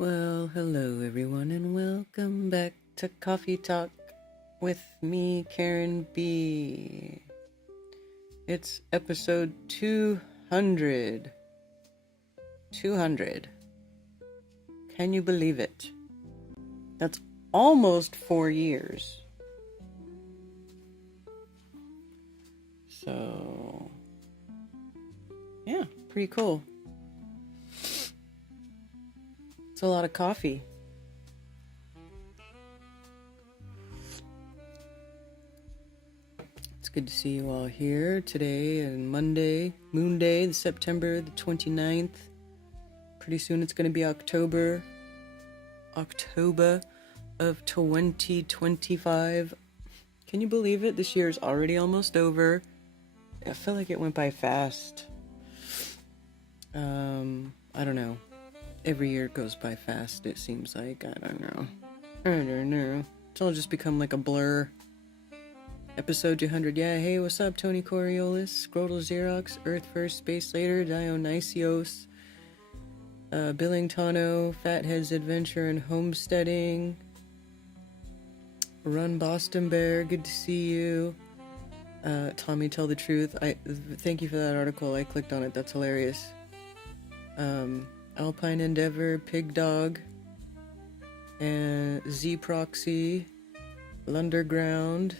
Well, hello everyone, and welcome back to Coffee Talk with me, Karen B. It's episode 200. 200. Can you believe it? That's almost 4 years. So, yeah, pretty cool. It's a lot of coffee. It's good to see you all here today and Monday, Moonday, September the 29th. Pretty soon it's going to be October of 2025. Can you believe it? This year is already almost over. I feel like it went by fast. I don't know. Every year goes by fast, it seems like. I don't know. It's all just become like a blur. Episode 200. Yeah, hey, what's up, Tony Coriolis, Scrotal Xerox, Earth First, Space Later, Dionysios, Billingtano, Fathead's Adventure and Homesteading, Run Boston Bear, good to see you. Tommy Tell the Truth. Thank you for that article. I clicked on it. That's hilarious. Alpine Endeavor, Pig Dog, and Z Proxy, Lunderground,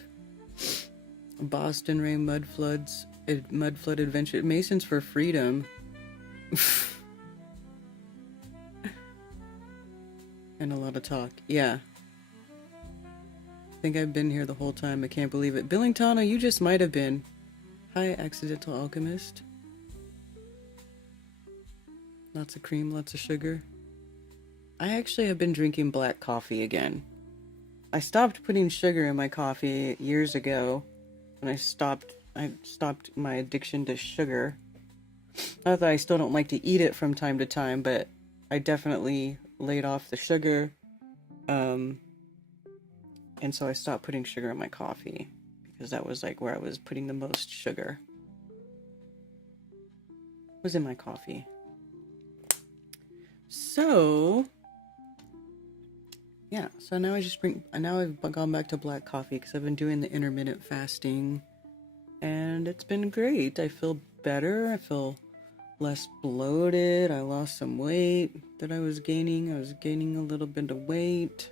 Boston Rain Mud Flood Adventure, Masons for Freedom, and a lot of talk. Yeah. I think I've been here the whole time. I can't believe it. Billingtano, you just might have been. Hi, Accidental Alchemist. Lots of cream, lots of sugar. I actually have been drinking black coffee again. I stopped putting sugar in my coffee years ago when I stopped my addiction to sugar. Not that I still don't like to eat it from time to time, but I definitely laid off the sugar. And so I stopped putting sugar in my coffee because that was like where I was putting the most sugar. Was in my coffee. So, yeah, so now I've gone back to black coffee because I've been doing the intermittent fasting and it's been great. I feel better. I feel less bloated. I lost some weight that I was gaining. I was gaining a little bit of weight.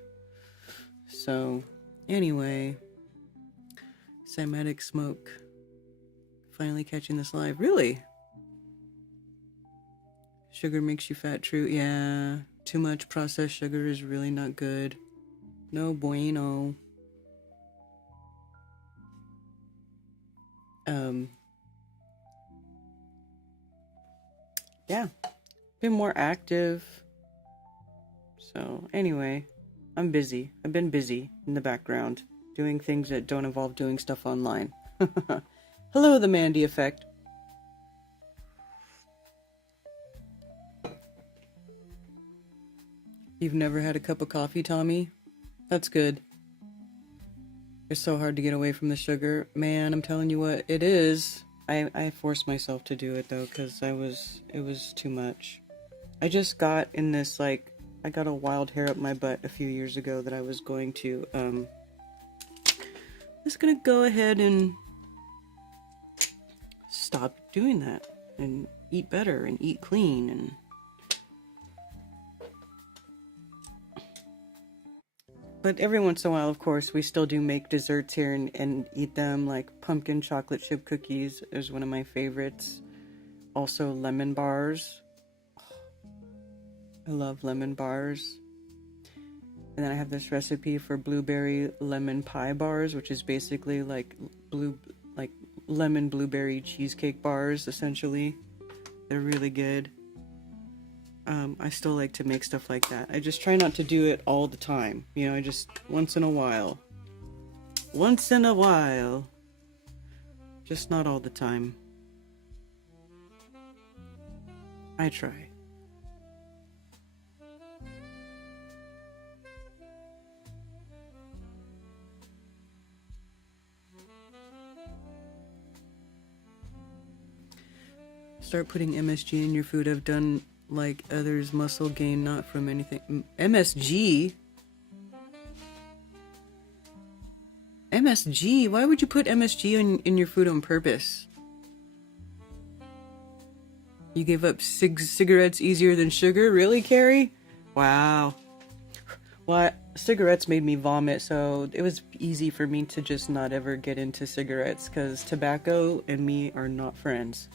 So, anyway, Cymatic Smoke. Finally catching this live. Really? Sugar makes you fat, true. Yeah, too much processed sugar is really not good. No bueno. Yeah, been more active. So anyway, I'm busy. I've been busy in the background, doing things that don't involve doing stuff online. Hello, the Mandy Effect. You've never had a cup of coffee, Tommy? That's good. It's so hard to get away from the sugar. Man, I'm telling you what, it is. I forced myself to do it, though, because it was too much. I just got in this, I got a wild hair up my butt a few years ago that I was going to, just gonna go ahead and stop doing that and eat better and eat clean and but every once in a while, of course, we still do make desserts here and eat them, like pumpkin chocolate chip cookies is one of my favorites. Also lemon bars. I love lemon bars. And then I have this recipe for blueberry lemon pie bars, which is basically like lemon blueberry cheesecake bars, essentially. They're really good. I still like to make stuff like that. I just try not to do it all the time. You know, I just once in a while. Once in a while. Just not all the time. I try. Start putting MSG in your food. I've done like others, muscle gain not from anything. MSG? MSG? Why would you put MSG in your food on purpose? You gave up cigarettes easier than sugar? Really, Carrie? Wow. Well, cigarettes made me vomit, so it was easy for me to just not ever get into cigarettes, because tobacco and me are not friends.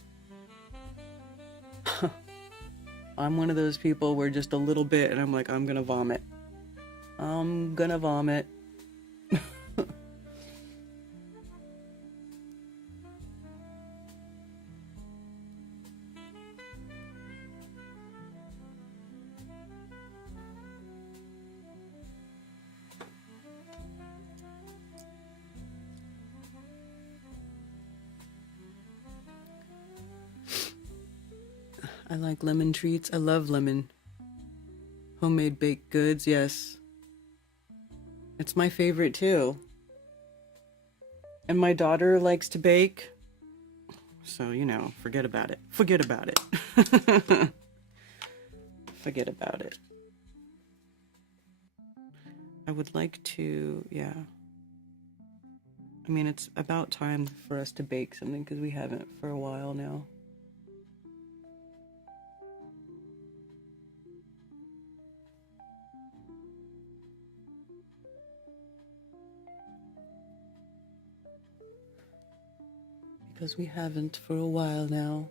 I'm one of those people where just a little bit and I'm like, I'm gonna vomit. I'm gonna vomit. I like lemon treats. I love lemon. Homemade baked goods, yes. It's my favorite too. And my daughter likes to bake. So, you know, forget about it. Forget about it. Forget about it. I would like to, yeah. I mean, it's about time for us to bake something because we haven't for a while now. Because we haven't for a while now.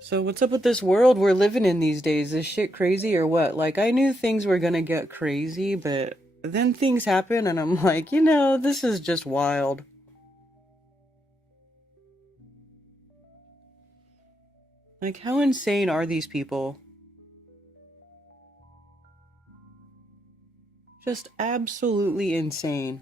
So what's up with this world we're living in these days? Is shit crazy or what? Like, I knew things were gonna get crazy, but then things happen and I'm like, you know, this is just wild. Like, how insane are these people? Just absolutely insane.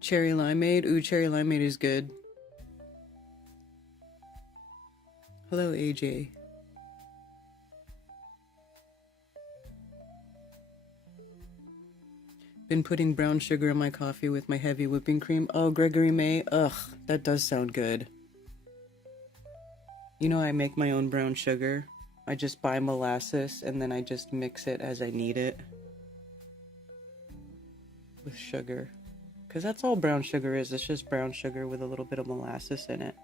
Cherry limeade? Ooh, cherry limeade is good. Hello, AJ. Been putting brown sugar in my coffee with my heavy whipping cream. Oh, Gregory May. Ugh, that does sound good. You know, I make my own brown sugar. I just buy molasses and then I just mix it as I need it with sugar. Because that's all brown sugar is. It's just brown sugar with a little bit of molasses in it.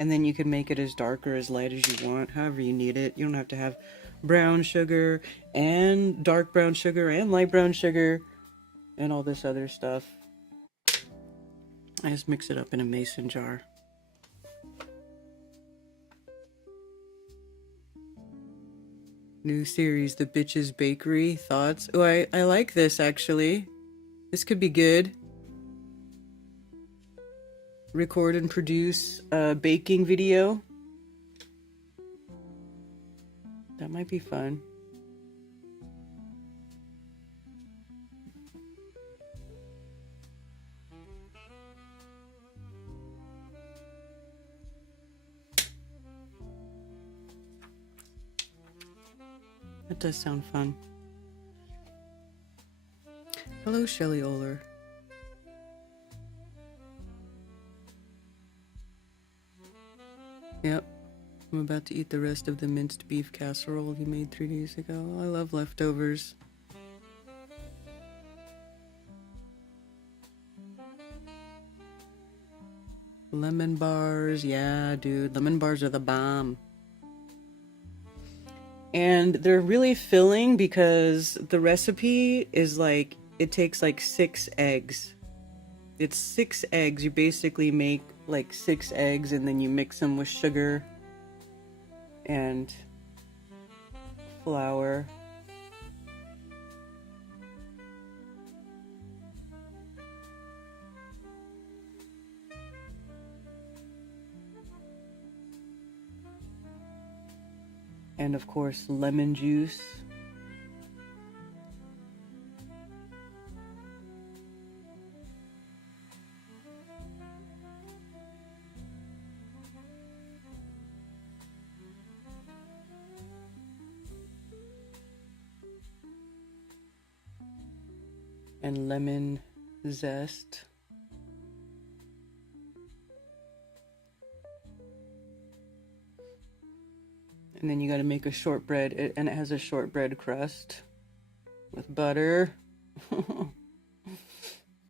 And then you can make it as dark or as light as you want, however you need it. You don't have to have brown sugar and dark brown sugar and light brown sugar and all this other stuff. I just mix it up in a mason jar. New series, The Bitches Bakery. Thoughts? Oh, I like this actually. This could be good. Record and produce a baking video. That might be fun. That does sound fun. Hello, Shelley Oler. Yep. I'm about to eat the rest of the minced beef casserole you made 3 days ago. I love leftovers. Lemon bars. Yeah, dude. Lemon bars are the bomb. And they're really filling because the recipe is like, it takes like 6 eggs. It's 6 eggs. You basically make like 6 eggs and then you mix them with sugar and flour. And of course, lemon juice. and lemon zest. And then you got to make a shortbread, and it has a shortbread crust with butter.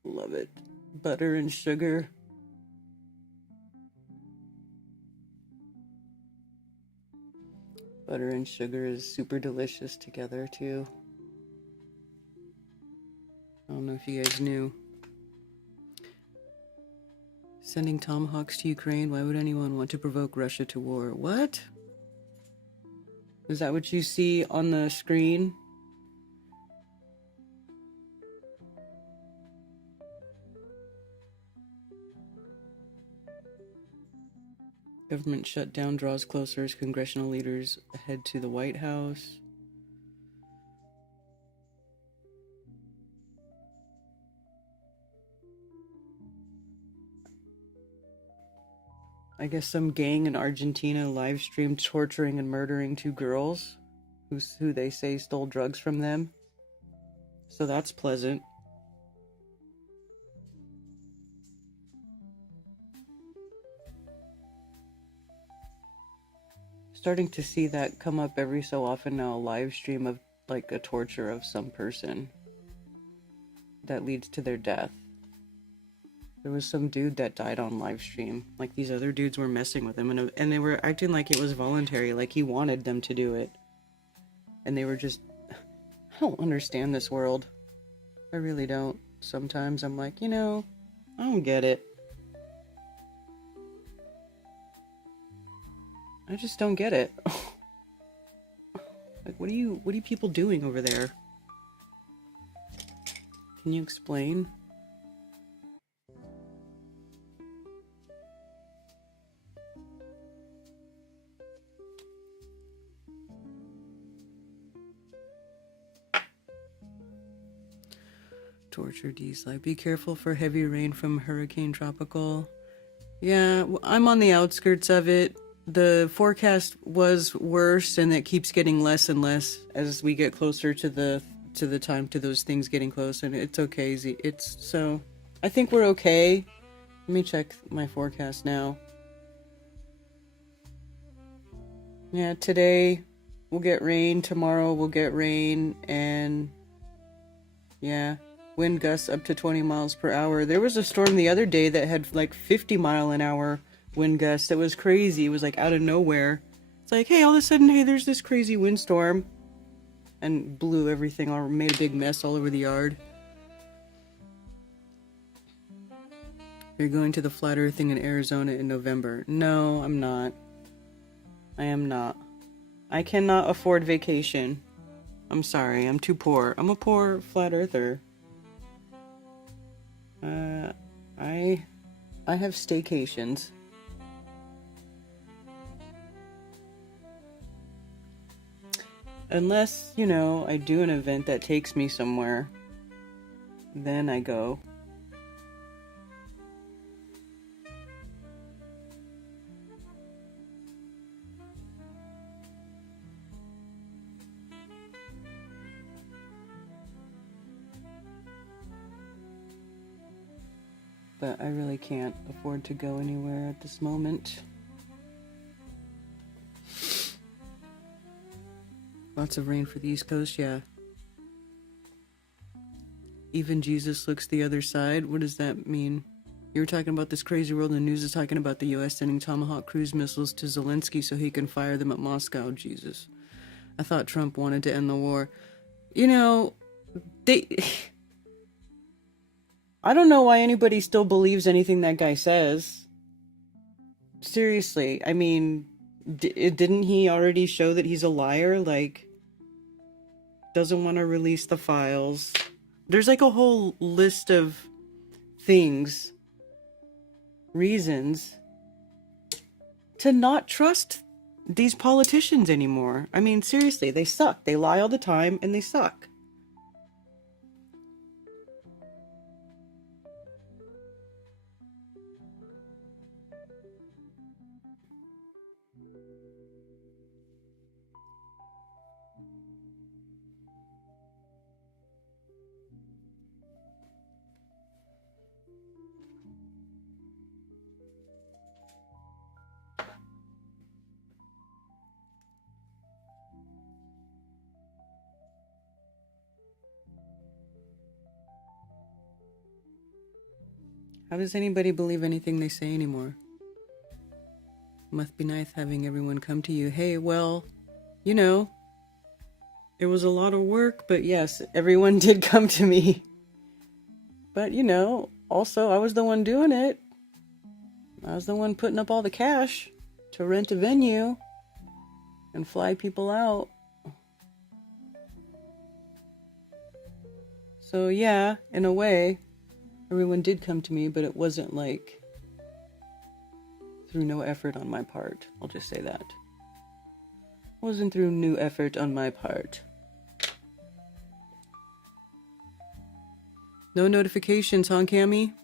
Love it. Butter and sugar. Butter and sugar is super delicious together too. I don't know if you guys knew. Sending tomahawks to Ukraine. Why would anyone want to provoke Russia to war? What? Is that what you see on the screen? Government shutdown draws closer as congressional leaders head to the White House. I guess some gang in Argentina live streamed torturing and murdering 2 girls who they say stole drugs from them. So that's pleasant. Starting to see that come up every so often now, a live stream of like a torture of some person that leads to their death. There was some dude that died on live stream. Like, these other dudes were messing with him, and they were acting like it was voluntary, like he wanted them to do it. And they were just... I don't understand this world. I really don't. Sometimes I'm like, I don't get it. I just don't get it. Like, what are you people doing over there? Can you explain? Torture D-Slide. Be careful for heavy rain from Hurricane Tropical. Yeah, I'm on the outskirts of it. The forecast was worse, and it keeps getting less and less as we get closer to the time to those things getting close. And it's okay. I think we're okay. Let me check my forecast now. Yeah, today we'll get rain. Tomorrow we'll get rain, and yeah. Wind gusts up to 20 miles per hour. There was a storm the other day that had like 50-mile-an-hour wind gusts. It was crazy. It was like out of nowhere. It's like, hey, all of a sudden, hey, there's this crazy windstorm. And blew everything, or made a big mess all over the yard. You're going to the Flat Earth thing in Arizona in November. No, I'm not. I am not. I cannot afford vacation. I'm sorry, I'm too poor. I'm a poor flat earther. I have staycations. Unless, I do an event that takes me somewhere. Then I go. But I really can't afford to go anywhere at this moment. Lots of rain for the East Coast, yeah. Even Jesus looks the other side. What does that mean? You were talking about this crazy world, and the news is talking about the U.S. sending Tomahawk cruise missiles to Zelensky so he can fire them at Moscow. Jesus. I thought Trump wanted to end the war. I don't know why anybody still believes anything that guy says. Seriously, I mean, didn't he already show that he's a liar? Like, doesn't want to release the files. There's like a whole list of things, reasons to not trust these politicians anymore. I mean, seriously, they suck. They lie all the time and they suck. How does anybody believe anything they say anymore? Must be nice having everyone come to you. Hey, well, you know, it was a lot of work, but yes, everyone did come to me. But, you know, also, I was the one doing it. I was the one putting up all the cash to rent a venue and fly people out. So, yeah, in a way, everyone did come to me, but it wasn't like through no effort on my part. I'll just say that. Wasn't through new effort on my part. No notifications, huh, Cammy?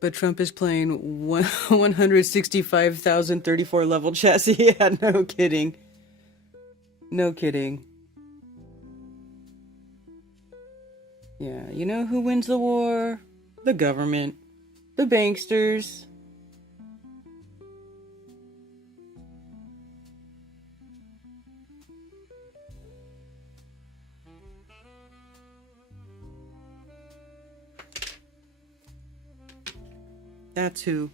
But Trump is playing 165,034 level chassis. Yeah, no kidding. No kidding. Yeah, you know who wins the war? The government. The banksters. That's who.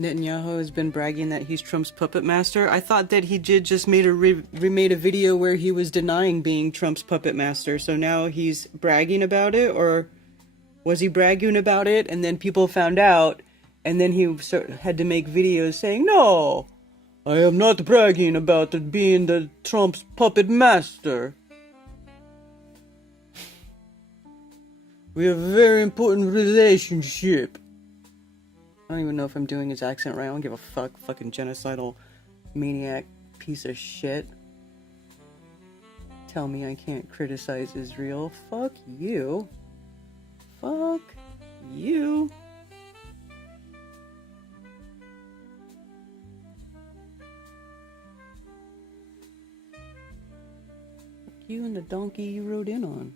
Netanyahu has been bragging that he's Trump's puppet master. I thought that he just made a video where he was denying being Trump's puppet master. So now he's bragging about it, or was he bragging about it and then people found out, and then he had to make videos saying, "No, I am not bragging about it being the Trump's puppet master. We have a very important relationship." I don't even know if I'm doing his accent right. I don't give a fuck. Fucking genocidal maniac piece of shit. Tell me I can't criticize Israel. Fuck you. Fuck you. Fuck you and the donkey you rode in on.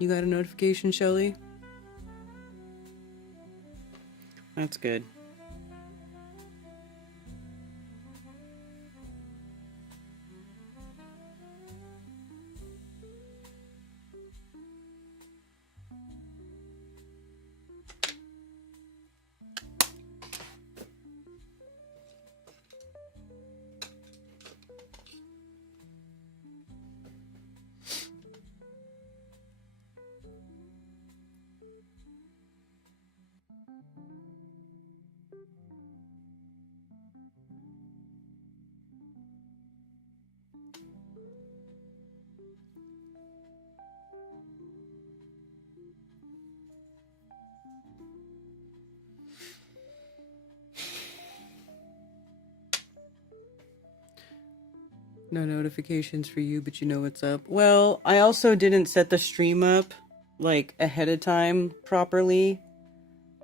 You got a notification, Shelly? That's good. No notifications for you, but you know what's up. Well, I also didn't set the stream up, like, ahead of time properly.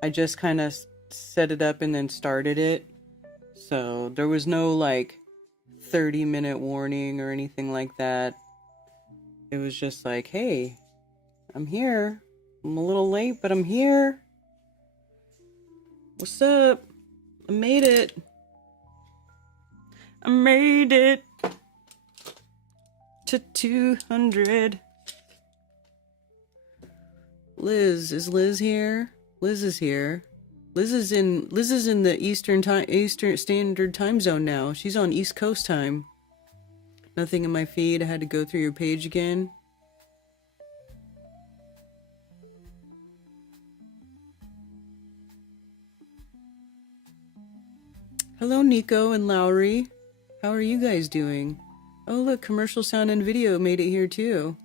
I just kind of set it up and then started it. So there was no, like, 30-minute warning or anything like that. It was just like, hey, I'm here. I'm a little late, but I'm here. What's up? I made it. I made it to 200. Liz, is Liz here? Liz is here. Liz is in the Eastern Standard Time Zone now. She's on East Coast time. Nothing in my feed. I had to go through your page again. Hello, Nico and Lowry. How are you guys doing? Oh, look, commercial sound and video made it here too.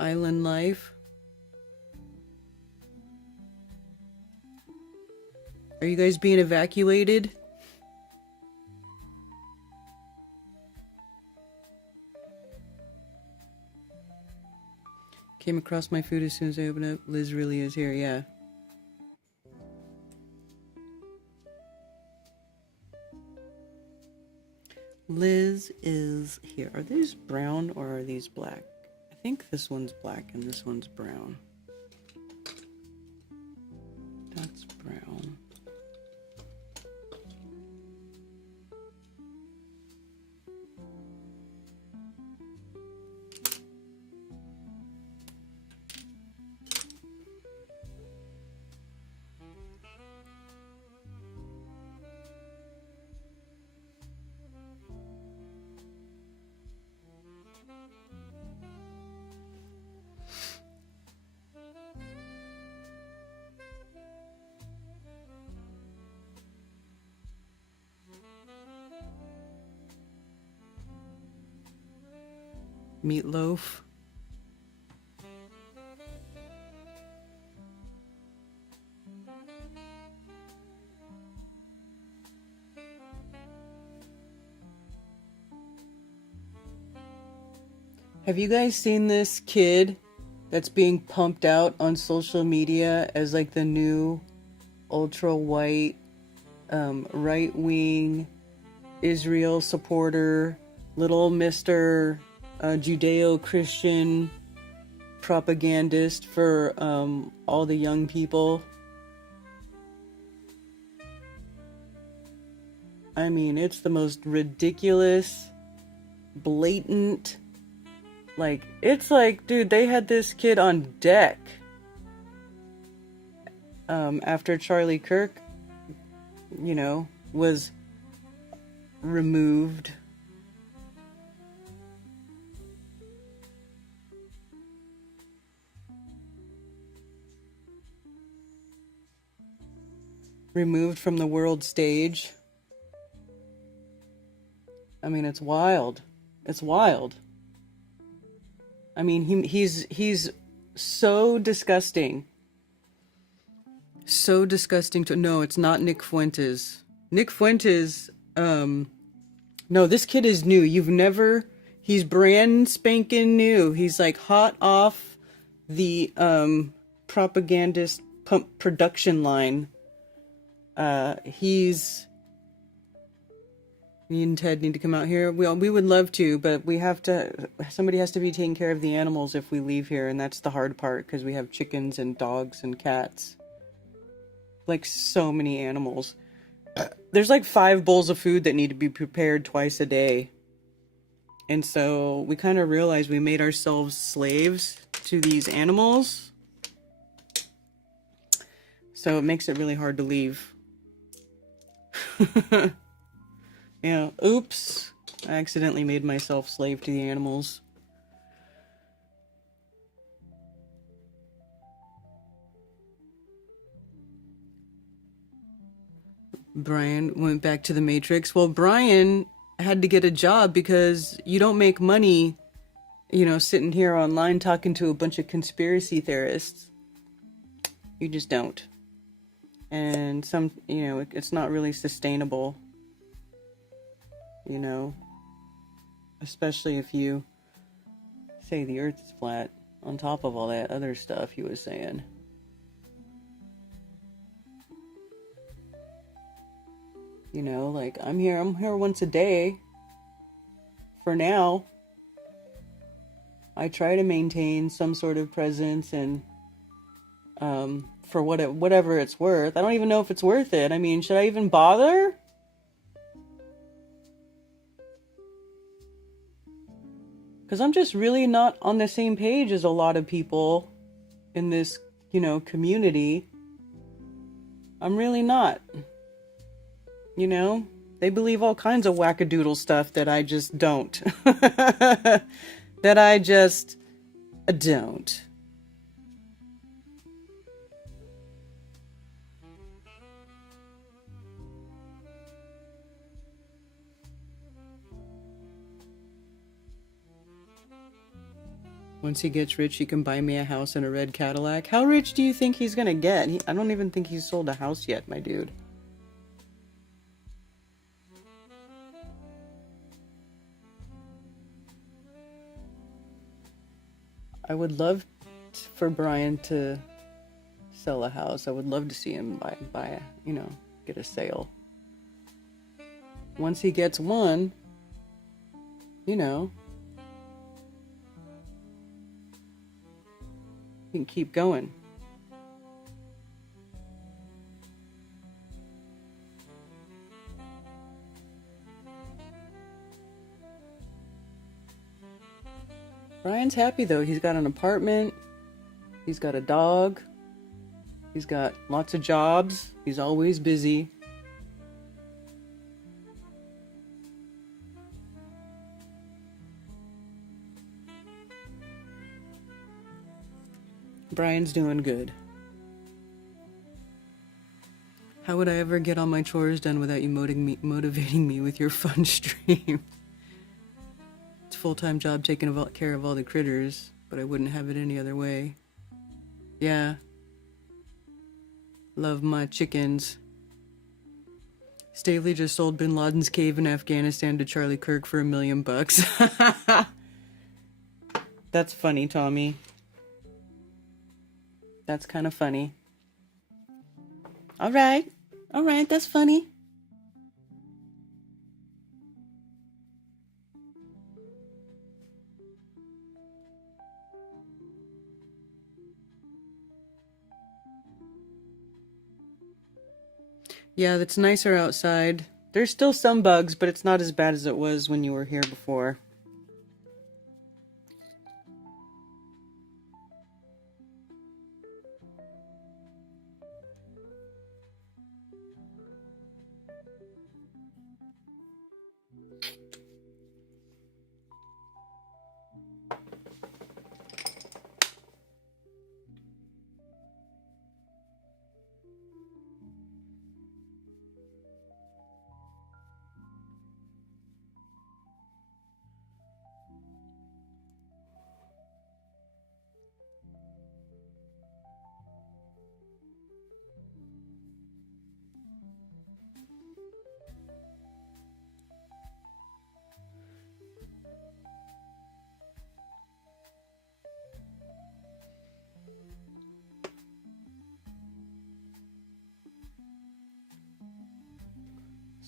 Island life. Are you guys being evacuated? Came across my food as soon as I opened up. Liz really is here, yeah. Liz is here. Are these brown or are these black? I think this one's black and this one's brown. That's brown. Meatloaf. Have you guys seen this kid that's being pumped out on social media as like the new ultra white, right wing Israel supporter, little Mr. Judeo-Christian propagandist for all the young people? I mean, it's the most ridiculous, blatant, like, it's like, dude, they had this kid on deck after Charlie Kirk, you know, was removed. Removed from the world stage. I mean, it's wild. It's wild. I mean, he's so disgusting. So disgusting to... No, it's not Nick Fuentes. Nick Fuentes, no, this kid is new. You've never... He's brand spanking new. He's like hot off the propagandist pump production line. He's... Me and Ted need to come out here. We would love to, but we have to... Somebody has to be taking care of the animals if we leave here, and that's the hard part, because we have chickens and dogs and cats. Like, so many animals. There's like 5 bowls of food that need to be prepared twice a day. And so we kind of realized we made ourselves slaves to these animals. So it makes it really hard to leave. Yeah, oops. I accidentally made myself slave to the animals. Brian went back to the Matrix. Well, Brian had to get a job because you don't make money, you know, sitting here online talking to a bunch of conspiracy theorists. You just don't. And some, you know, it's not really sustainable. You know, especially if you say the earth is flat on top of all that other stuff he was saying. You know, like, I'm here once a day. For now. I try to maintain some sort of presence and, for whatever it's worth. I don't even know if it's worth it. I mean, should I even bother? Because I'm just really not on the same page as a lot of people in this, you know, community. I'm really not. You know? They believe all kinds of wackadoodle stuff that I just don't. That I just don't. Once he gets rich, he can buy me a house and a red Cadillac. How rich do you think he's gonna get? I don't even think he's sold a house yet, my dude. I would love for Brian to sell a house. I would love to see him buy a, you know, get a sale. Once he gets one, you know, he can keep going. Brian's happy though. He's got an apartment. He's got a dog. He's got lots of jobs. He's always busy. Brian's doing good. How would I ever get all my chores done without you motivating me with your fun stream? It's a full-time job taking care of all the critters, but I wouldn't have it any other way. Yeah. Love my chickens. Staley just sold Bin Laden's cave in Afghanistan to Charlie Kirk for $1 million. That's funny, Tommy. That's kind of funny. All right, that's funny. Yeah, it's nicer outside. There's still some bugs, but it's not as bad as it was when you were here before.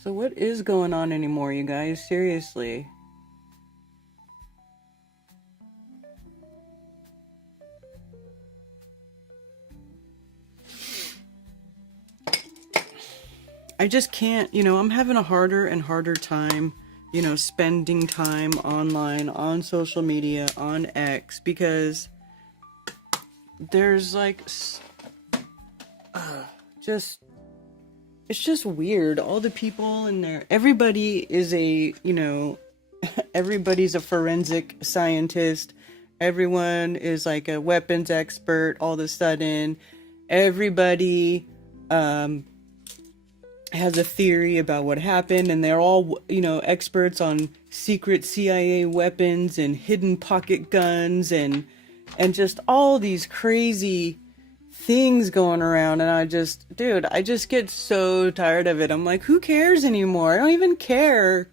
So what is going on anymore, you guys? Seriously. I just can't, I'm having a harder and harder time, spending time online, on social media, on X, because there's like, it's just weird. All the people in there, everybody is everybody's a forensic scientist. Everyone is like a weapons expert all of a sudden. Everybody has a theory about what happened, and they're all, experts on secret CIA weapons and hidden pocket guns and just all these crazy things going around, and I just get so tired of it. I'm like, who cares anymore? I don't even care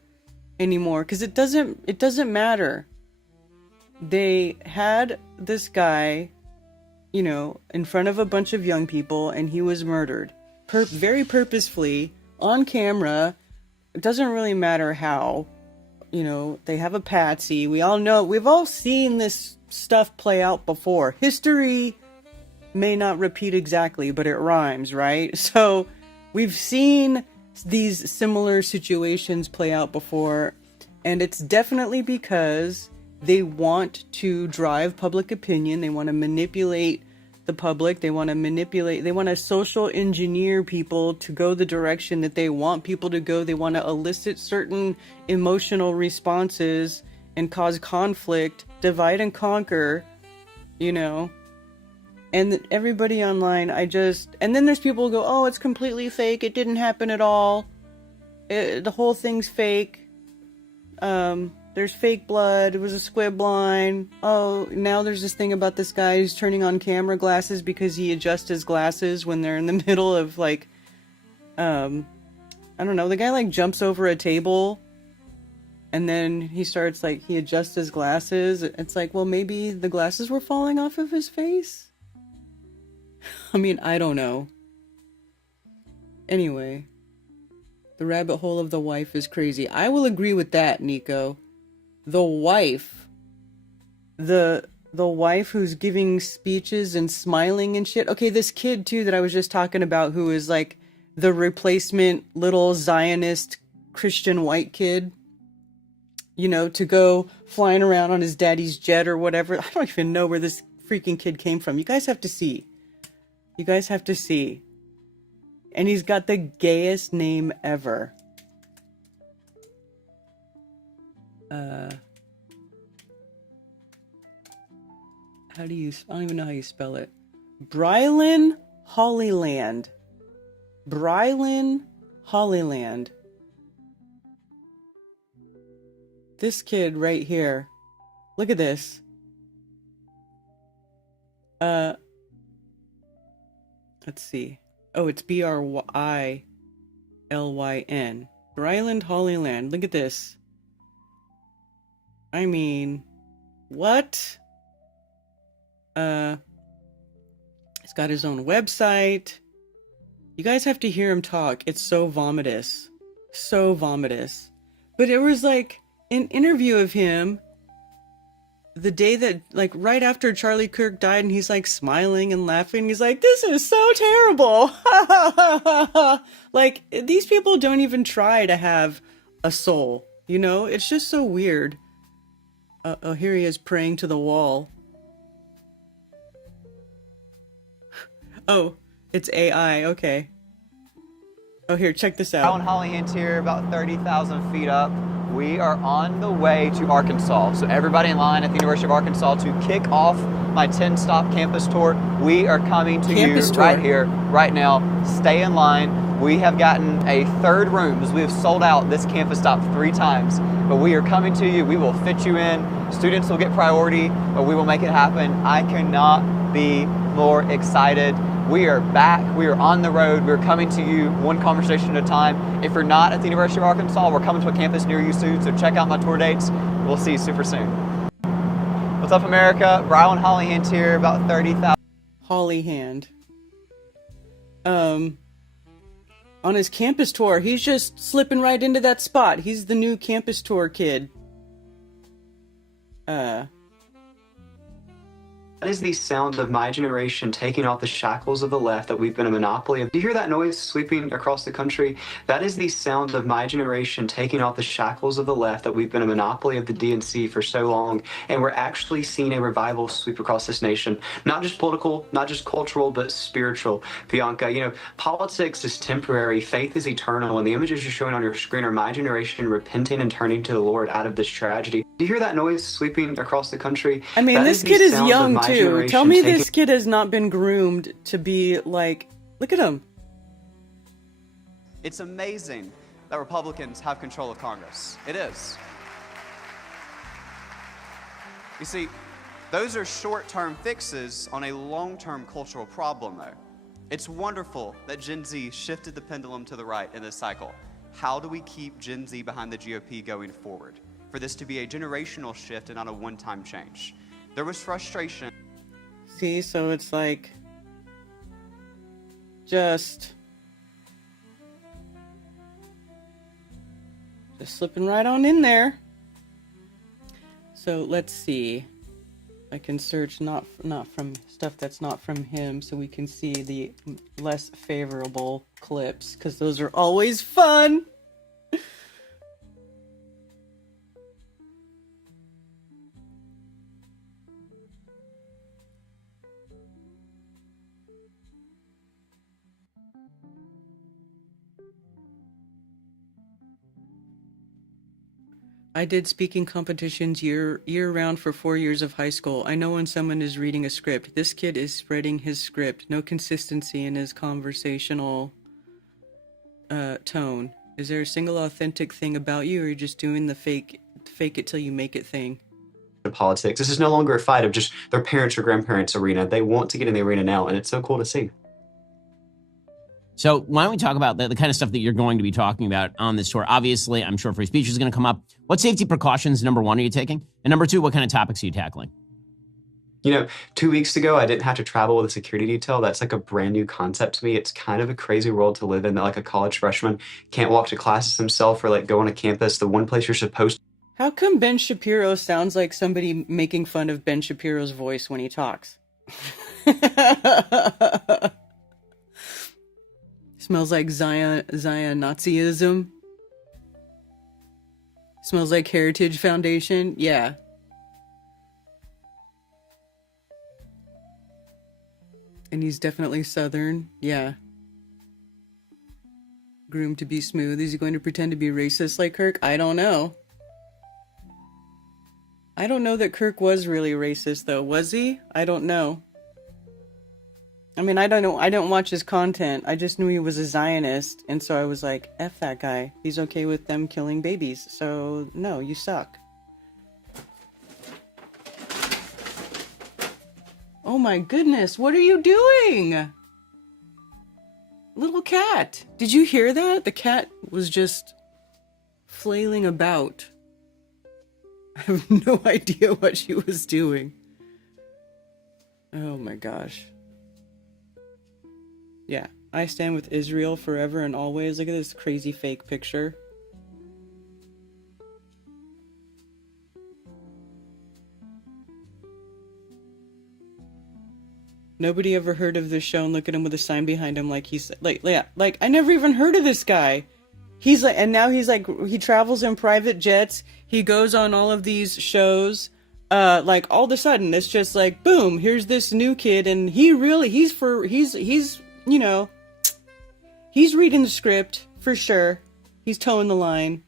anymore, because it doesn't matter. They had this guy, in front of a bunch of young people, and he was murdered. Very purposefully, on camera. It doesn't really matter how. They have a patsy. We all know, we've all seen this stuff play out before. History may not repeat exactly, but it rhymes, right? So we've seen these similar situations play out before, and it's definitely because they want to drive public opinion. They want to manipulate the public. They want to social engineer people to go the direction that they want people to go. They want to elicit certain emotional responses and cause conflict, divide and conquer, And everybody online, and then there's people who go, oh, it's completely fake. It didn't happen at all. The whole thing's fake. There's fake blood. It was a squib line. Oh, now there's this thing about this guy who's turning on camera glasses because he adjusts his glasses when they're in the middle of I don't know. The guy jumps over a table and then he starts he adjusts his glasses. It's well, maybe the glasses were falling off of his face. I mean, I don't know. Anyway, the rabbit hole of the wife is crazy. I will agree with that, Nico. The wife who's giving speeches and smiling and shit. Okay, this kid too that I was just talking about, who is the replacement little Zionist Christian white kid. you know, to go flying around on his daddy's jet or whatever. I don't even know where this freaking kid came from. You guys have to see. You guys have to see. And he's got the gayest name ever. How do you... I don't even know how you spell it. Brylan Hollyland. Brylan Hollyland. This kid right here. Look at this. Let's see. Oh, it's Brylyn. Bryland Hollyland. Look at this. I mean, what? He's got his own website. You guys have to hear him talk. It's so vomitous. So vomitous. But it was like an interview of him the day that, like, right after Charlie Kirk died, and he's like smiling and laughing. He's like, this is so terrible. Like, these people don't even try to have a soul, you know? It's just so weird. Oh, here he is praying to the wall. Oh, it's AI, okay. Oh, here, check this out. Alan Hollyhan's here, about 30,000 feet up. We are on the way to Arkansas. So everybody in line at the University of Arkansas to kick off my 10-stop campus tour. We are coming to you right here, right now. Stay in line. We have gotten a third room as we have sold out this campus stop 3 times. But we are coming to you. We will fit you in. Students will get priority, but we will make it happen. I cannot be more excited. We are back. We are on the road. We're coming to you one conversation at a time. If you're not at the University of Arkansas, we're coming to a campus near you soon, so check out my tour dates. We'll see you super soon. What's up, America? Brian Hollyhand here, about 30,000. Hollyhand. On his campus tour, he's just slipping right into that spot. He's the new campus tour kid. That is the sound of my generation taking off the shackles of the left that we've been a monopoly of. Do you hear that noise sweeping across the country? That is the sound of my generation taking off the shackles of the left that we've been a monopoly of the DNC for so long. And we're actually seeing a revival sweep across this nation. Not just political, not just cultural, but spiritual. Bianca, you know, politics is temporary, faith is eternal, and the images you're showing on your screen are my generation repenting and turning to the Lord out of this tragedy. Do you hear that noise sweeping across the country? I mean, this kid is young too. Tell me this kid has not been groomed to be like, look at him. It's amazing that Republicans have control of Congress. It is. You see, those are short-term fixes on a long-term cultural problem, though. It's wonderful that Gen Z shifted the pendulum to the right in this cycle. How do we keep Gen Z behind the GOP going forward? For this to be a generational shift and not a one-time change. There was frustration. See, so it's like just slipping right on in there. So let's see. I can search not from stuff that's not from him, so we can see the less favorable clips, because those are always fun. I did speaking competitions year round for 4 years of high school. I know when someone is reading a script. This kid is spreading his script. No consistency in his conversational tone. Is there a single authentic thing about you, or are you just doing the fake it till you make it thing? Politics. This is no longer a fight of just their parents or grandparents' arena. They want to get in the arena now, and it's so cool to see. So why don't we talk about the kind of stuff that you're going to be talking about on this tour? Obviously, I'm sure free speech is going to come up. What safety precautions, number one, are you taking? And number two, what kind of topics are you tackling? You know, 2 weeks ago, I didn't have to travel with a security detail. That's like a brand new concept to me. It's kind of a crazy world to live in, that like a college freshman can't walk to classes himself or like go on a campus. The one place you're supposed to. How come Ben Shapiro sounds like somebody making fun of Ben Shapiro's voice when he talks? Smells like Zion Nazism. Smells like Heritage Foundation. Yeah. And he's definitely Southern. Yeah. Groomed to be smooth. Is he going to pretend to be racist like Kirk? I don't know. I don't know that Kirk was really racist, though. Was he? I don't know. I mean, I don't know. I don't watch his content. I just knew he was a Zionist. And so I was like, F that guy. He's okay with them killing babies. So, no, you suck. Oh my goodness. What are you doing? Little cat. Did you hear that? The cat was just flailing about. I have no idea what she was doing. Oh my gosh. Yeah, I stand with Israel forever and always. Look at this crazy fake picture. Nobody ever heard of this show, and look at him with a sign behind him like he's like I never even heard of this guy. He's like, and now he's like, he travels in private jets. He goes on all of these shows. Like all of a sudden it's just like, boom, here's this new kid, and he's you know, he's reading the script for sure. He's towing the line.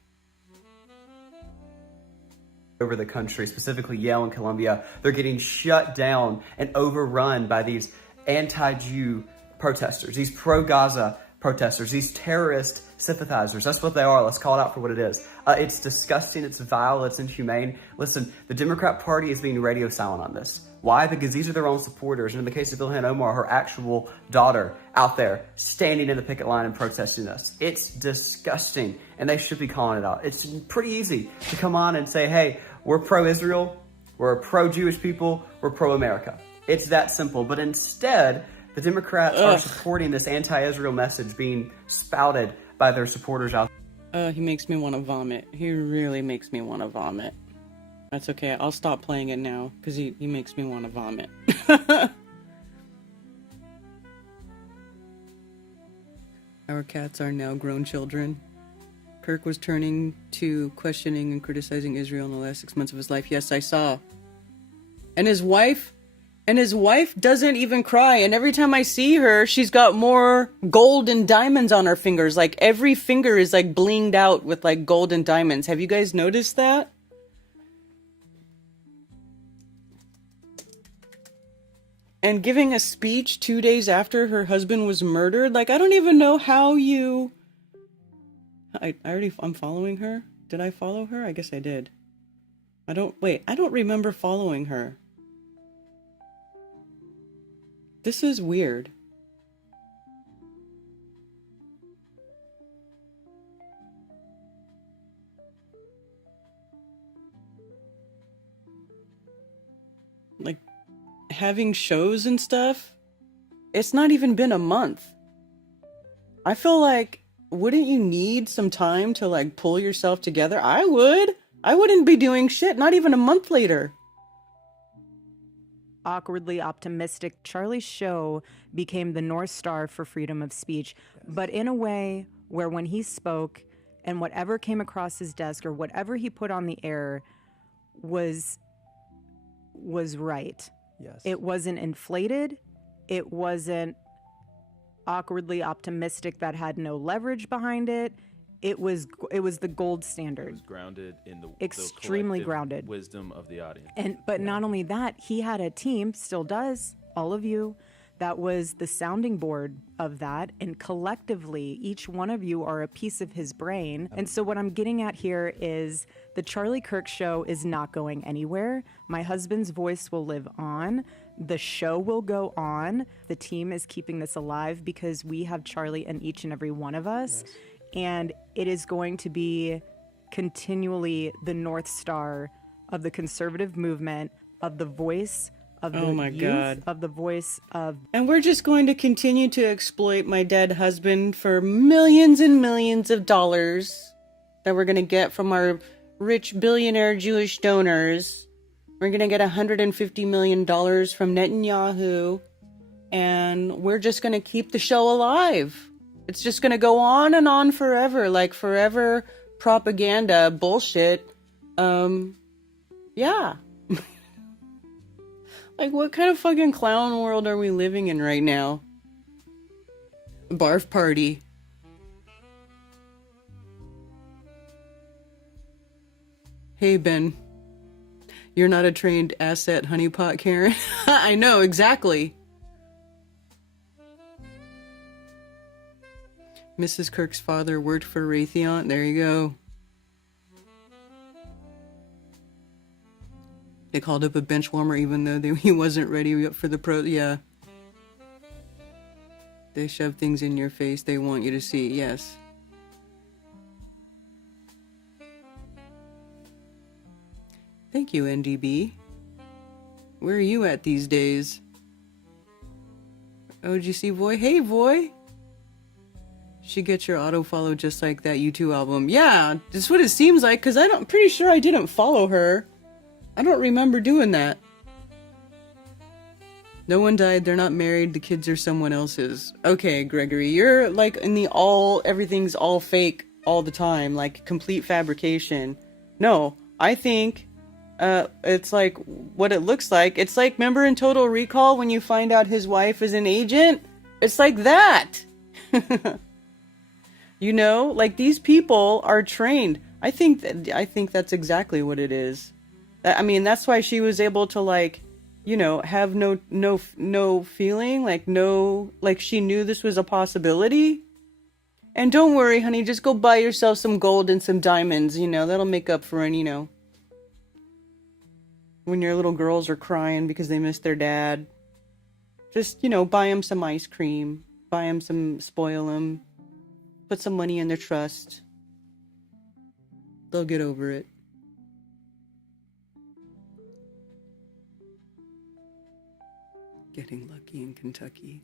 Over the country, specifically Yale and Columbia, they're getting shut down and overrun by these anti-Jew protesters, these pro-Gaza protesters, these terrorist sympathizers. That's what they are. Let's call it out for what it is. It's disgusting, it's vile, it's inhumane. Listen, the Democrat Party is being radio silent on this. Why? Because these are their own supporters. And in the case of Ilhan Omar, her actual daughter out there standing in the picket line and protesting this. It's disgusting, and they should be calling it out. It's pretty easy to come on and say, hey, we're pro-Israel, we're pro-Jewish people, we're pro-America. It's that simple. But instead, the Democrats are supporting this anti-Israel message being spouted by their supporters out there. He makes me want to vomit. He really makes me want to vomit. That's okay. I'll stop playing it now because he makes me want to vomit. Our cats are now grown children. Kirk was turning to questioning and criticizing Israel in the last 6 months of his life. Yes, I saw. And his wife doesn't even cry. And every time I see her, she's got more gold and diamonds on her fingers. Like every finger is like blinged out with like gold and diamonds. Have you guys noticed that? And giving a speech 2 days after her husband was murdered. Like, I don't even know how you... I'm following her. Did I follow her? I guess I did. I don't remember following her. This is weird. Like, having shows and stuff, it's not even been a month. I feel like, wouldn't you need some time to like pull yourself together? I wouldn't be doing shit, not even a month later. Awkwardly optimistic. Charlie's show became the North Star for freedom of speech, but in a way where when he spoke and whatever came across his desk or whatever he put on the air was right. Yes. It wasn't inflated. It wasn't awkwardly optimistic that had no leverage behind it. It was the gold standard. It was grounded in the extremely the grounded wisdom of the audience. But not only that, he had a team, still does, all of you, that was the sounding board of that. And collectively, each one of you are a piece of his brain. And so what I'm getting at here is the Charlie Kirk show is not going anywhere. My husband's voice will live on. The show will go on. The team is keeping this alive because we have Charlie in each and every one of us. Yes. And it is going to be continually the North Star of the conservative movement, of the voice of the youth, of the voice of... And we're just going to continue to exploit my dead husband for millions and millions of dollars that we're going to get from our rich billionaire Jewish donors. We're going to get $150 million from Netanyahu, and we're just going to keep the show alive. It's just going to go on and on forever, like forever propaganda bullshit. Yeah. Like, what kind of fucking clown world are we living in right now? Barf party. Hey, Ben. You're not a trained asset honeypot, Karen. I know, exactly. Mrs. Kirk's father worked for Raytheon. There you go. They called up a bench warmer even though he wasn't ready for the pro. Yeah. They shove things in your face they want you to see. Yes. Thank you, NDB. Where are you at these days? Oh, did you see Voy? Hey, Voy! She gets your auto-follow just like that U2 album. Yeah, that's what it seems like, because I'm pretty sure I didn't follow her. I don't remember doing that. No one died, they're not married, the kids are someone else's. Okay, Gregory, you're like in the everything's all fake all the time, like complete fabrication. No, I think it's like what it looks like. It's like, remember in Total Recall when you find out his wife is an agent? It's like that. You know, like these people are trained. I think that's exactly what it is. I mean, that's why she was able to, like, you know, have no feeling, like she knew this was a possibility. And don't worry, honey, just go buy yourself some gold and some diamonds, you know, that'll make up for any, you know, when your little girls are crying because they miss their dad. Just, you know, buy them some ice cream, buy them some, spoil them, put some money in their trust. They'll get over it. Getting lucky in Kentucky.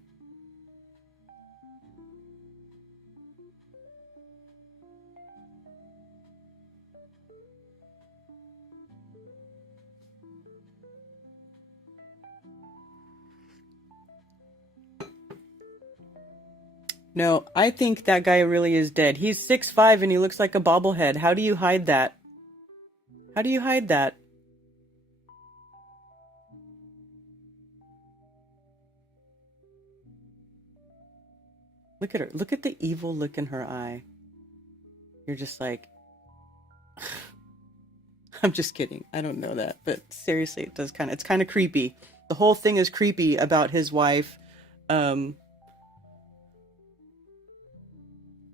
No, I think that guy really is dead. He's 6'5" and he looks like a bobblehead. How do you hide that? How do you hide that? Look at her. Look at the evil look in her eye. You're just like... I'm just kidding. I don't know that. But seriously, it's kind of creepy. The whole thing is creepy about his wife.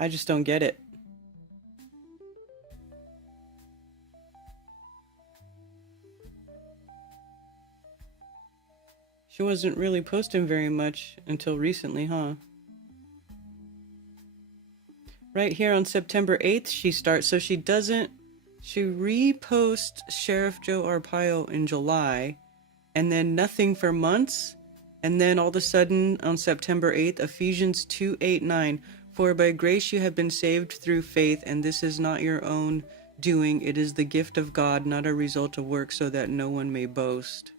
I just don't get it. She wasn't really posting very much until recently, huh? Right here on September 8th, she starts. So she reposts Sheriff Joe Arpaio in July, and then nothing for months. And then all of a sudden on September 8th, Ephesians 2:8-9. For by grace you have been saved through faith, and this is not your own doing. It is the gift of God, not a result of work, so that no one may boast.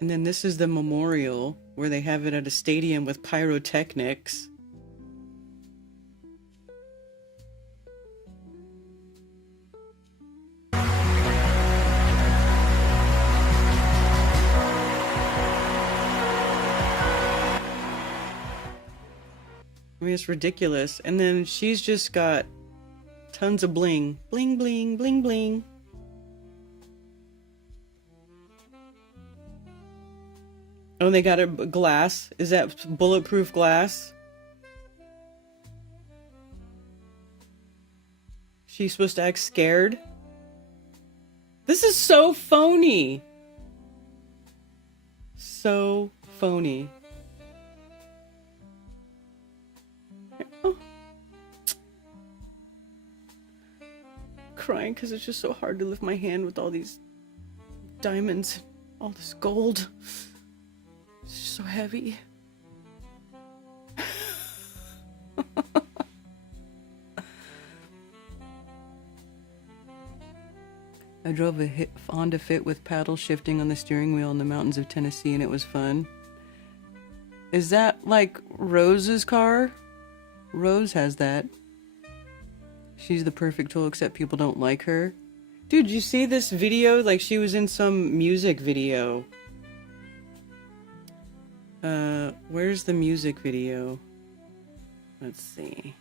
And then this is the memorial, where they have it at a stadium with pyrotechnics. I mean, it's ridiculous. And then she's just got tons of bling. Bling, bling, bling, bling. Oh, they got a glass. Is that bulletproof glass? She's supposed to act scared? This is so phony. So phony. Oh. Crying because it's just so hard to lift my hand with all these diamonds, all this gold. It's just so heavy. I drove a Honda Fit with paddle shifting on the steering wheel in the mountains of Tennessee, and it was fun. Is that like Rose's car? Rose has that. She's the perfect tool, except people don't like her. Dude, you see this video? Like, she was in some music video. Where's the music video? Let's see.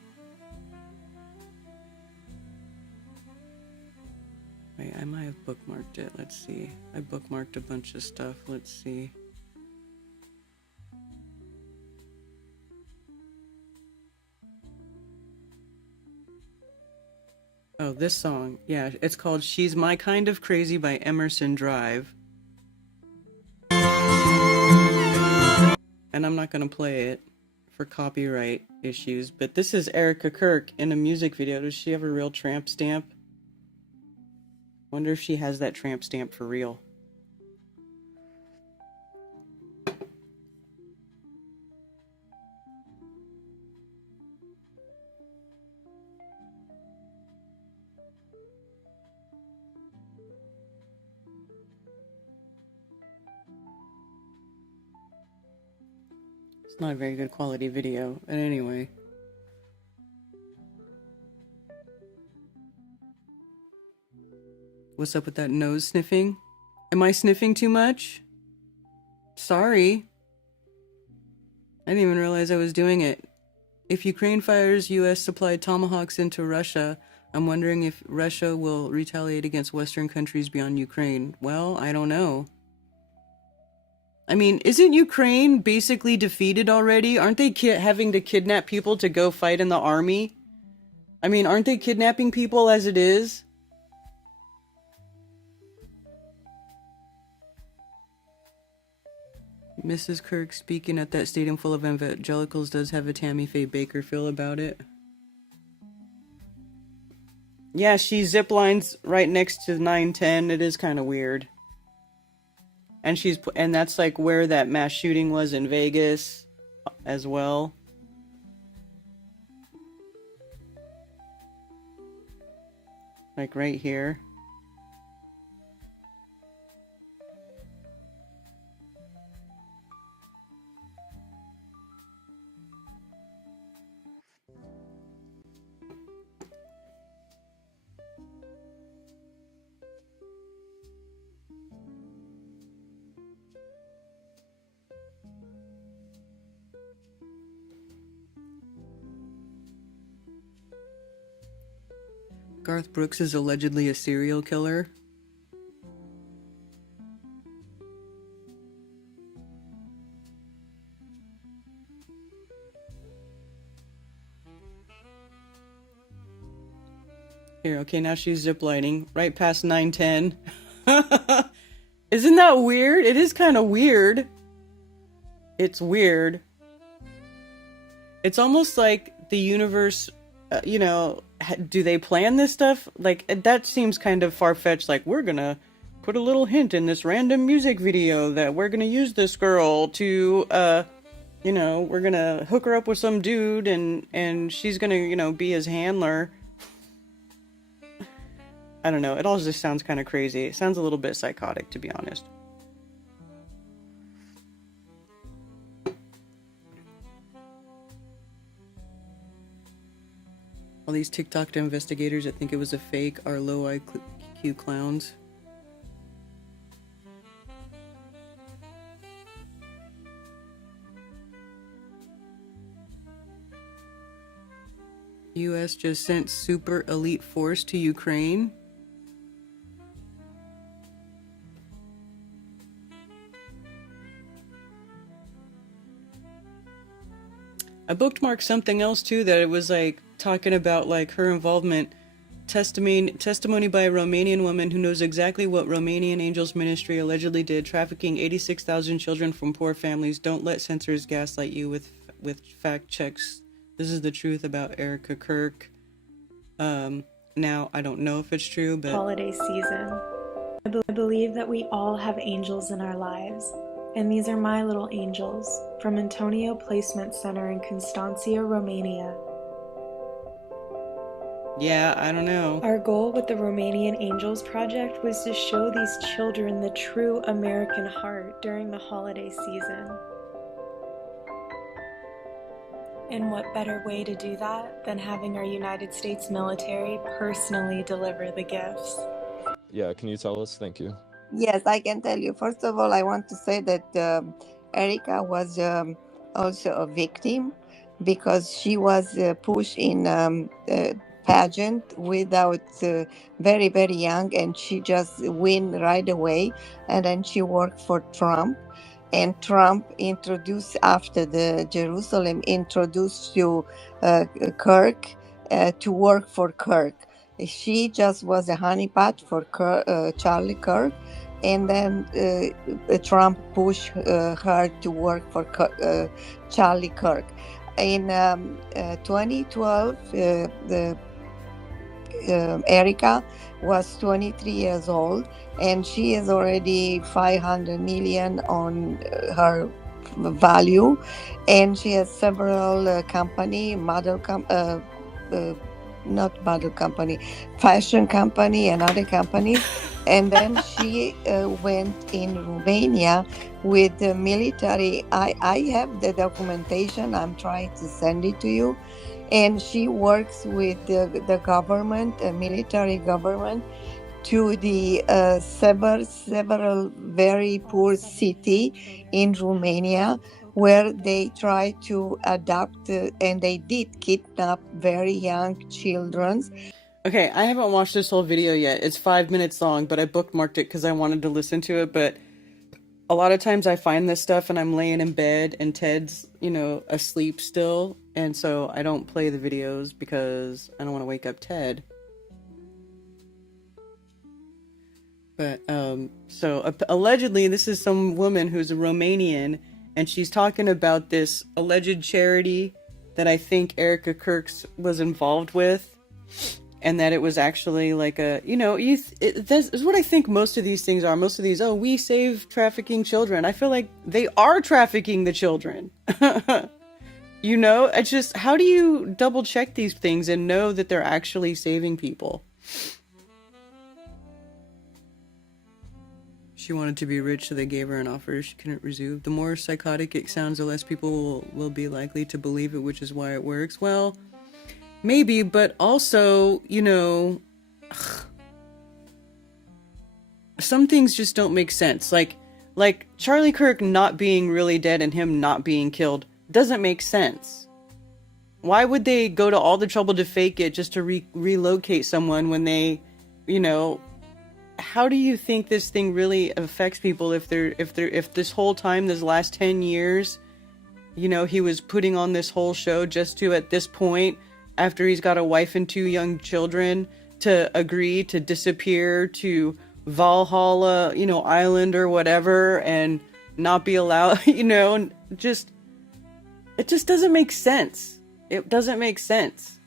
Wait, I might have bookmarked it. Let's see. I bookmarked a bunch of stuff. Let's see. Oh, this song. Yeah, it's called She's My Kind of Crazy by Emerson Drive. And I'm not going to play it for copyright issues, but this is Erica Kirk in a music video. Does she have a real tramp stamp? Wonder if she has that tramp stamp for real. It's not a very good quality video, but anyway. What's up with that nose sniffing? Am I sniffing too much? Sorry. I didn't even realize I was doing it. If Ukraine fires US supplied tomahawks into Russia, I'm wondering if Russia will retaliate against Western countries beyond Ukraine. Well, I don't know. I mean, isn't Ukraine basically defeated already? Aren't they having to kidnap people to go fight in the army? I mean, aren't they kidnapping people as it is? Mrs. Kirk speaking at that stadium full of evangelicals does have a Tammy Faye Baker feel about it. Yeah, she ziplines right next to 910. It is kind of weird. And that's like where that mass shooting was in Vegas as well. Like right here. Garth Brooks is allegedly a serial killer. Here, okay, now she's ziplining right past 910. Isn't that weird? It is kind of weird. It's weird. It's almost like the universe, you know, do they plan this stuff? Like, that seems kind of far-fetched. Like, we're gonna put a little hint in this random music video that we're gonna use this girl to, you know, we're gonna hook her up with some dude and she's gonna, you know, be his handler. I don't know. It all just sounds kind of crazy. It sounds a little bit psychotic, to be honest. All these TikTok investigators that think it was a fake are low IQ clowns. US just sent super elite force to Ukraine. I bookmarked something else too, that it was like talking about like her involvement, testimony by a Romanian woman who knows exactly what Romanian Angels Ministry allegedly did, trafficking 86,000 children from poor families. Don't let censors gaslight you with fact checks. This is the truth about Erica Kirk. Now I don't know if it's true, but holiday season. I believe that we all have angels in our lives. And these are my little angels from Antonio Placement Center in Constanța, Romania. Yeah, I don't know. Our goal with the Romanian Angels Project was to show these children the true American heart during the holiday season. And what better way to do that than having our United States military personally deliver the gifts? Yeah, can you tell us? Thank you. Yes, I can tell you. First of all, I want to say that Erica was also a victim because she was pushed in a pageant without very, very young, and she just win right away. And then she worked for Trump. And Trump introduced, after the Jerusalem, introduced to Kirk to work for Kirk. She just was a honeypot for Charlie Kirk, and then Trump pushed her to work for Charlie Kirk. In 2012, the Erica was 23 years old, and she is already 500 million on her value, and she has several company, not model company, fashion company and other companies. And then she went in Romania with the military. I have the documentation. I'm trying to send it to you. And she works with the government, military government, to the several very poor city in Romania, where they try to adopt and they did kidnap very young children. Okay, I haven't watched this whole video yet. It's 5 minutes long, but I bookmarked it because I wanted to listen to it. But a lot of times I find this stuff and I'm laying in bed and Ted's, asleep still. And so I don't play the videos because I don't want to wake up Ted. But, so allegedly this is some woman who's a Romanian, and she's talking about this alleged charity that I think Erica Kirk's was involved with, and that it was actually like this is what I think most of these things are. Most of these, we save trafficking children. I feel like they are trafficking the children. It's just, how do you double check these things and know that they're actually saving people? She wanted to be rich, so they gave her an offer she couldn't refuse. The more psychotic it sounds, the less people will be likely to believe it, which is why it works. Well, maybe, but also, some things just don't make sense. Like Charlie Kirk not being really dead and him not being killed doesn't make sense. Why would they go to all the trouble to fake it just to relocate someone when they, how do you think this thing really affects people if this whole time, this last 10 years, he was putting on this whole show just to, at this point, after he's got a wife and 2 young children, to agree to disappear to Valhalla, island or whatever, and not be allowed, it just doesn't make sense. It doesn't make sense.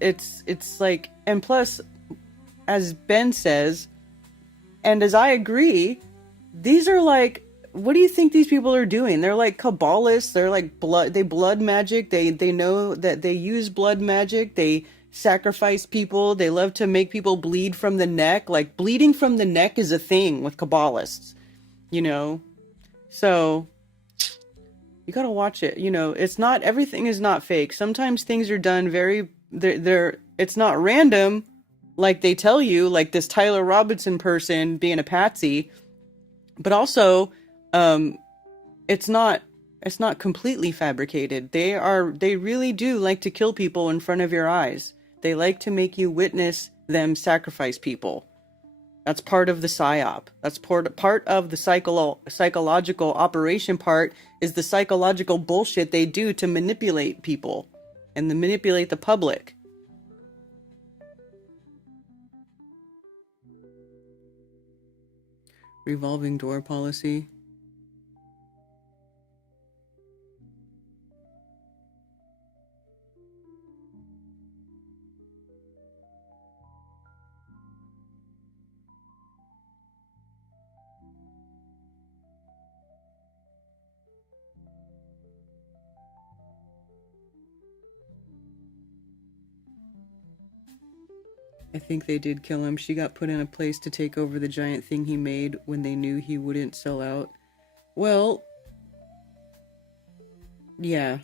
It's like, and plus, as Ben says, and as I agree, these are like, what do you think these people are doing? They're like Kabbalists. They're like blood magic. They know that they use blood magic. They sacrifice people. They love to make people bleed from the neck. Like, bleeding from the neck is a thing with Kabbalists, So you gotta watch it. It's not, everything is not fake. Sometimes things are done it's not random, like they tell you, like this Tyler Robinson person being a patsy, but also, it's not completely fabricated. They really do like to kill people in front of your eyes. They like to make you witness them sacrifice people. That's part of the psyop. That's part of the psychological operation. Part is the psychological bullshit they do to manipulate people and to manipulate the public. Revolving door policy. I think they did kill him. She got put in a place to take over the giant thing he made when they knew he wouldn't sell out. Well, yeah.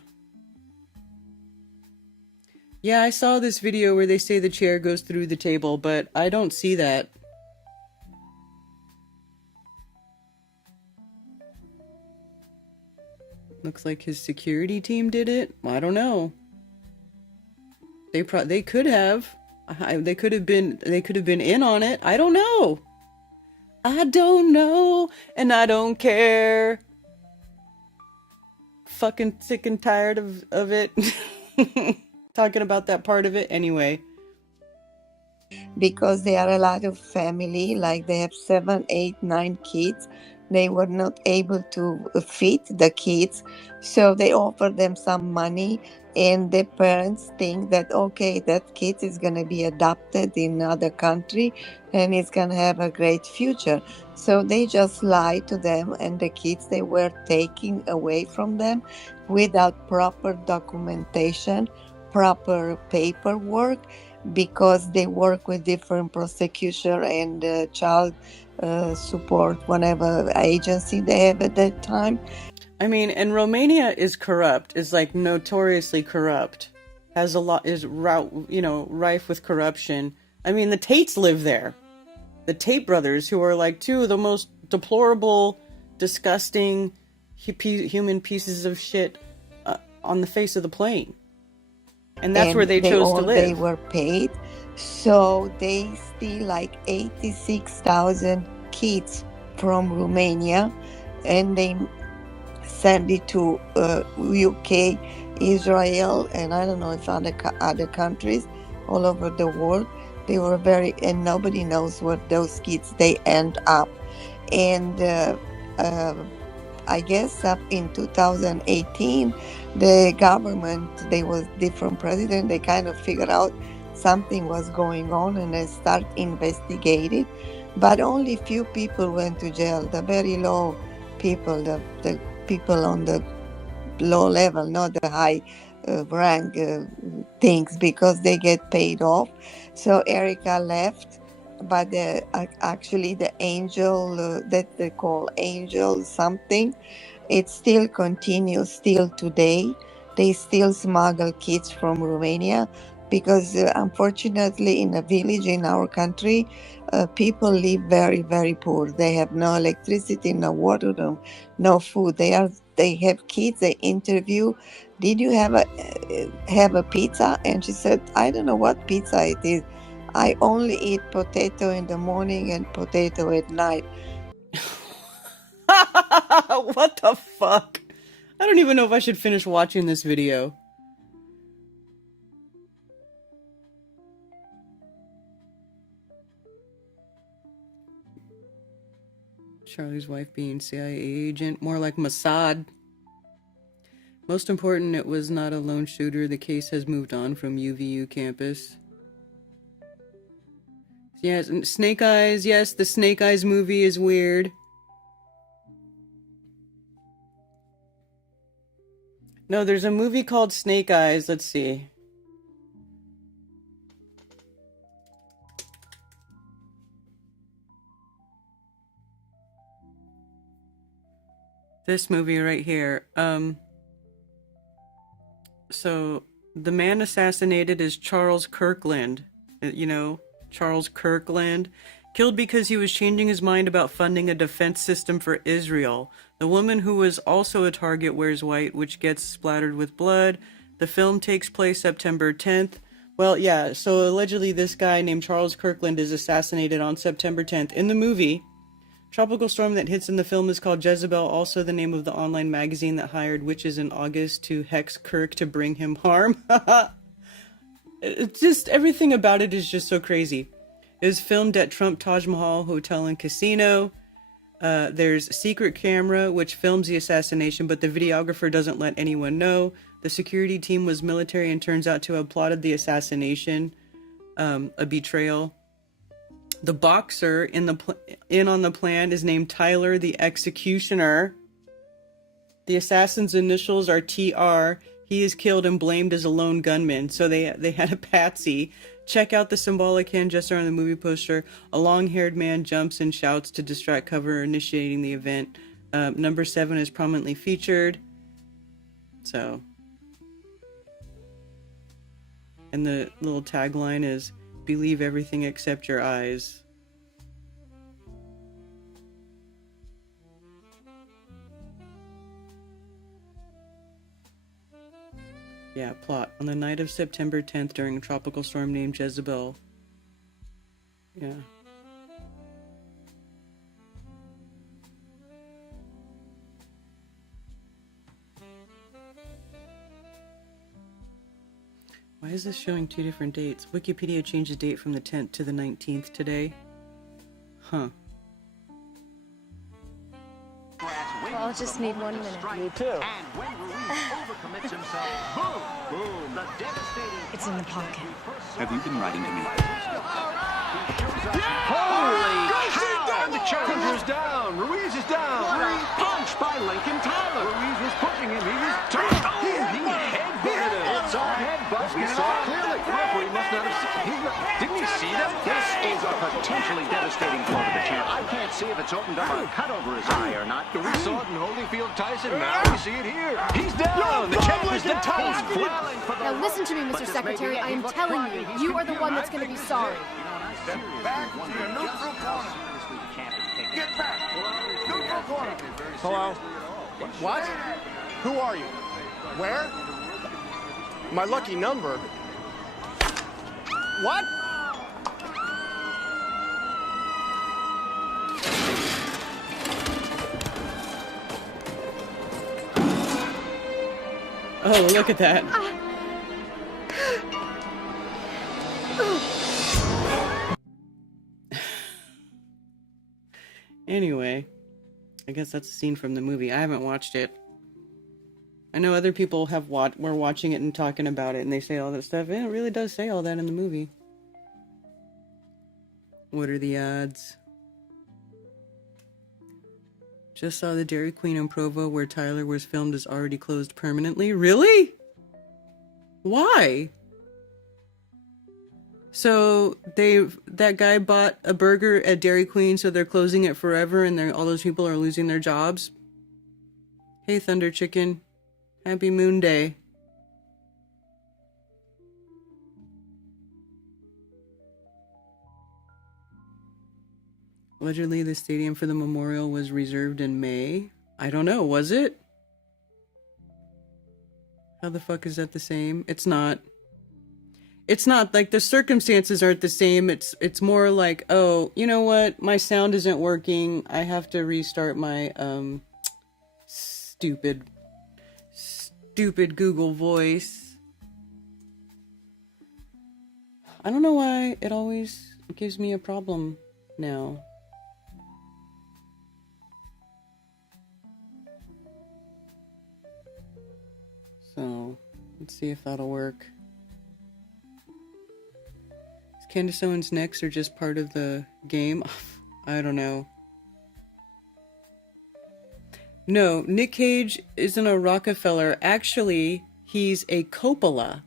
Yeah, I saw this video where they say the chair goes through the table, but I don't see that. Looks like his security team did it. I don't know. They could have. They could have been in on it. I don't know. I don't know, and I don't care. Fucking sick and tired of it. Talking about that part of it anyway. Because they are a lot of family, like they have 7, 8, 9 kids. They were not able to feed the kids, so they offered them some money, and the parents think that, okay, that kid is going to be adopted in another country and it's going to have a great future. So they just lied to them, and the kids, they were taken away from them without proper documentation, proper paperwork, because they work with different prosecution and child support, whatever agency they have at that time. I mean, and Romania is corrupt, is like notoriously corrupt, has a lot, is rife with corruption. I mean, the Tates live there. The Tate brothers, who are like two of the most deplorable, disgusting human pieces of shit on the face of the plane. And that's where they chose to live. They were paid, so they steal like 86,000 kids from Romania, and they send it to UK, Israel, and I don't know if other countries all over the world. They were and nobody knows where those kids they end up. And I guess up in 2018, the government, they was different president, they kind of figured out something was going on, and they start investigating. But only few people went to jail, the very low people, the people on the low level, not the high rank things, because they get paid off. So Erica left, but actually the angel that they call angel something, it still continues still today. They still smuggle kids from Romania because unfortunately in a village in our country, people live very, very poor. They have no electricity, no water, no food. They have kids. They interview, did you have a pizza? And she said, I don't know what pizza it is. I only eat potato in the morning and potato at night. What the fuck? I don't even know if I should finish watching this video. Charlie's wife being CIA agent, more like Mossad. Most important, it was not a lone shooter. The case has moved on from UVU campus. Yes, Snake Eyes. Yes, the Snake Eyes movie is weird. No, there's a movie called Snake Eyes. Let's see. This movie right here. So the man assassinated is Charles Kirkland. You know, Charles Kirkland. Killed because he was changing his mind about funding a defense system for Israel. The woman who was also a target wears white, which gets splattered with blood. The film takes place September 10th. Well, yeah, so allegedly this guy named Charles Kirkland is assassinated on September 10th. In the movie, tropical storm that hits in the film is called Jezebel, also the name of the online magazine that hired witches in August to hex Kirk to bring him harm. It's just, everything about it is just so crazy. It was filmed at Trump Taj Mahal Hotel and Casino. There's secret camera, which films the assassination, but the videographer doesn't let anyone know. The security team was military and turns out to have plotted the assassination, a betrayal. The boxer in on the plan is named Tyler the Executioner. The assassin's initials are TR. He is killed and blamed as a lone gunman. So they had a patsy. Check out the symbolic hand gesture on the movie poster. A long-haired man jumps and shouts to distract cover, initiating the event. Number 7 is prominently featured. So. And the little tagline is, "Believe everything except your eyes." Yeah, plot. On the night of September 10th, during a tropical storm named Jezebel. Yeah. Why is this showing 2 different dates? Wikipedia changed the date from the 10th to the 19th today. Huh. I'll just need 1 minute. Me too. It's in the pocket. Have you been writing to me? Holy cow! The challenger's down. Ruiz is down. Punched by Lincoln Tyler. Ruiz was pushing him. He was turned. He headbutted him. It's all headbutts. We saw it clearly. The referee must not have seen. Didn't he see them? This is a potentially devastating blow to the champ. I can't see if it's opened up a cut over his eye or not. We saw it in Holyfield Tyson. Now we see it here. He's down. The champ is down. Now listen to me, Mr. Secretary. I am telling you, you are the one that's going to be sorry. Step back to the neutral corner. Get back. Neutral corner. Hello? What? Who are you? Where? My lucky number. What? Oh, look at that. Anyway, I guess that's a scene from the movie. I haven't watched it. I know other people have were watching it and talking about it, and they say all that stuff, and it really does say all that in the movie. What are the odds? Just saw the Dairy Queen in Provo where Tyler was filmed is already closed permanently. Really? Why? So that guy bought a burger at Dairy Queen, so they're closing it forever, and all those people are losing their jobs. Hey, Thunder Chicken, happy Moonday. Allegedly, the stadium for the memorial was reserved in May. I don't know, was it? How the fuck is that the same? It's not. It's not, like, the circumstances aren't the same. It's more like, oh, you know what? My sound isn't working. I have to restart my stupid Google Voice. I don't know why it always gives me a problem now. So, let's see if that'll work. Is Candace Owens next or just part of the game? I don't know. No, Nick Cage isn't a Rockefeller. Actually, he's a Coppola.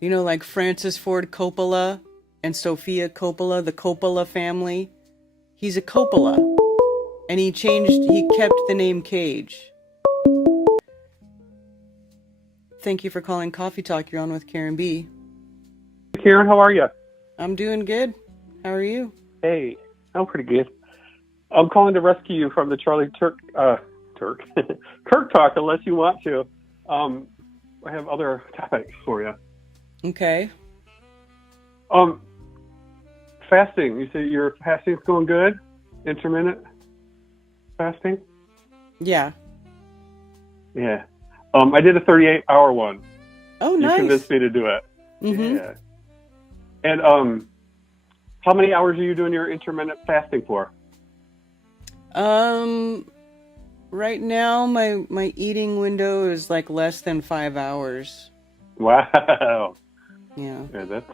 You know, like Francis Ford Coppola and Sofia Coppola, the Coppola family. He's a Coppola. And he kept the name Cage. Thank you for calling Coffee Talk. You're on with Karen B. Karen, how are you? I'm doing good. How are you? Hey, I'm pretty good. I'm calling to rescue you from the Charlie Kirk talk, unless you want to. I have other topics for you. Okay. Fasting. You say your fasting's going good? Intermittent fasting? Yeah. Yeah. I did a 38-hour one. Oh, nice. You convinced me to do it. Mm-hmm. Yeah. And how many hours are you doing your intermittent fasting for? Right now my eating window is like less than 5 hours. Wow. Yeah. Yeah, that's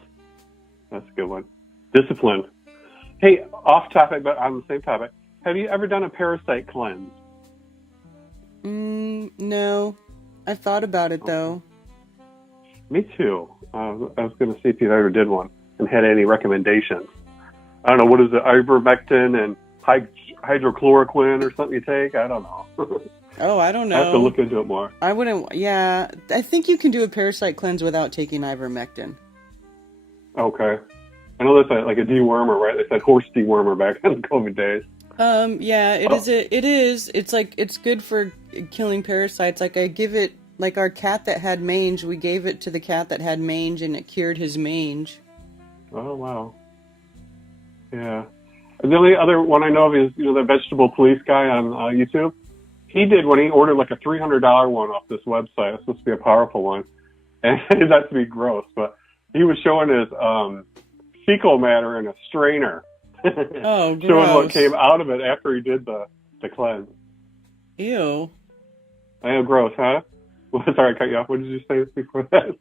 a good one. Discipline. Hey, off topic, but on the same topic. Have you ever done a parasite cleanse? No. I thought about it though. Me too. I was going to see if you ever did one. and had any recommendations. I don't know, what is it, ivermectin and hydrochloroquine or something you take? I don't know. Oh, I don't know. I have to look into it more. I wouldn't, yeah. I think you can do a parasite cleanse without taking ivermectin. Okay. I know that's like a dewormer, right? They said horse dewormer back in the COVID days. Yeah, it is. It's like, it's good for killing parasites. Like, I give it, like our cat that had mange, we gave it to the cat that had mange and it cured his mange. Oh, wow. Yeah. The only other one I know of is, the vegetable police guy on YouTube. He did when he ordered like a $300 one off this website. It's supposed to be a powerful one. And not to be gross, but he was showing his fecal matter in a strainer. Oh, gross. Showing what came out of it after he did the cleanse. Ew. I know, gross, huh? Well, sorry, I cut you off. What did you say before that?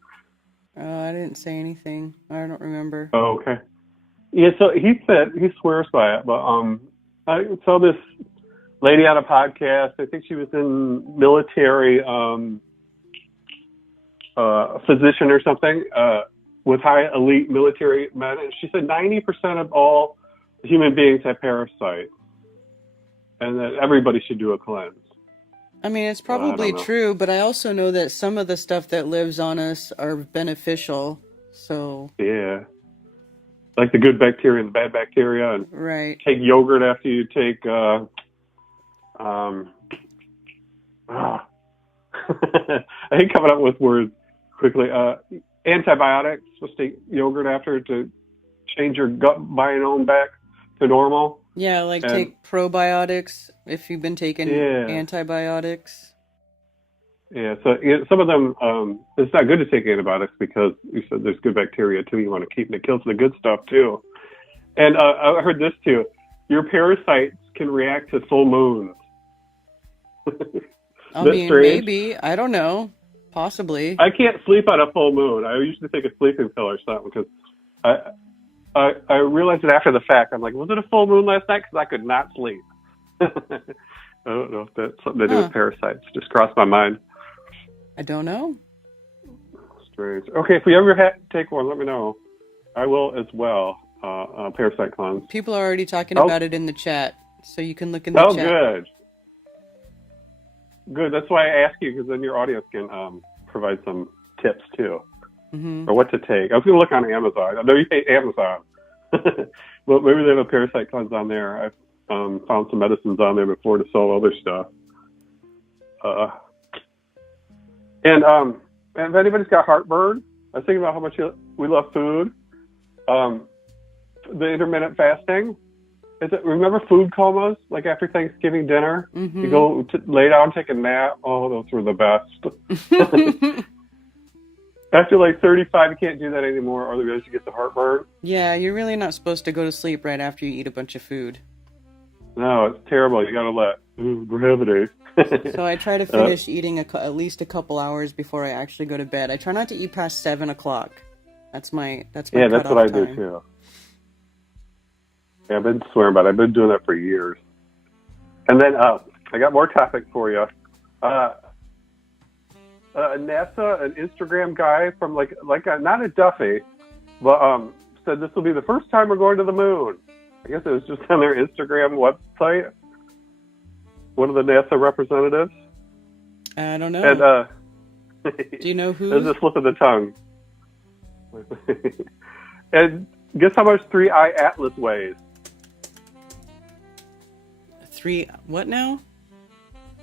I didn't say anything. I don't remember. Oh, okay. Yeah, so he said, he swears by it, but I saw this lady on a podcast. I think she was in military physician or something, with high elite military men, and she said 90% of all human beings have parasites, and that everybody should do a cleanse. I mean, it's probably true, but I also know that some of the stuff that lives on us are beneficial, so... Yeah. Like the good bacteria and the bad bacteria, and right. Take yogurt after you take, I hate coming up with words quickly. Antibiotics, supposed to take yogurt after to change your gut biome back to normal. Yeah, like take probiotics if you've been taking antibiotics. Yeah, so some of them, it's not good to take antibiotics because you said there's good bacteria too. You want to keep, and it kills the good stuff too. And I heard this too. Your parasites can react to full moons. I mean, maybe. I don't know. Possibly. I can't sleep on a full moon. I usually take a sleeping pill or something because I realized it after the fact. I'm like, was it a full moon last night? Because I could not sleep. I don't know if that's something to do with parasites. Just crossed my mind. I don't know. Strange. Okay, if we ever take one, let me know. I will as well. Parasite cleanse. People are already talking about it in the chat, so you can look in the chat. Oh, good. Good. That's why I ask you, because then your audience can provide some tips too, or what to take. I was going to look on Amazon. I know you hate Amazon. Well, maybe they have a parasite cleanse on there. I've found some medicines on there before to sell other stuff. And if anybody's got heartburn, I was thinking about how much we love food. The intermittent fasting. Remember food comas? Like after Thanksgiving dinner, you go to lay down, take a nap. Oh, those were the best. After like 35, you can't do that anymore, otherwise you get the heartburn. Yeah, you're really not supposed to go to sleep right after you eat a bunch of food. No, it's terrible. You gotta let gravity. So I try to finish eating at least a couple hours before I actually go to bed. I try not to eat past 7 o'clock. That's my yeah, that's what I time. do too. Yeah, I've been swearing about it. I've been doing that for years. And then I got more topics for you. NASA, an Instagram guy from like not a Duffy, but said this will be the first time we're going to the moon. I guess it was just on their Instagram website. One of the NASA representatives. I don't know. And do you know who? There's a slip of the tongue. And guess how much 3i Atlas weighs? What now?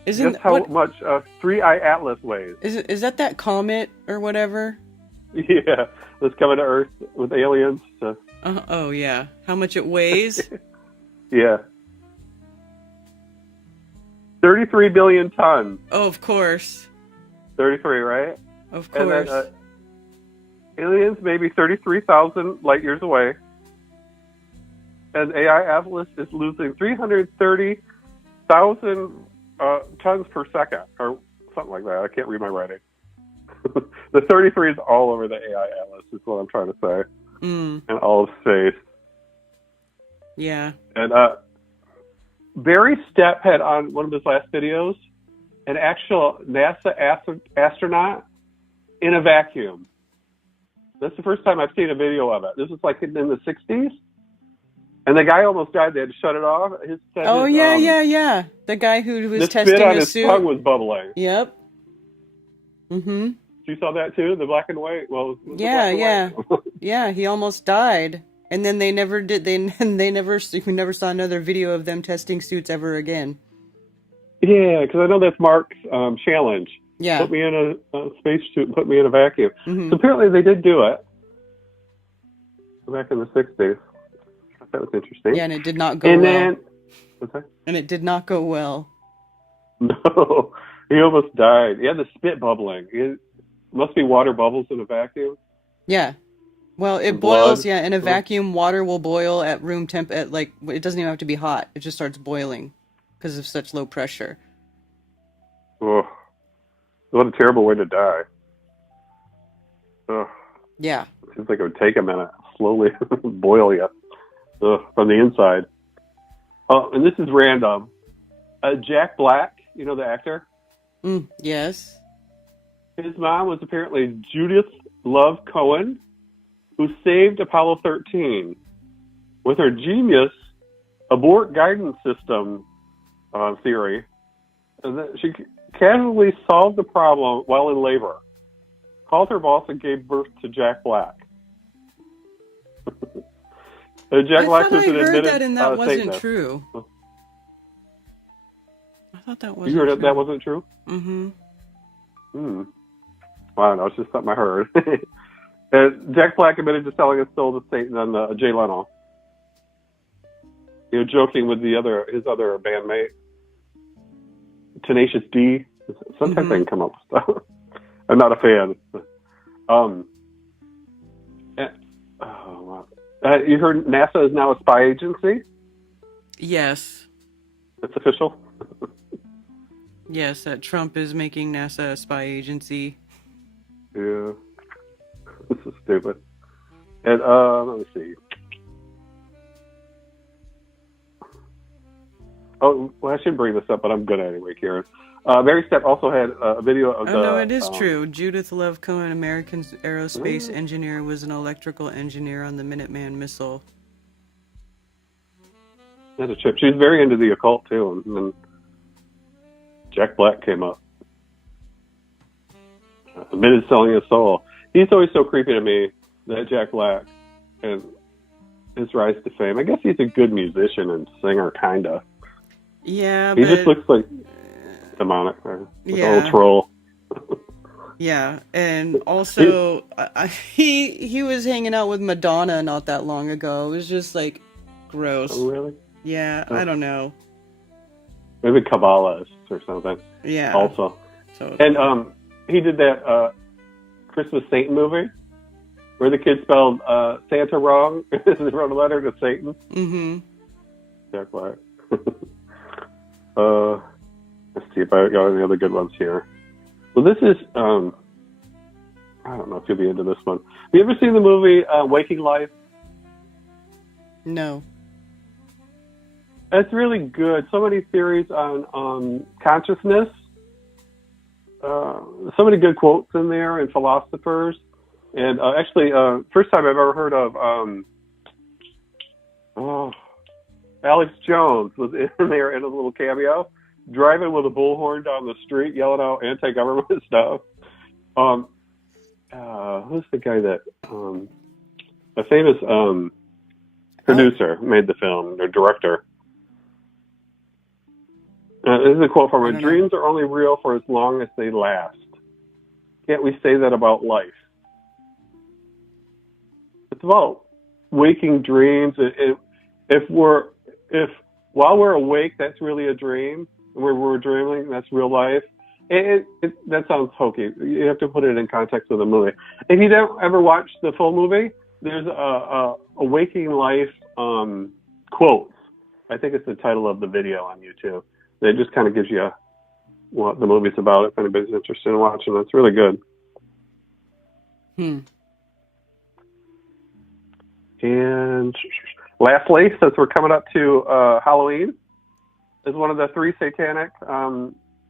Guess how much 3i Atlas weighs? Is that comet or whatever? Yeah, that's coming to Earth with aliens. So. Oh yeah, how much it weighs? Yeah. 33 billion tons. Oh, of course. 33, right? Of course. And then, aliens maybe 33,000 light years away. And AI Atlas is losing 330,000 tons per second, or something like that. I can't read my writing. The 33 is all over the AI Atlas, is what I'm trying to say. And all of space. Yeah. And Barry Stepp had on one of his last videos an actual NASA astronaut in a vacuum. That's the first time I've seen a video of it. This was like in the 60s. And the guy almost died. They had to shut it off. Yeah. The guy who was the testing spit on a his suit. tongue was bubbling. Yep. Mm-hmm. You saw that too? The black and white? Well, it was Yeah, the black yeah. and white. Yeah, he almost we never saw another video of them testing suits ever again. Yeah, because I know that's Mark's challenge. Yeah. Put me in a spacesuit and put me in a vacuum. Mm-hmm. So apparently they did do it back in the 60s. That was interesting. Yeah, and it did not go well. Then, what's that? And it did not go well. No, he almost died. He had the spit bubbling. It must be water bubbles in a vacuum. Yeah. Well, it And boils, blood. yeah. In a vacuum, water will boil at room temp at it doesn't even have to be hot. It just starts boiling because of such low pressure. Oh, what a terrible way to die. Oh, Yeah. seems like it would take a minute. Slowly boil you from the inside. Oh, and this is random. Jack Black, you know the actor? Yes. His mom was apparently Judith Love Cohen, who saved Apollo 13 with her genius abort guidance system theory. And that she casually solved the problem while in labor, called her boss, and gave birth to Jack Black. Jack Black was an admitted that and that wasn't Satanist. true. I thought that wasn't You heard true. that wasn't true? Mm-hmm. Well, I don't know. It's just something I heard. Jack Black admitted to selling his soul to Satan on Jay Leno. Joking with his other bandmate, Tenacious D. Sometimes they can come up with stuff. I'm not a fan. You heard NASA is now a spy agency? Yes. It's official? Yes, that Trump is making NASA a spy agency. Yeah. This is stupid. And let me see. Oh, well, I shouldn't bring this up, but I'm good anyway, Karen. Mary Stepp also had a video of no, it is true. Judith Love Cohen, American aerospace engineer, was an electrical engineer on the Minuteman missile. That's a trip. She's very into the occult, too. And then Jack Black came up. Admitted selling his soul. He's always so creepy to me, that Jack Black, and his rise to fame. I guess he's a good musician and singer, kind of. Yeah, he just looks like demonic, like a little troll. Yeah, and also he was hanging out with Madonna not that long ago. It was just like gross. Oh, really? Yeah, I don't know. Maybe Kabbalist or something. Yeah. Also, so. And he did that Christmas Satan movie where the kid spelled Santa wrong. They wrote a letter to Satan. Mm-hmm. Jack Black. Let's see if I got any other good ones here. Well, this is, I don't know if you'll be into this one. Have you ever seen the movie Waking Life? No. It's really good. So many theories on consciousness. So many good quotes in there and philosophers. And actually, first time I've ever heard of Alex Jones was in there in a little cameo, driving with a bullhorn down the street, yelling out anti-government stuff. Who's the guy that a famous producer made the film, or director? This is a quote from him. Dreams are only real for as long as they last. Can't we say that about life? It's about waking dreams. If while we're awake, that's really a dream, and we're dreaming, that's real life. That sounds hokey. You have to put it in context with the movie. If you don't ever watch the full movie, there's a Waking Life quotes. I think it's the title of the video on YouTube. It just kind of gives you what the movie's about if anybody's interested in watching it. It's really good. And lastly, since we're coming up to Halloween, is one of the 3 satanic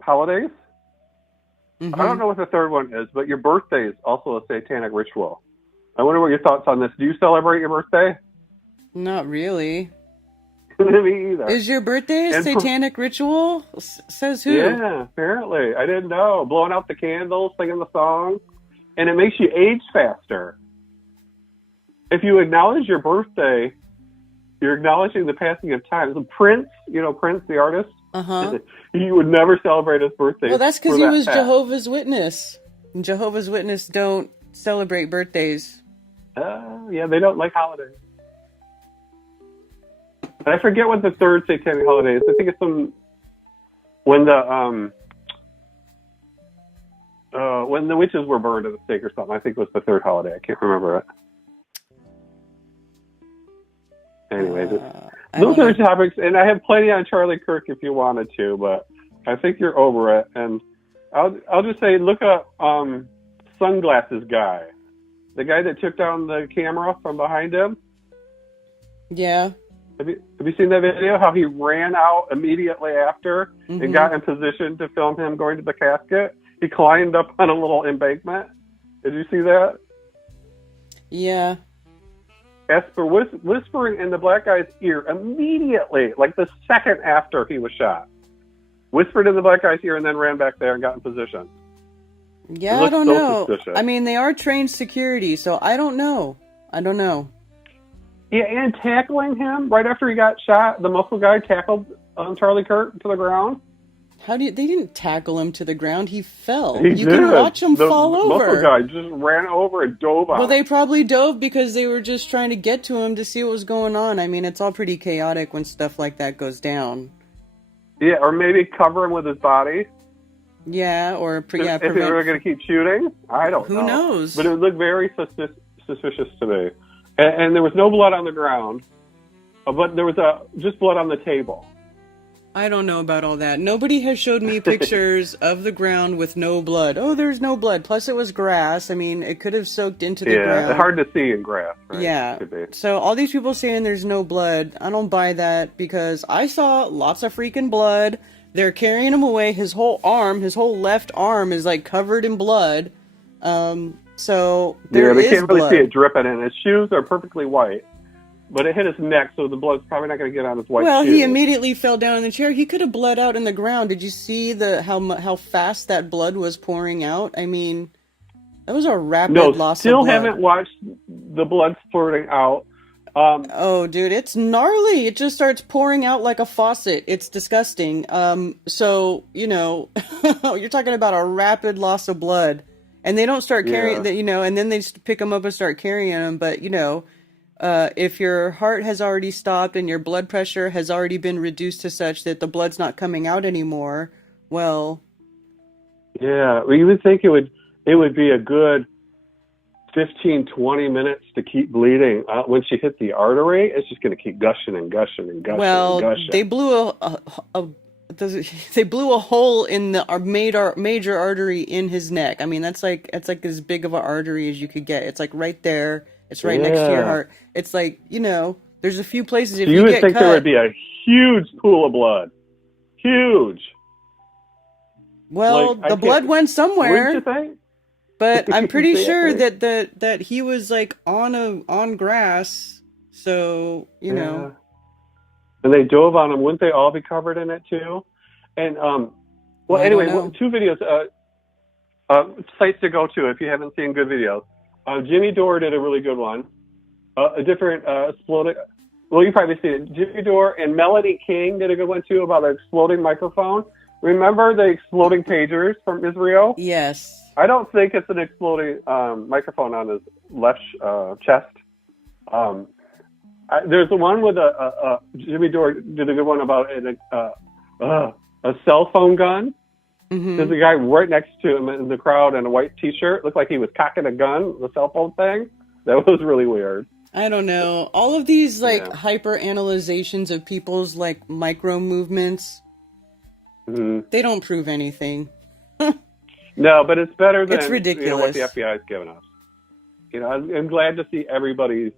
holidays. I don't know what the third one is, but your birthday is also a satanic ritual. I wonder what your thoughts on this. Do you celebrate your birthday? Not really. Me either. Is your birthday a satanic ritual? Says who? Yeah, apparently. I didn't know. Blowing out the candles, singing the song. And it makes you age faster. If you acknowledge your birthday, you're acknowledging the passing of time. So Prince, Prince, the artist, he would never celebrate his birthday. Well, that's because he was Jehovah's Witness. And Jehovah's Witness don't celebrate birthdays. Yeah, they don't like holidays. And I forget what the third satanic holiday is. I think it's when the witches were burned at the stake or something. I think it was the third holiday. I can't remember it. Anyways, those are the topics, and I have plenty on Charlie Kirk if you wanted to, but I think you're over it. And I'll just say, look up Sunglasses Guy, the guy that took down the camera from behind him. Yeah. Have you seen that video? How he ran out immediately after and got in position to film him going to the casket? He climbed up on a little embankment. Did you see that? Yeah. Esper whispering in the black guy's ear immediately, like the second after he was shot. Whispered in the black guy's ear and then ran back there and got in position. Yeah, I don't know. Suspicious. I mean, they are trained security, so I don't know. Yeah, and tackling him right after he got shot, the muscle guy tackled Charlie Kirk to the ground. They didn't tackle him to the ground. He fell. You can watch him fall over. The muscle guy just ran over and dove on. Well, they probably dove because they were just trying to get to him to see what was going on. I mean, it's all pretty chaotic when stuff like that goes down. Yeah, or maybe cover him with his body. Yeah, or if they were going to keep shooting, I don't know. Who knows? But it would look very suspicious to me. And there was no blood on the ground, but there was just blood on the table. I don't know about all that. Nobody has showed me pictures of the ground with no blood. Oh, there's no blood. Plus, it was grass. I mean, it could have soaked into the ground. Yeah, hard to see in grass. Right? Yeah. So all these people saying there's no blood, I don't buy that because I saw lots of freaking blood. They're carrying him away. His whole left arm is like covered in blood. So there is blood. They can't really see it dripping in. His shoes are perfectly white. But it hit his neck, so the blood's probably not going to get on his white shoes. Well, he immediately fell down in the chair. He could have bled out in the ground. Did you see how fast that blood was pouring out? I mean, that was a rapid loss of blood. Still haven't watched the blood spurting out. Oh, dude, it's gnarly. It just starts pouring out like a faucet. It's disgusting. So, you're talking about a rapid loss of blood. And they don't start carrying, and then they just pick them up and start carrying them. But, if your heart has already stopped and your blood pressure has already been reduced to such that the blood's not coming out anymore, well... Yeah, well, you would think it would be a good 15, 20 minutes to keep bleeding. When she hit the artery, it's just going to keep gushing and gushing and gushing and gushing. They blew they blew a hole in the major artery in his neck. I mean, it's like as big of an artery as you could get. It's like right there. It's right next to your heart. It's like, there's a few places if you would get think cut, there would be a huge pool of blood. Huge. Well, the blood went somewhere. Wouldn't you think? But I'm pretty sure that he was like on grass. So, And they dove on him. Wouldn't they all be covered in it too? And anyway, two videos, sites to go to if you haven't seen good videos. Jimmy Dore did a really good one. A different exploding. Well, you probably seen it. Jimmy Dore and Melanie King did a good one too about an exploding microphone. Remember the exploding pagers from Israel? Yes. I don't think it's an exploding microphone on his left chest. There's the one with Jimmy Dore did a good one about a cell phone gun. Mm-hmm. There's a guy right next to him in the crowd in a white T-shirt. Looked like he was cocking a gun, the cell phone thing. That was really weird. I don't know. All of these hyper analyzations of people's micro movements, they don't prove anything. No, but it's better than it's ridiculous. What the FBI is giving us. I'm glad to see everybody's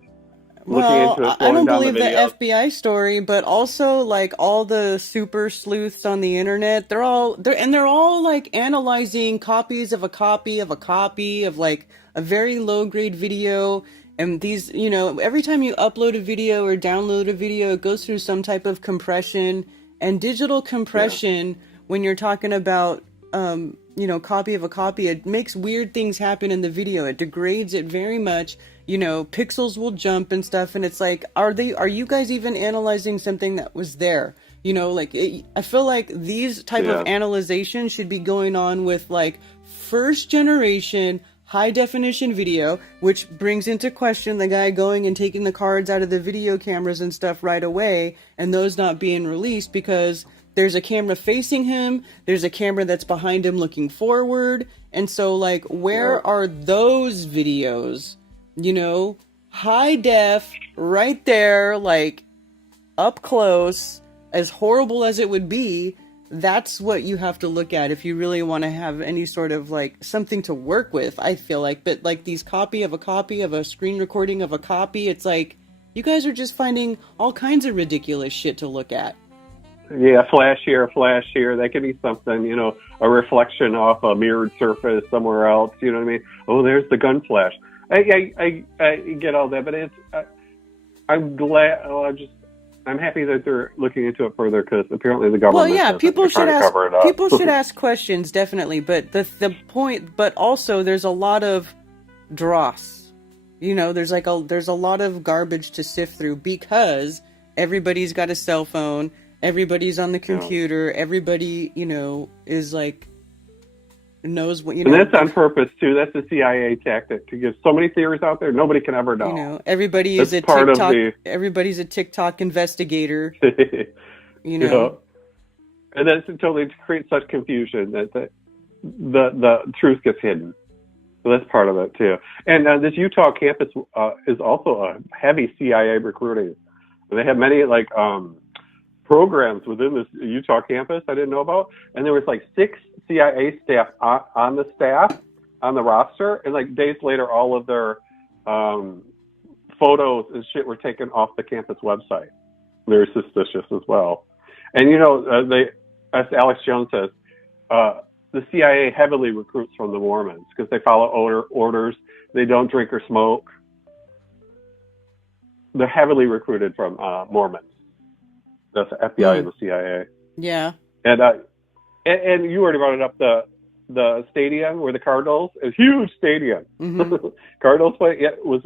looking into it, I slowing don't down the believe the videos. FBI story, but also like all the super sleuths on the internet, they're all like analyzing copies of a copy of a copy of like a very low grade video. And these, every time you upload a video or download a video, it goes through some type of compression. And digital compression, when you're talking about, copy of a copy, it makes weird things happen in the video. It degrades it very much. Pixels will jump and stuff. And it's like, are you guys even analyzing something that was there? I feel like these type of analyzation should be going on with like first generation high definition video, which brings into question the guy going and taking the cards out of the video cameras and stuff right away, and those not being released because there's a camera facing him, there's a camera that's behind him looking forward, and so like, where are those videos? High def, right there, like up close, as horrible as it would be. That's what you have to look at if you really want to have any sort of like something to work with, I feel like. But like these copy of a screen recording of a copy, it's like you guys are just finding all kinds of ridiculous shit to look at. Yeah, flash here. That could be something, a reflection off a mirrored surface somewhere else. You know what I mean? Oh, there's the gun flash. I get all that, but I'm glad. I'm happy that they're looking into it further because apparently the government. Well, yeah, people should ask. Cover it up. People should ask questions, definitely. But the point, but also there's a lot of dross. There's a lot of garbage to sift through because everybody's got a cell phone, everybody's on the computer, everybody is like knows what And that's on purpose too. That's a CIA tactic to give so many theories out there. Nobody can ever know. Everybody is a TikTok. Everybody's a TikTok investigator. And that's totally to create such confusion that the truth gets hidden. So that's part of it too. And this Utah campus is also a heavy CIA recruiting. And they have many programs within this Utah campus I didn't know about, and there was like 6 CIA staff on the staff on the roster, and like days later all of their photos and shit were taken off the campus website. Very suspicious as well. And as Alex Jones says, the CIA heavily recruits from the Mormons because they follow orders, they don't drink or smoke. They're heavily recruited from Mormons. That's the FBI and the CIA. Yeah. And you already brought it up, the stadium where the Cardinals, a huge stadium. Mm-hmm. Cardinals play, it was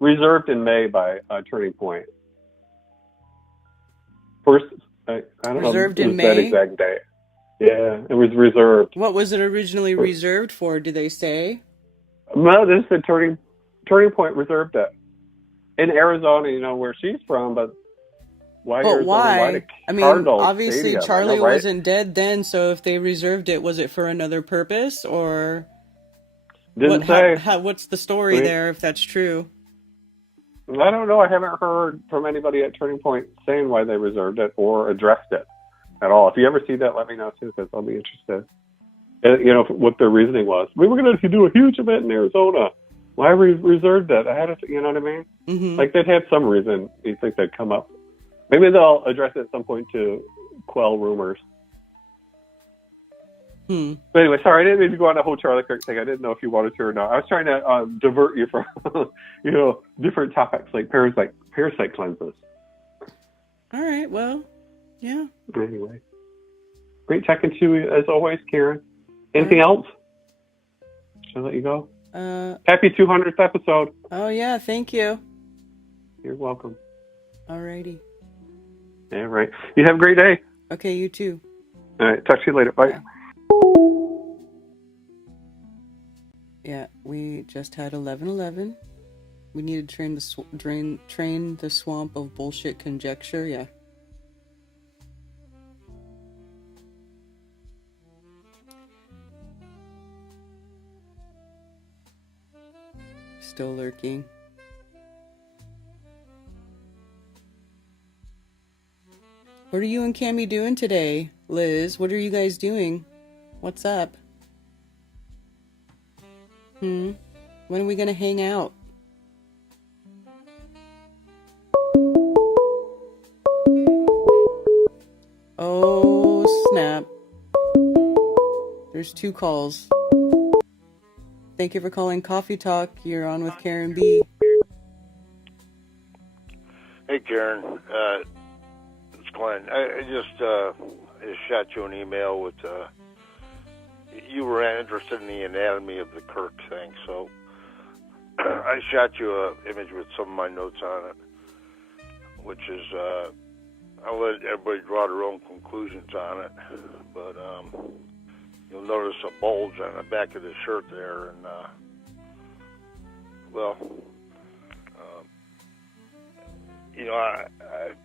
reserved in May by Turning Point. First, I don't reserved know in that May? exact date. Yeah, it was reserved. What was it originally reserved for? Did they say? No, this is the Turning Point reserved it in Arizona. Where she's from, but. Why? But why? I mean, obviously Stadium, Charlie right? wasn't dead then, so if they reserved it, was it for another purpose or? Didn't say. What's the story there, if that's true? I don't know. I haven't heard from anybody at Turning Point saying why they reserved it or addressed it at all. If you ever see that, let me know too, because I'll be interested. What their reasoning was. We were going to do a huge event in Arizona. Why we reserved it? I had it. You know what I mean? Mm-hmm. Like they'd have some reason. You think they'd come up. Maybe they'll address it at some point to quell rumors. But anyway, sorry, I didn't mean to go on the whole Charlie Kirk thing. I didn't know if you wanted to or not. I was trying to divert you from, different topics like parasite cleanses. All right, well, yeah. Anyway, great talking to you as always, Karen. Anything else? Should I let you go? Happy 200th episode. Oh yeah, thank you. You're welcome. Alrighty. Yeah, right. You have a great day. Okay, you too. All right, talk to you later. Bye. Yeah. Yeah, we just had 11:11. We need to train the swamp of bullshit conjecture. Yeah. Still lurking. What are you and Cammy doing today, Liz? What are you guys doing? What's up? When are we gonna hang out? There's 2 calls. Thank you for calling Coffee Talk. You're on with Karen B. Hey, Karen. It's Glenn. I just shot you an email with, you were interested in the anatomy of the Kirk thing, so I shot you an image with some of my notes on it, which is, I'll let everybody draw their own conclusions on it, but you'll notice a bulge on the back of the shirt there, and,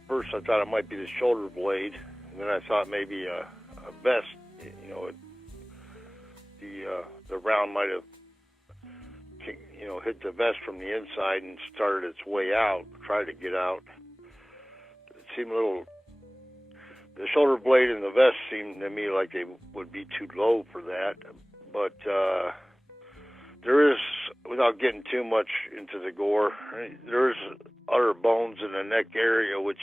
first I thought it might be the shoulder blade, and then I thought maybe a vest, the round might have, hit the vest from the inside and started its way out, tried to get out. It seemed a little, the shoulder blade and the vest seemed to me like they would be too low for that, but there is, without getting too much into the gore, there is other bones in the neck area which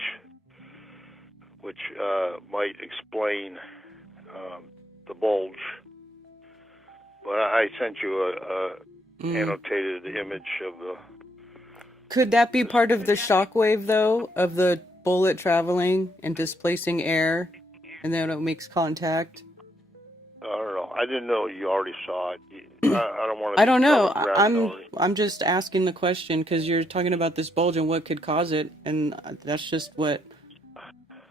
might explain the bulge. But I sent you a annotated image of the. Could that be part of the shockwave, though, of the bullet traveling and displacing air, and then it makes contact? I don't know. I didn't know you already saw it. I don't want to. I don't know. I'm just asking the question because you're talking about this bulge and what could cause it, and that's just what.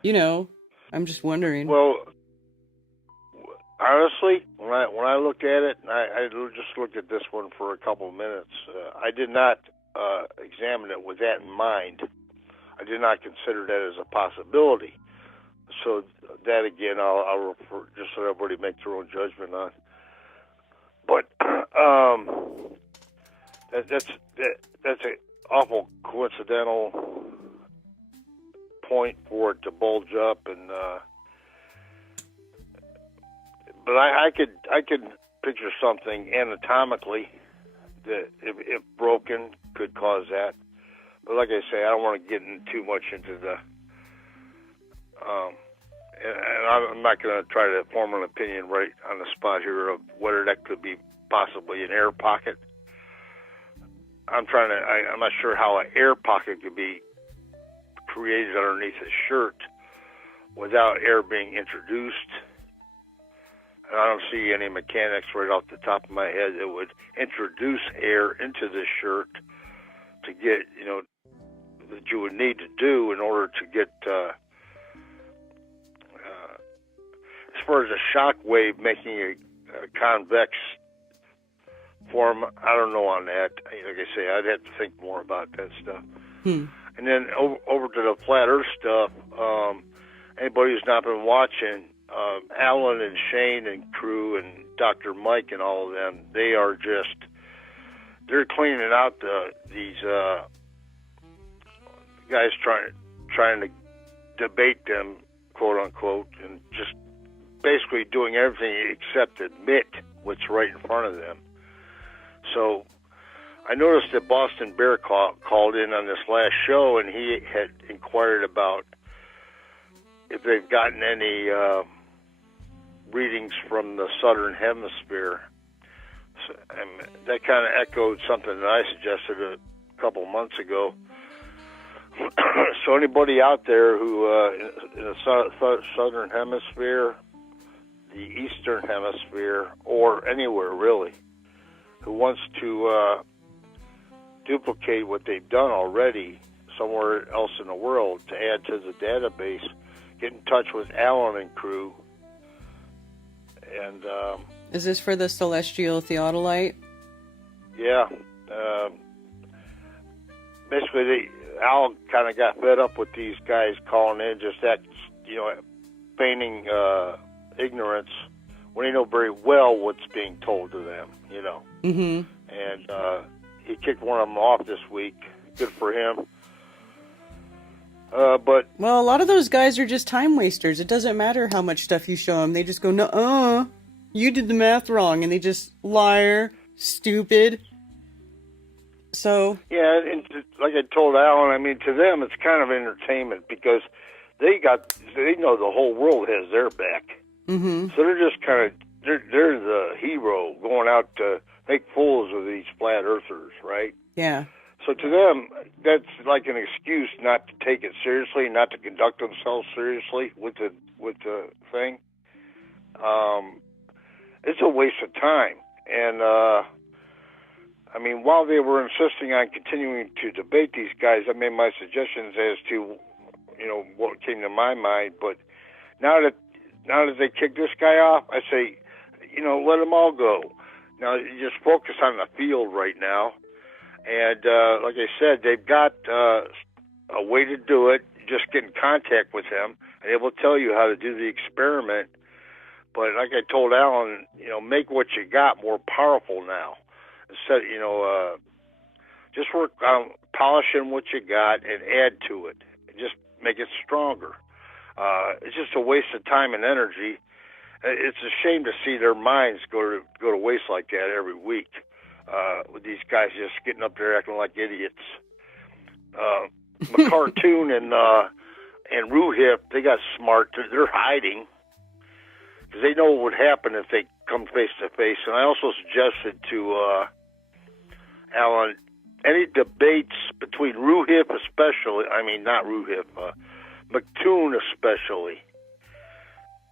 I'm just wondering. Well, honestly, when I looked at it, and I just looked at this one for a couple of minutes, I did not examine it with that in mind. I did not consider that as a possibility. So that again, I'll refer, just so everybody make their own judgment on. But that's an awful coincidental point for it to bulge up, and but I could picture something anatomically that, if broken, could cause that. But like I say, I don't want to get too much into the. And I'm not going to try to form an opinion right on the spot here of whether that could be possibly an air pocket. I'm not sure how an air pocket could be created underneath a shirt without air being introduced. And I don't see any mechanics right off the top of my head that would introduce air into this shirt to get, that you would need to do in order to get, as far as a shock wave making a convex form, I don't know on that. Like I say, I'd have to think more about that stuff. And then over to the flat Earth stuff, anybody who's not been watching, Alan and Shane and crew and Dr. Mike and all of them, they're cleaning out these guys trying to debate them, quote unquote, and just basically doing everything except admit what's right in front of them. So I noticed that Boston Bear called in on this last show, and he had inquired about if they've gotten any readings from the southern hemisphere. So, and that kind of echoed something that I suggested a couple months ago. So anybody out there who in the southern hemisphere, the eastern hemisphere, or anywhere really, who wants to duplicate what they've done already somewhere else in the world to add to the database, get in touch with Alan and crew. And is this for the celestial theodolite? Yeah. Basically, Al kind of got fed up with these guys calling in, just feigning ignorance when they know very well what's being told to them, Mm-hmm. And he kicked one of them off this week. Good for him. But well, a lot of those guys are just time wasters. It doesn't matter how much stuff you show them. They just go, "Nuh-uh, you did the math wrong," and they just liar, stupid. So yeah, and like I told Alan, to them it's kind of entertainment because they know the whole world has their back. Mm-hmm. So they're just kind of they're the hero going out to make fools of these flat earthers, right? Yeah. So to them, that's like an excuse not to take it seriously, not to conduct themselves seriously with the thing. It's a waste of time. And I mean, while they were insisting on continuing to debate these guys, I made my suggestions as to, you know, what came to my mind. But now that they kick this guy off, I say, you know, let them all go. Now you just focus on the field right now. And like I said, they've got a way to do it. Just get in contact with him, and they will tell you how to do the experiment. But like I told Alan, you know, make what you got more powerful now. Instead, you know, just work on polishing what you got and add to it. Just make it stronger. It's just a waste of time and energy. It's a shame to see their minds go to waste like that every week. With these guys just getting up there acting like idiots. McCartoon and Ruhip, they got smart. They're hiding because they know what would happen if they come face to face. And I also suggested to Alan, any debates between Ruhip especially, I mean not Ruhip, McToon especially,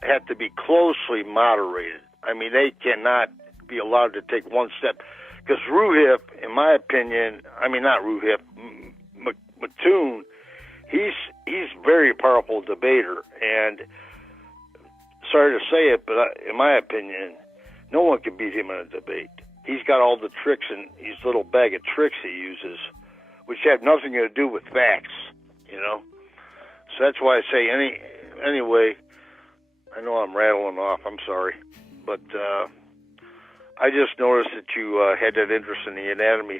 have to be closely moderated. I mean, they cannot be allowed to take one step. Because Ruhip, in my opinion, I mean not Ruhip, McToon, he's a very powerful debater, and sorry to say it, but in my opinion, no one can beat him in a debate. He's got all the tricks in his little bag of tricks he uses, which have nothing to do with facts, you know. So that's why I say anyway. I know I'm rattling off. I'm sorry, but. I just noticed that you had that interest in the anatomy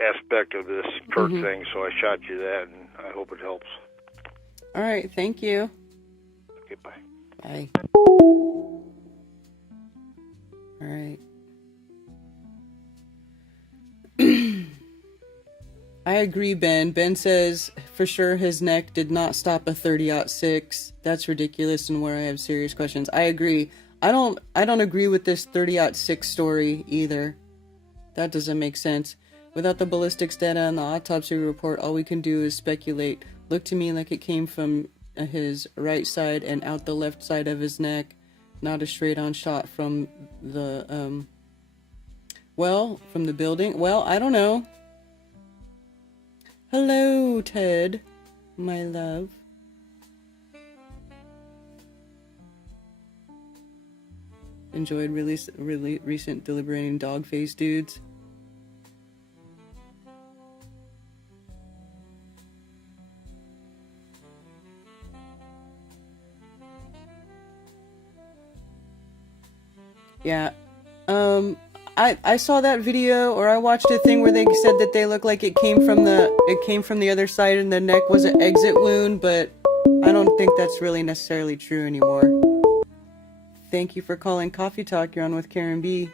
aspect of this Kirk thing, so I shot you that, and I hope it helps. All right, thank you. Okay, bye. Bye. All right. I agree, Ben. Ben says for sure his neck did not stop a 30-06. That's ridiculous, and where I have serious questions. I agree. I don't agree with this 30-06 story either. That doesn't make sense. Without the ballistics data and the autopsy report, all we can do is speculate. Looked to me like it came from his right side and out the left side of his neck, not a straight-on shot from the from the building. Well, I don't know. Hello, Ted, my love. Enjoyed really recent deliberating dog face dudes. Yeah. I saw that video, or I watched a thing where they said that they look like it came from the other side and the neck was an exit wound, but I don't think that's really necessarily true anymore. Thank you for calling Coffee Talk. You're on with Karen B.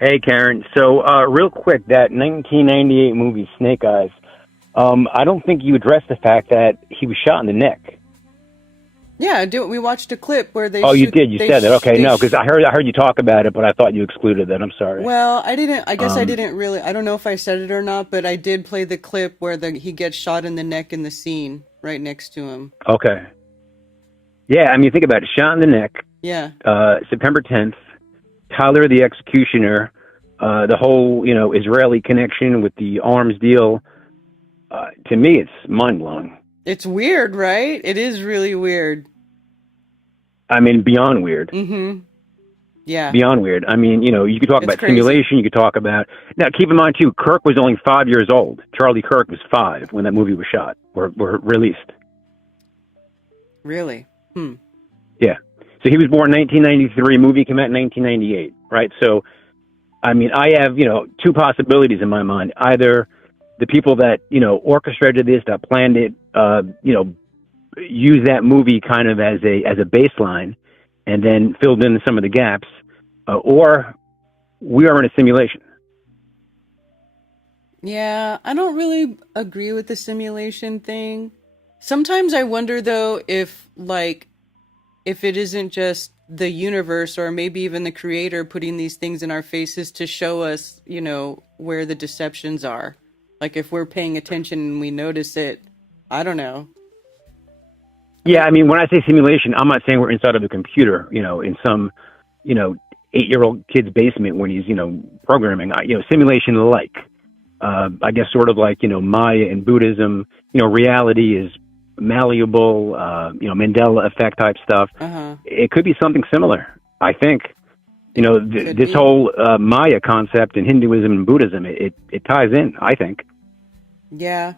Hey, Karen. So, real quick, that 1998 movie, Snake Eyes, I don't think you addressed the fact that he was shot in the neck. Yeah, we watched a clip where they. Oh, you did. You said that. Okay, no, because I heard you talk about it, but I thought you excluded that. I'm sorry. Well, I didn't. I guess I didn't really. I don't know if I said it or not, but I did play the clip where he gets shot in the neck in the scene right next to him. Okay. Yeah, I mean, think about it. Shot in the neck. Yeah. September 10th. Tyler the Executioner. The whole, Israeli connection with the arms deal. To me, it's mind blowing. It's weird, right? It is really weird. I mean, beyond weird. Mm-hmm. Yeah. Beyond weird. I mean, you could talk about crazy. simulation. You could talk about... Now, keep in mind, too, Kirk was only 5 years old. Charlie Kirk was 5 when that movie was shot or released. Really? Yeah. So he was born in 1993. Movie came out in 1998, right? So, I mean, I have, two possibilities in my mind. Either the people that, orchestrated this, that planned it, use that movie kind of as a baseline and then filled in some of the gaps, or we are in a simulation. Yeah, I don't really agree with the simulation thing. Sometimes I wonder, though, if it isn't just the universe or maybe even the creator putting these things in our faces to show us, you know, where the deceptions are. Like if we're paying attention and we notice it, I don't know. Yeah, I mean, when I say simulation, I'm not saying we're inside of a computer, you know, in some, you know, 8-year-old kid's basement when he's, you know, programming. You know, simulation like, I guess sort of like, you know, Maya and Buddhism, you know, reality is malleable, you know, Mandela effect type stuff. It could be something similar, I think. You know, this whole Maya concept in Hinduism and Buddhism, it ties in, I think. Yeah.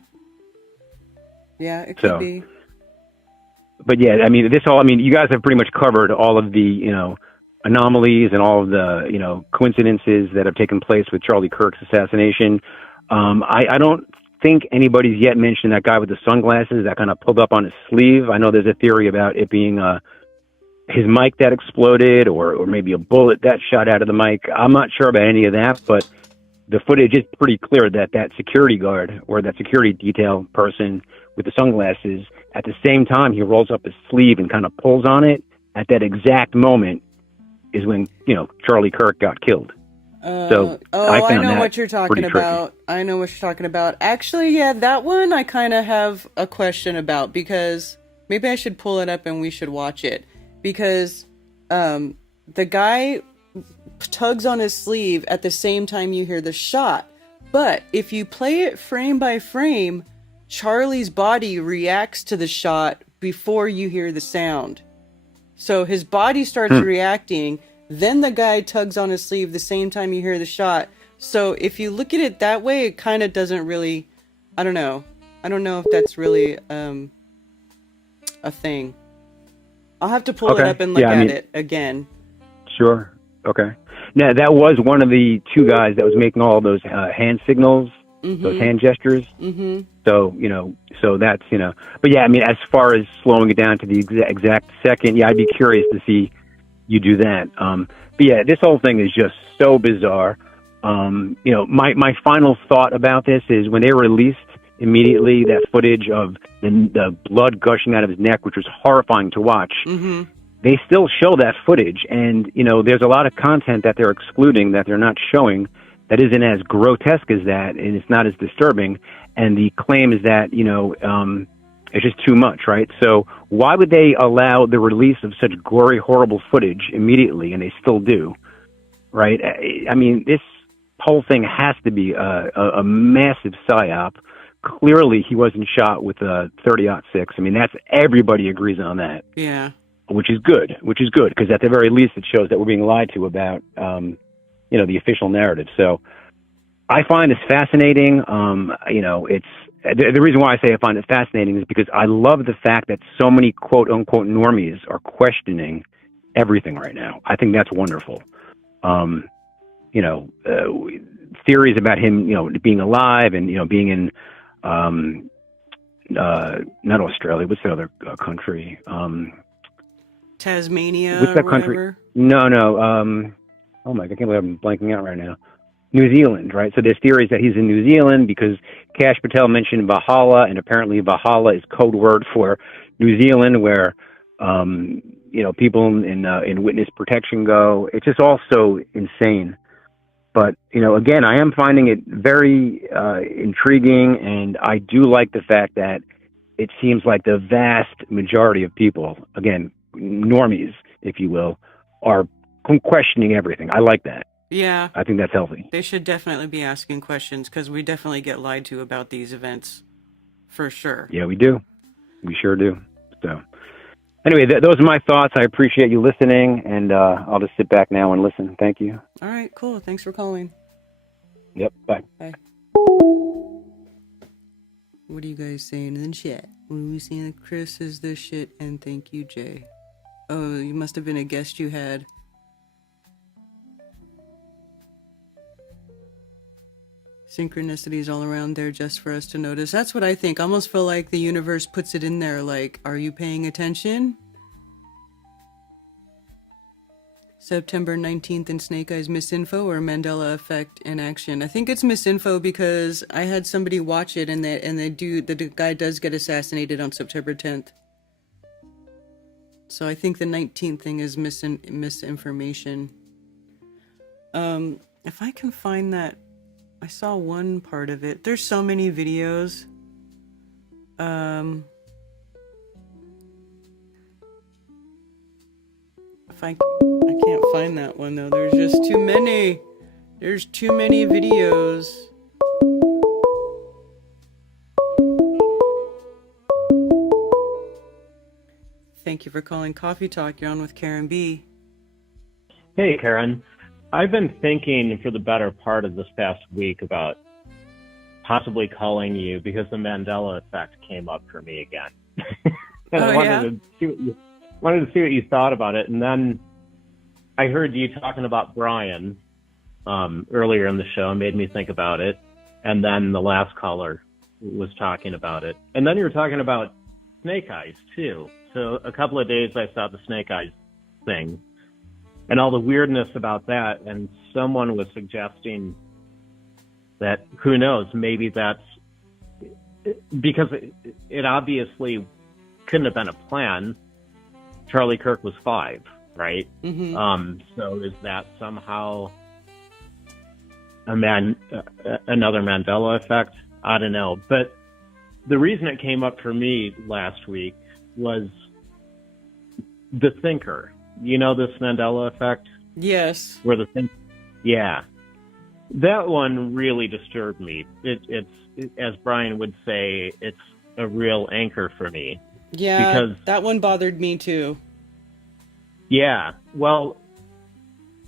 Yeah, it could be. But yeah, I mean, you guys have pretty much covered all of the, you know, anomalies and all of the, you know, coincidences that have taken place with Charlie Kirk's assassination. I don't think anybody's yet mentioned that guy with the sunglasses that kind of pulled up on his sleeve. I know there's a theory about it being his mic that exploded or maybe a bullet that shot out of the mic. I'm not sure about any of that, but the footage is pretty clear that that security guard or that security detail person with the sunglasses, at the same time he rolls up his sleeve and kind of pulls on it, at that exact moment is when, you know, Charlie Kirk got killed. I know what you're talking about. I know what you're talking about. Actually, yeah, that one I kind of have a question about, because maybe I should pull it up and we should watch it. Because the guy tugs on his sleeve at the same time you hear the shot. But if you play it frame by frame, Charlie's body reacts to the shot before you hear the sound. So his body starts reacting, then the guy tugs on his sleeve the same time you hear the shot. So if you look at it that way, it kind of doesn't really, I don't know. I don't know if that's really a thing. I'll have to pull it up and look at it again. Sure. Okay. Now, that was one of the two guys that was making all those hand signals, those hand gestures. Mm-hmm. So, you know, so that's, you know, but yeah, I mean, as far as slowing it down to the exact second, yeah, I'd be curious to see you do that. But yeah, this whole thing is just so bizarre. You know, my final thought about this is when they released immediately that footage of the blood gushing out of his neck, which was horrifying to watch. Mm-hmm. They still show that footage, and you know, there's a lot of content that they're excluding, that they're not showing, that isn't as grotesque as that, and it's not as disturbing. And the claim is that, you know, it's just too much, right? So why would they allow the release of such gory, horrible footage immediately, and they still do, right? I mean, this whole thing has to be a massive psyop. Clearly, he wasn't shot with a 30-06. I mean, that's, everybody agrees on that. Yeah. Which is good, because at the very least it shows that we're being lied to about, you know, the official narrative. So I find this fascinating. You know, it's the reason why I say I find it fascinating is because I love the fact that so many quote unquote normies are questioning everything right now. I think that's wonderful. You know, theories about him, you know, being alive and, you know, being in, not Australia, what's the other country? Tasmania. What's that country? Whatever? No. Oh my God, I can't believe I'm blanking out right now. New Zealand, right? So there's theories that he's in New Zealand because Kash Patel mentioned Valhalla, and apparently Valhalla is code word for New Zealand, where you know, people in witness protection go. It's just all so insane. But you know, again, I am finding it very intriguing, and I do like the fact that it seems like the vast majority of people, again, normies, if you will, are questioning everything. I like that. Yeah. I think that's healthy. They should definitely be asking questions, because we definitely get lied to about these events. For sure. Yeah, we do. We sure do. So anyway, those are my thoughts. I appreciate you listening, and I'll just sit back now and listen. Thank you. All right, cool. Thanks for calling. Yep, bye. Bye. What are you guys saying in chat? What are we saying? Chris is the shit, and thank you, Jay. Oh, you must have been a guest you had. Synchronicities all around there just for us to notice. That's what I think. I almost feel like the universe puts it in there like, are you paying attention? September 19th in Snake Eyes misinfo or Mandela effect in action. I think it's misinfo because I had somebody watch it and the guy does get assassinated on September 10th. So I think the 19th thing is misinformation. If I can find that, I saw one part of it. There's so many videos. I can't find that one though. There's just too many. There's too many videos. Thank you for calling Coffee Talk. You're on with Karen B. Hey, Karen. I've been thinking for the better part of this past week about possibly calling you because the Mandela effect came up for me again. And I wanted to see what you thought about it. And then I heard you talking about Brian earlier in the show, and made me think about it. And then the last caller was talking about it. And then you were talking about snake eyes, too. So a couple of days I saw the snake eyes thing and all the weirdness about that. And someone was suggesting that, who knows, maybe that's because it obviously couldn't have been a plan. Charlie Kirk was 5, right? Mm-hmm. So is that somehow another Mandela effect? I don't know. But the reason it came up for me last week was the thinker. You know this Mandela effect? Yes. Where the thinker... Yeah. That one really disturbed me. It's, as Brian would say, it's a real anchor for me. Yeah, because, that one bothered me too. Yeah. Well,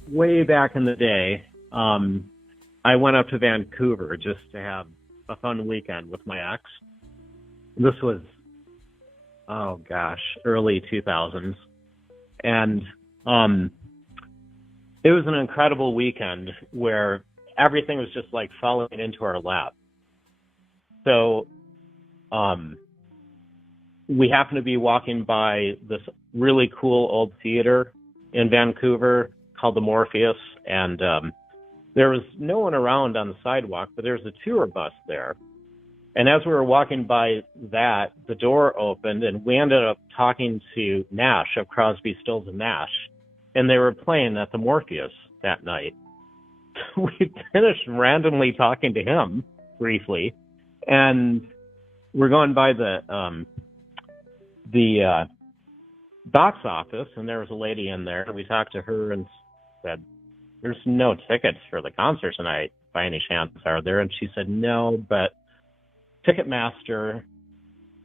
way back in the day, I went up to Vancouver just to have a fun weekend with my ex. This was, oh gosh, early 2000s. And it was an incredible weekend where everything was just like falling into our lap. So we happened to be walking by this really cool old theater in Vancouver called the Morpheus, and there was no one around on the sidewalk, but there was a tour bus there. And as we were walking by that, the door opened, and we ended up talking to Nash of Crosby, Stills, and Nash, and they were playing at the Morpheus that night. We finished randomly talking to him briefly, and we're going by the box office, and there was a lady in there, and we talked to her and said, "There's no tickets for the concert tonight by any chance, are there?" And she said, "No, but Ticketmaster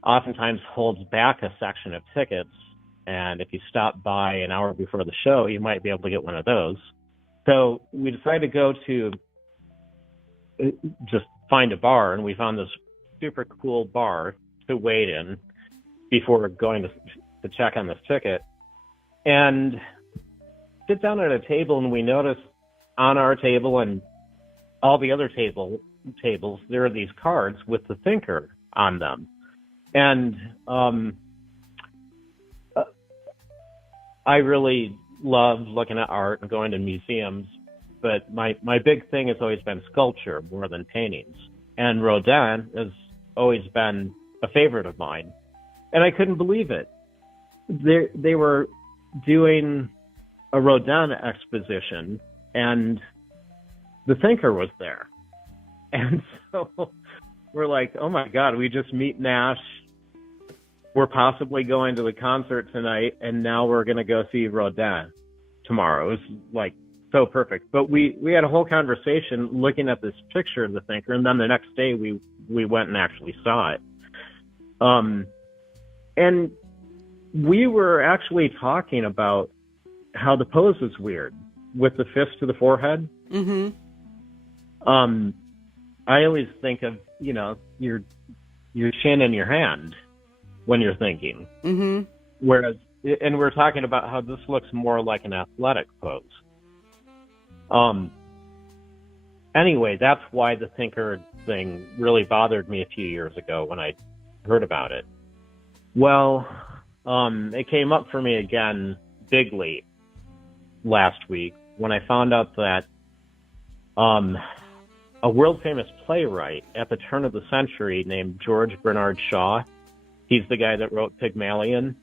oftentimes holds back a section of tickets, and if you stop by an hour before the show, you might be able to get one of those." So we decided to go to just find a bar, and we found this super cool bar to wait in before going to check on this ticket, and sit down at a table, and we noticed on our table and all the other tables, there are these cards with the thinker on them. And I really love looking at art and going to museums, but my big thing has always been sculpture more than paintings. And Rodin has always been a favorite of mine. And I couldn't believe it. They were doing a Rodin exposition, and the thinker was there. And so we're like, oh my God, we just meet Nash. We're possibly going to the concert tonight, and now we're going to go see Rodin tomorrow. It was like so perfect. But we had a whole conversation looking at this picture of the thinker, and then the next day we went and actually saw it. And we were actually talking about how the pose was weird with the fist to the forehead. Mm-hmm. I always think of, your chin in your hand when you're thinking. Mm-hmm. Whereas, and we're talking about how this looks more like an athletic pose. Anyway, that's why the thinker thing really bothered me a few years ago when I heard about it. Well, it came up for me again bigly last week when I found out that a world-famous playwright at the turn of the century named George Bernard Shaw, he's the guy that wrote Pygmalion,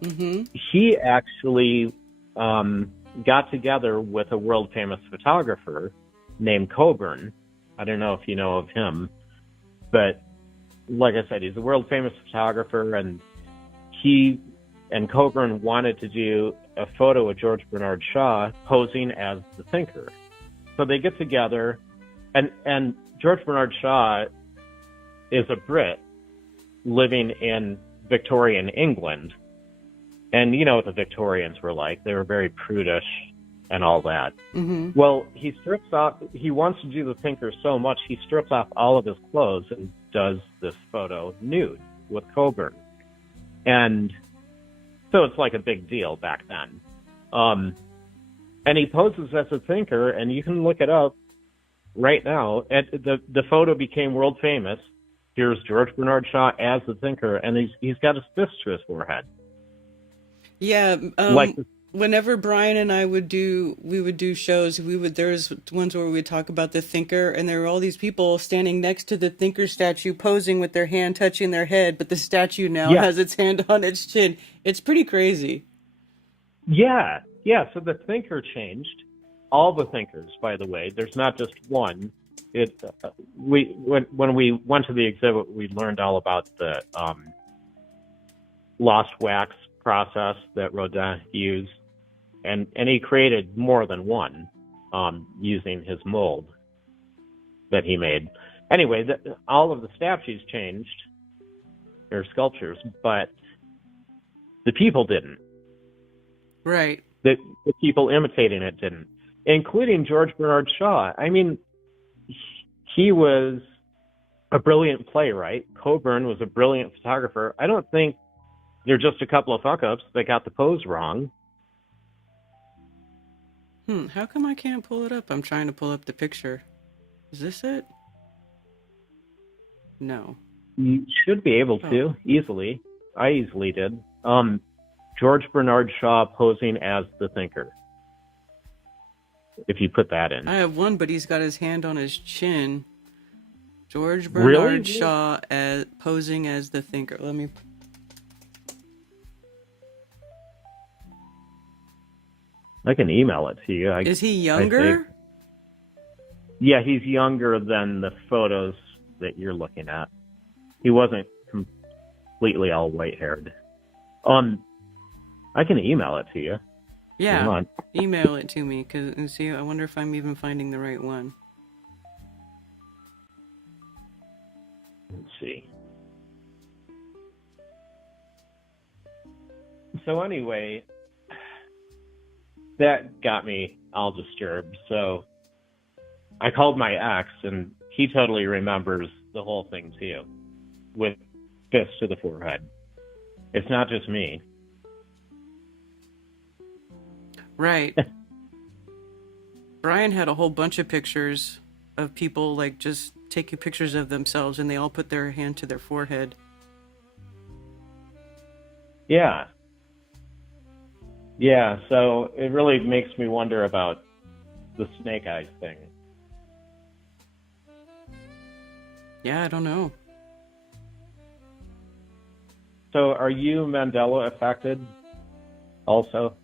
he actually got together with a world famous photographer named Coburn. I don't know if you know of him, but like I said, he's a world famous photographer, and he and Coburn wanted to do a photo of George Bernard Shaw posing as the thinker. So they get together, and George Bernard Shaw is a Brit living in Victorian England. And you know what the Victorians were like. They were very prudish and all that. Well, he wants to do the thinker so much, he strips off all of his clothes and does this photo nude with Coburn. And so it's like a big deal back then. And he poses as a thinker, and you can look it up right now. The photo became world famous. Here's George Bernard Shaw as the thinker, and he's got his fist to his forehead. Yeah, whenever Brian and I would do shows, there's ones where we would talk about the thinker, and there were all these people standing next to the thinker statue posing with their hand touching their head, but the statue now has its hand on its chin. It's pretty crazy. Yeah. So the thinker changed. All the thinkers, by the way. There's not just one. When we went to the exhibit, we learned all about the lost wax process that Rodin used, and he created more than one using his mold that he made. Anyway, all of the statues changed, or sculptures, but the people didn't. Right. The people imitating it didn't, including George Bernard Shaw. I mean, he was a brilliant playwright. Coburn was a brilliant photographer. I don't think they're just a couple of fuck-ups that got the pose wrong. How come I can't pull it up? I'm trying to pull up the picture. Is this it? No. You should be able to, easily. I easily did. George Bernard Shaw posing as the thinker. If you put that in. I have one, but he's got his hand on his chin. George Bernard Shaw posing as the thinker. Let me... I can email it to you. Is he younger? Yeah, he's younger than the photos that you're looking at. He wasn't completely all white-haired. I can email it to you. Yeah, email it to me, and see, I wonder if I'm even finding the right one. Let's see. So anyway, that got me all disturbed. So I called my ex, and he totally remembers the whole thing too, with fist to the forehead. It's not just me. Right. Brian had a whole bunch of pictures of people like just taking pictures of themselves, and they all put their hand to their forehead. Yeah, so it really makes me wonder about the snake eyes thing. Yeah, I don't know. So are you Mandela affected also?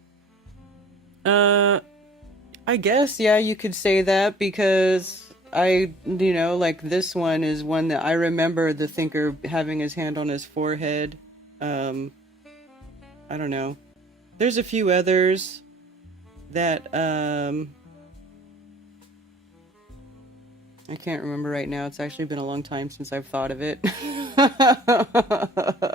I guess, yeah, you could say that, because like this one is one that I remember the thinker having his hand on his forehead. I don't know. There's a few others that, I can't remember right now. It's actually been a long time since I've thought of it.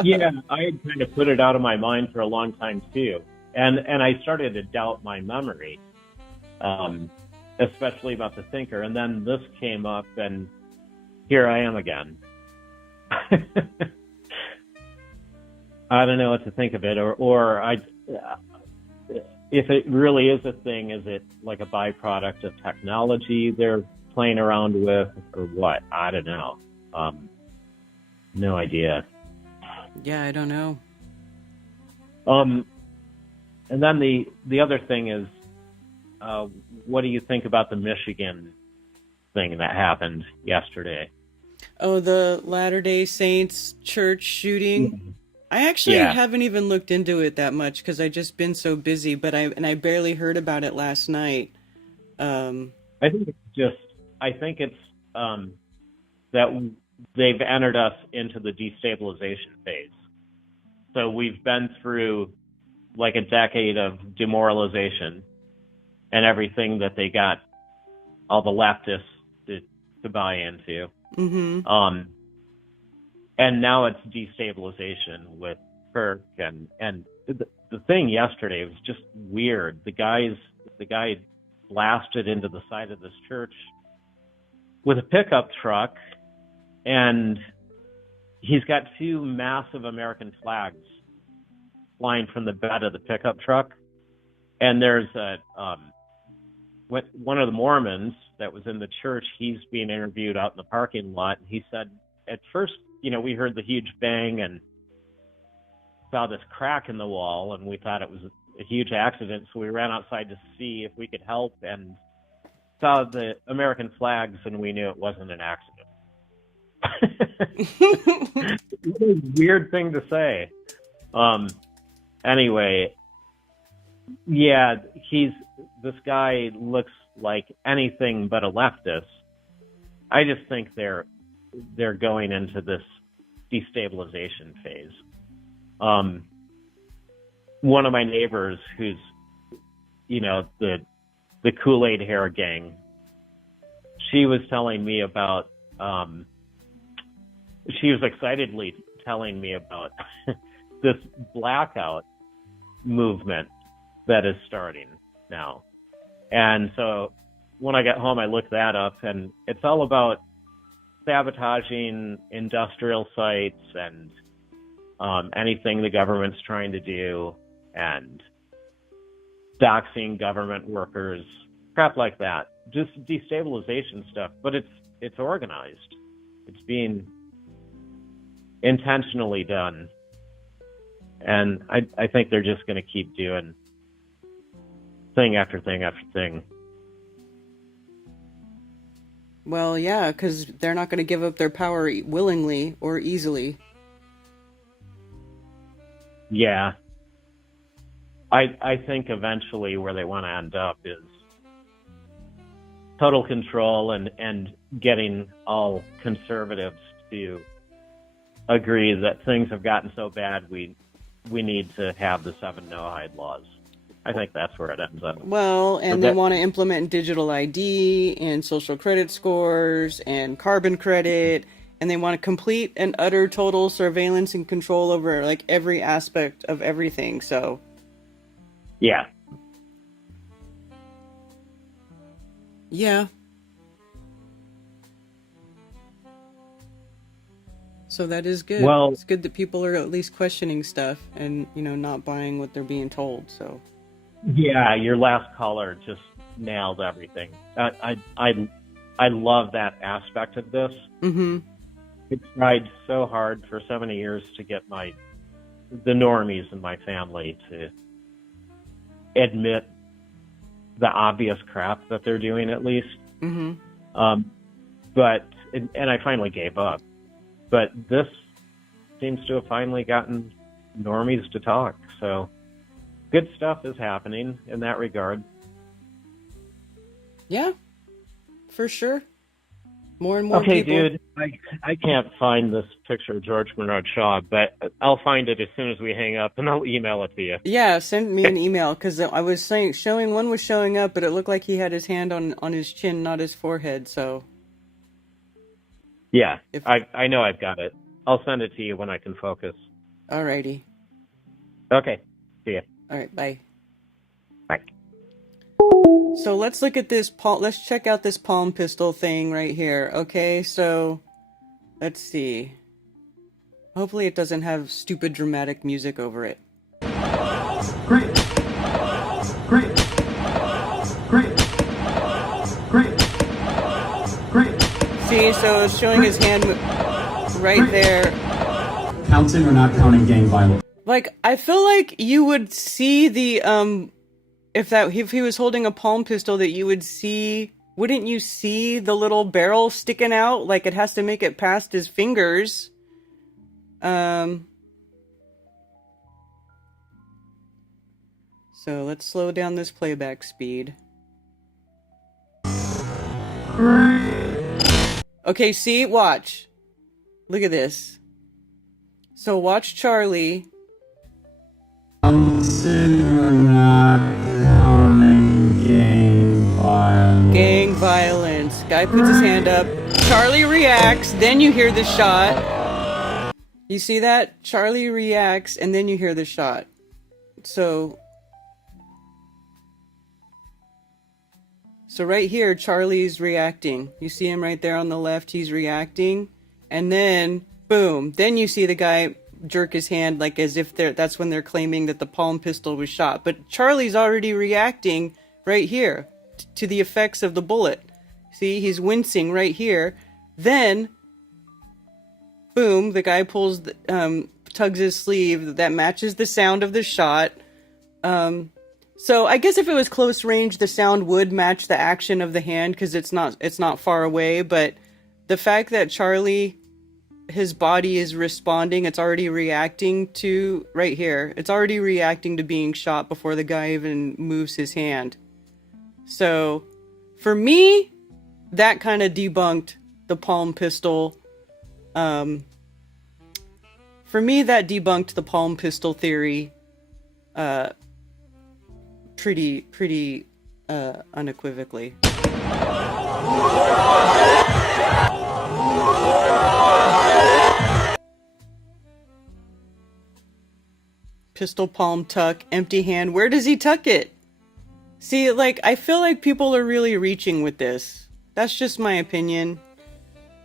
Yeah, I had kind of put it out of my mind for a long time too. And I started to doubt my memory, especially about the thinker. And then this came up, and here I am again. I don't know what to think of it, or if it really is a thing, is it like a byproduct of technology they're playing around with, or what? I don't know. No idea. Yeah, I don't know. And then the other thing is, what do you think about the Michigan thing that happened yesterday? Oh, the Latter-day Saints church shooting? I actually Yeah. haven't even looked into it that much because I've just been so busy, but I barely heard about it last night. I think it's that they've entered us into the destabilization phase. So we've been through like a decade of demoralization and everything that they got all the leftists to buy into. Mm-hmm. And now it's destabilization with Kirk and the thing yesterday was just weird. The guy blasted into the side of this church with a pickup truck, and he's got two massive American flags flying from the bed of the pickup truck. And there's one of the Mormons that was in the church. He's being interviewed out in the parking lot. He said, at first, we heard the huge bang and saw this crack in the wall, and we thought it was a huge accident. So we ran outside to see if we could help and saw the American flags, and we knew it wasn't an accident. What a weird thing to say. Anyway, yeah, this guy looks like anything but a leftist. I just think they're going into this destabilization phase. One of my neighbors, who's the Kool-Aid hair gang, she was telling me about she was excitedly telling me about this blackout movement that is starting now. And so when I got home, I looked that up, and it's all about sabotaging industrial sites and anything the government's trying to do, and doxing government workers, crap like that. Just destabilization stuff, but it's organized. It's being intentionally done. And I think they're just going to keep doing thing after thing after thing. Well, yeah, because they're not going to give up their power willingly or easily. Yeah. I think eventually where they want to end up is total control and getting all conservatives to agree that things have gotten so bad we need to have the 7 no-hide laws. I think that's where it ends up. Well, and they want to implement digital ID and social credit scores and carbon credit, and they want complete and utter total surveillance and control over like every aspect of everything. So, yeah. Yeah. So that is good. Well, it's good that people are at least questioning stuff and, not buying what they're being told. So, yeah, your last caller just nailed everything. I love that aspect of this. Mm-hmm. I tried so hard for so many years to get the normies in my family to admit the obvious crap that they're doing, at least. Mm-hmm. And I finally gave up. But this seems to have finally gotten normies to talk. So good stuff is happening in that regard. Yeah, for sure. More and more okay, people. Dude, I can't find this picture of George Bernard Shaw, but I'll find it as soon as we hang up, and I'll email it to you. Yeah, send me an email, because I was one was showing up, but it looked like he had his hand on his chin, not his forehead, so... Yeah, I know I've got it. I'll send it to you when I can focus. Alrighty. Okay, see ya. Alright, bye. Bye. So let's look at this, let's check out this palm pistol thing right here, okay? So, let's see. Hopefully it doesn't have stupid dramatic music over it. Green. Green. Green. Green. Green. See, so it's showing his hand right there. Counting or not counting gang violence? Like, I feel like you would see the, if he was holding a palm pistol, that you would see, wouldn't you see the little barrel sticking out? Like, it has to make it past his fingers. So let's slow down this playback speed. Okay, see? Watch. Look at this. So watch Charlie. Gang violence. Guy puts his hand up. Charlie reacts. Then you hear the shot. You see that? Charlie reacts, and then you hear the shot. So right here, Charlie's reacting. You see him right there on the left. He's reacting. And then, boom. Then you see the guy jerk his hand like as if that's when they're claiming that the palm pistol was shot. But Charlie's already reacting right here to the effects of the bullet. See, he's wincing right here. Then, boom, the guy pulls, tugs his sleeve. That matches the sound of the shot. So I guess if it was close range, the sound would match the action of the hand because it's not far away. But the fact that Charlie, his body is responding, it's already reacting to right here. It's already reacting to being shot before the guy even moves his hand. So for me, that kind of debunked the palm pistol. For me, that debunked the palm pistol theory. Pretty unequivocally. Pistol palm tuck, empty hand. Where does he tuck it? See, like, I feel like people are really reaching with this. That's just my opinion.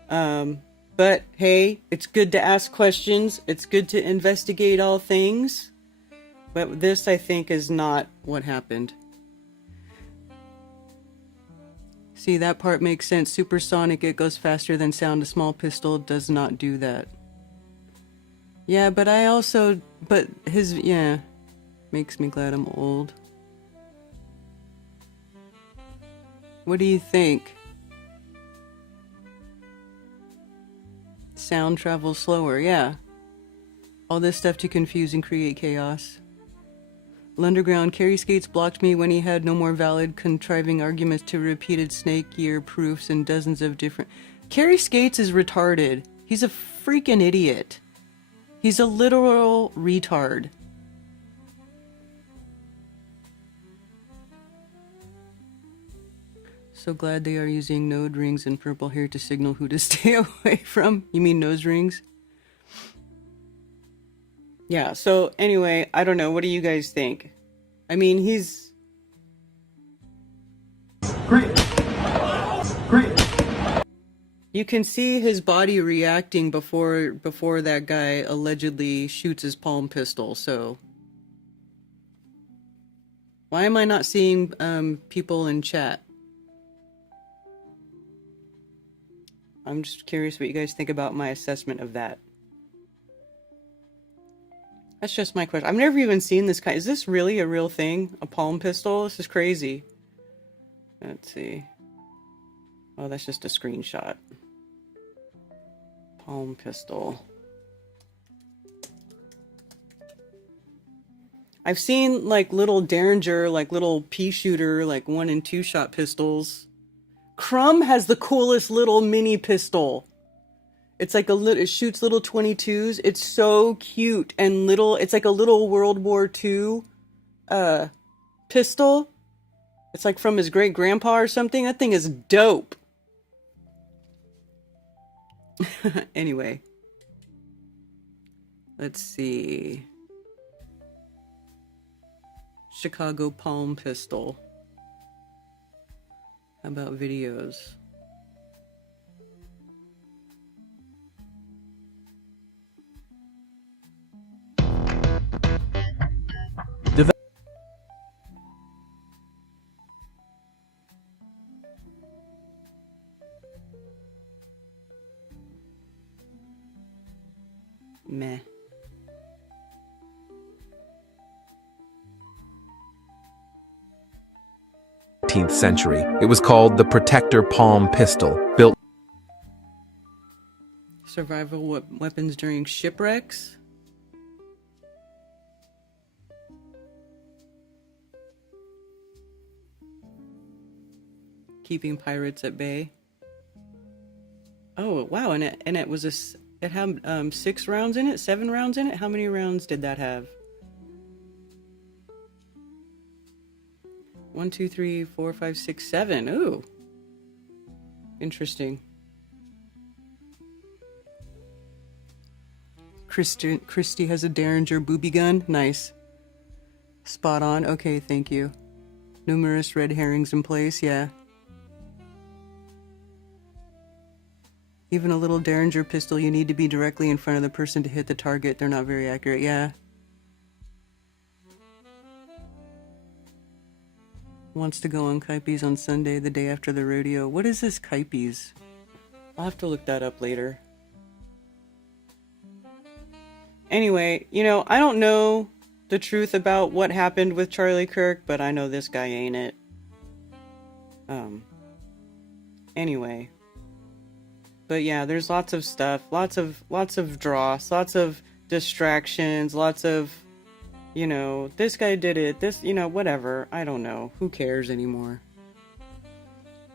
But hey, it's good to ask questions. It's good to investigate all things. But this, I think, is not what happened. See, that part makes sense. Supersonic, it goes faster than sound. A small pistol does not do that. Yeah, but makes me glad I'm old. What do you think? Sound travels slower, yeah. All this stuff to confuse and create chaos. Underground, Kerry Skates blocked me when he had no more valid contriving arguments to repeated snake ear proofs and dozens of different... Kerry Skates is retarded. He's a freaking idiot. He's a literal retard. So glad they are using node rings and purple hair to signal who to stay away from. You mean nose rings? Yeah, so anyway, I don't know. What do you guys think? I mean, he's... Great! You can see his body reacting before that guy allegedly shoots his palm pistol, so... Why am I not seeing people in chat? I'm just curious what you guys think about my assessment of that. That's just my question. I've never even seen this kind. Is this really a real thing? A palm pistol? This is crazy. Let's see. Oh, that's just a screenshot. Palm pistol. I've seen like little Derringer, like little pea shooter, like 1 and 2 shot pistols. Crumb has the coolest little mini pistol. It's like it shoots little 22s. It's so cute and little. It's like a little World War II pistol. It's like from his great grandpa or something. That thing is dope. Anyway. Let's see. Chicago palm pistol. How about videos? Meh. Century. It was called the Protector Palm Pistol, built Survival weapons during shipwrecks. keeping pirates at bay. Oh wow, and it was it had 6 rounds in it, 7 rounds in it. How many rounds did that have? 1, 2, 3, 4, 5, 6, 7. Ooh, interesting. Christy has a Derringer booby gun. Nice. Spot on. Okay, thank you. Numerous red herrings in place. Yeah. Even a little Derringer pistol, you need to be directly in front of the person to hit the target. They're not very accurate. Yeah. Wants to go on Kaipies on Sunday, the day after the rodeo. What is this Kaipies? I'll have to look that up later. Anyway, you know, I don't know the truth about what happened with Charlie Kirk, but I know this guy ain't it. Anyway. But yeah, there's lots of stuff, lots of dross, lots of distractions, lots of, you know, this guy did it, this, you know, whatever. I don't know. Who cares anymore?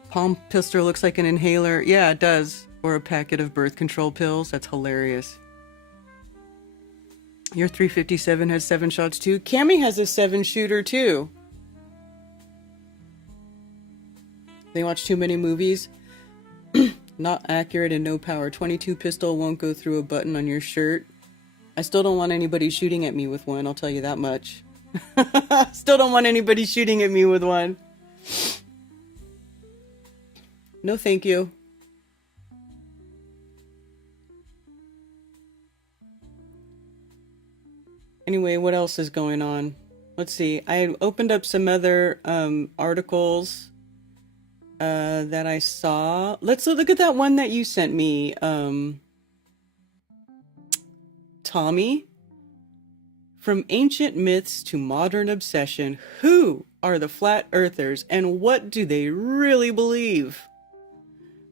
Palm pistol looks like an inhaler. Yeah, it does. Or a packet of birth control pills. That's hilarious. Your 357 has 7 shots too. Cammy has a 7-shooter too. They watch too many movies. Not accurate and no power. 22 pistol won't go through a button on your shirt. I still don't want anybody shooting at me with one, I'll tell you that much. Still don't want anybody shooting at me with one. No thank you. Anyway, what else is going on? Let's see. I opened up some other articles that I saw. Let's look at that one that you sent me, Tommy. From ancient myths to modern obsession, who are the flat earthers and what do they really believe?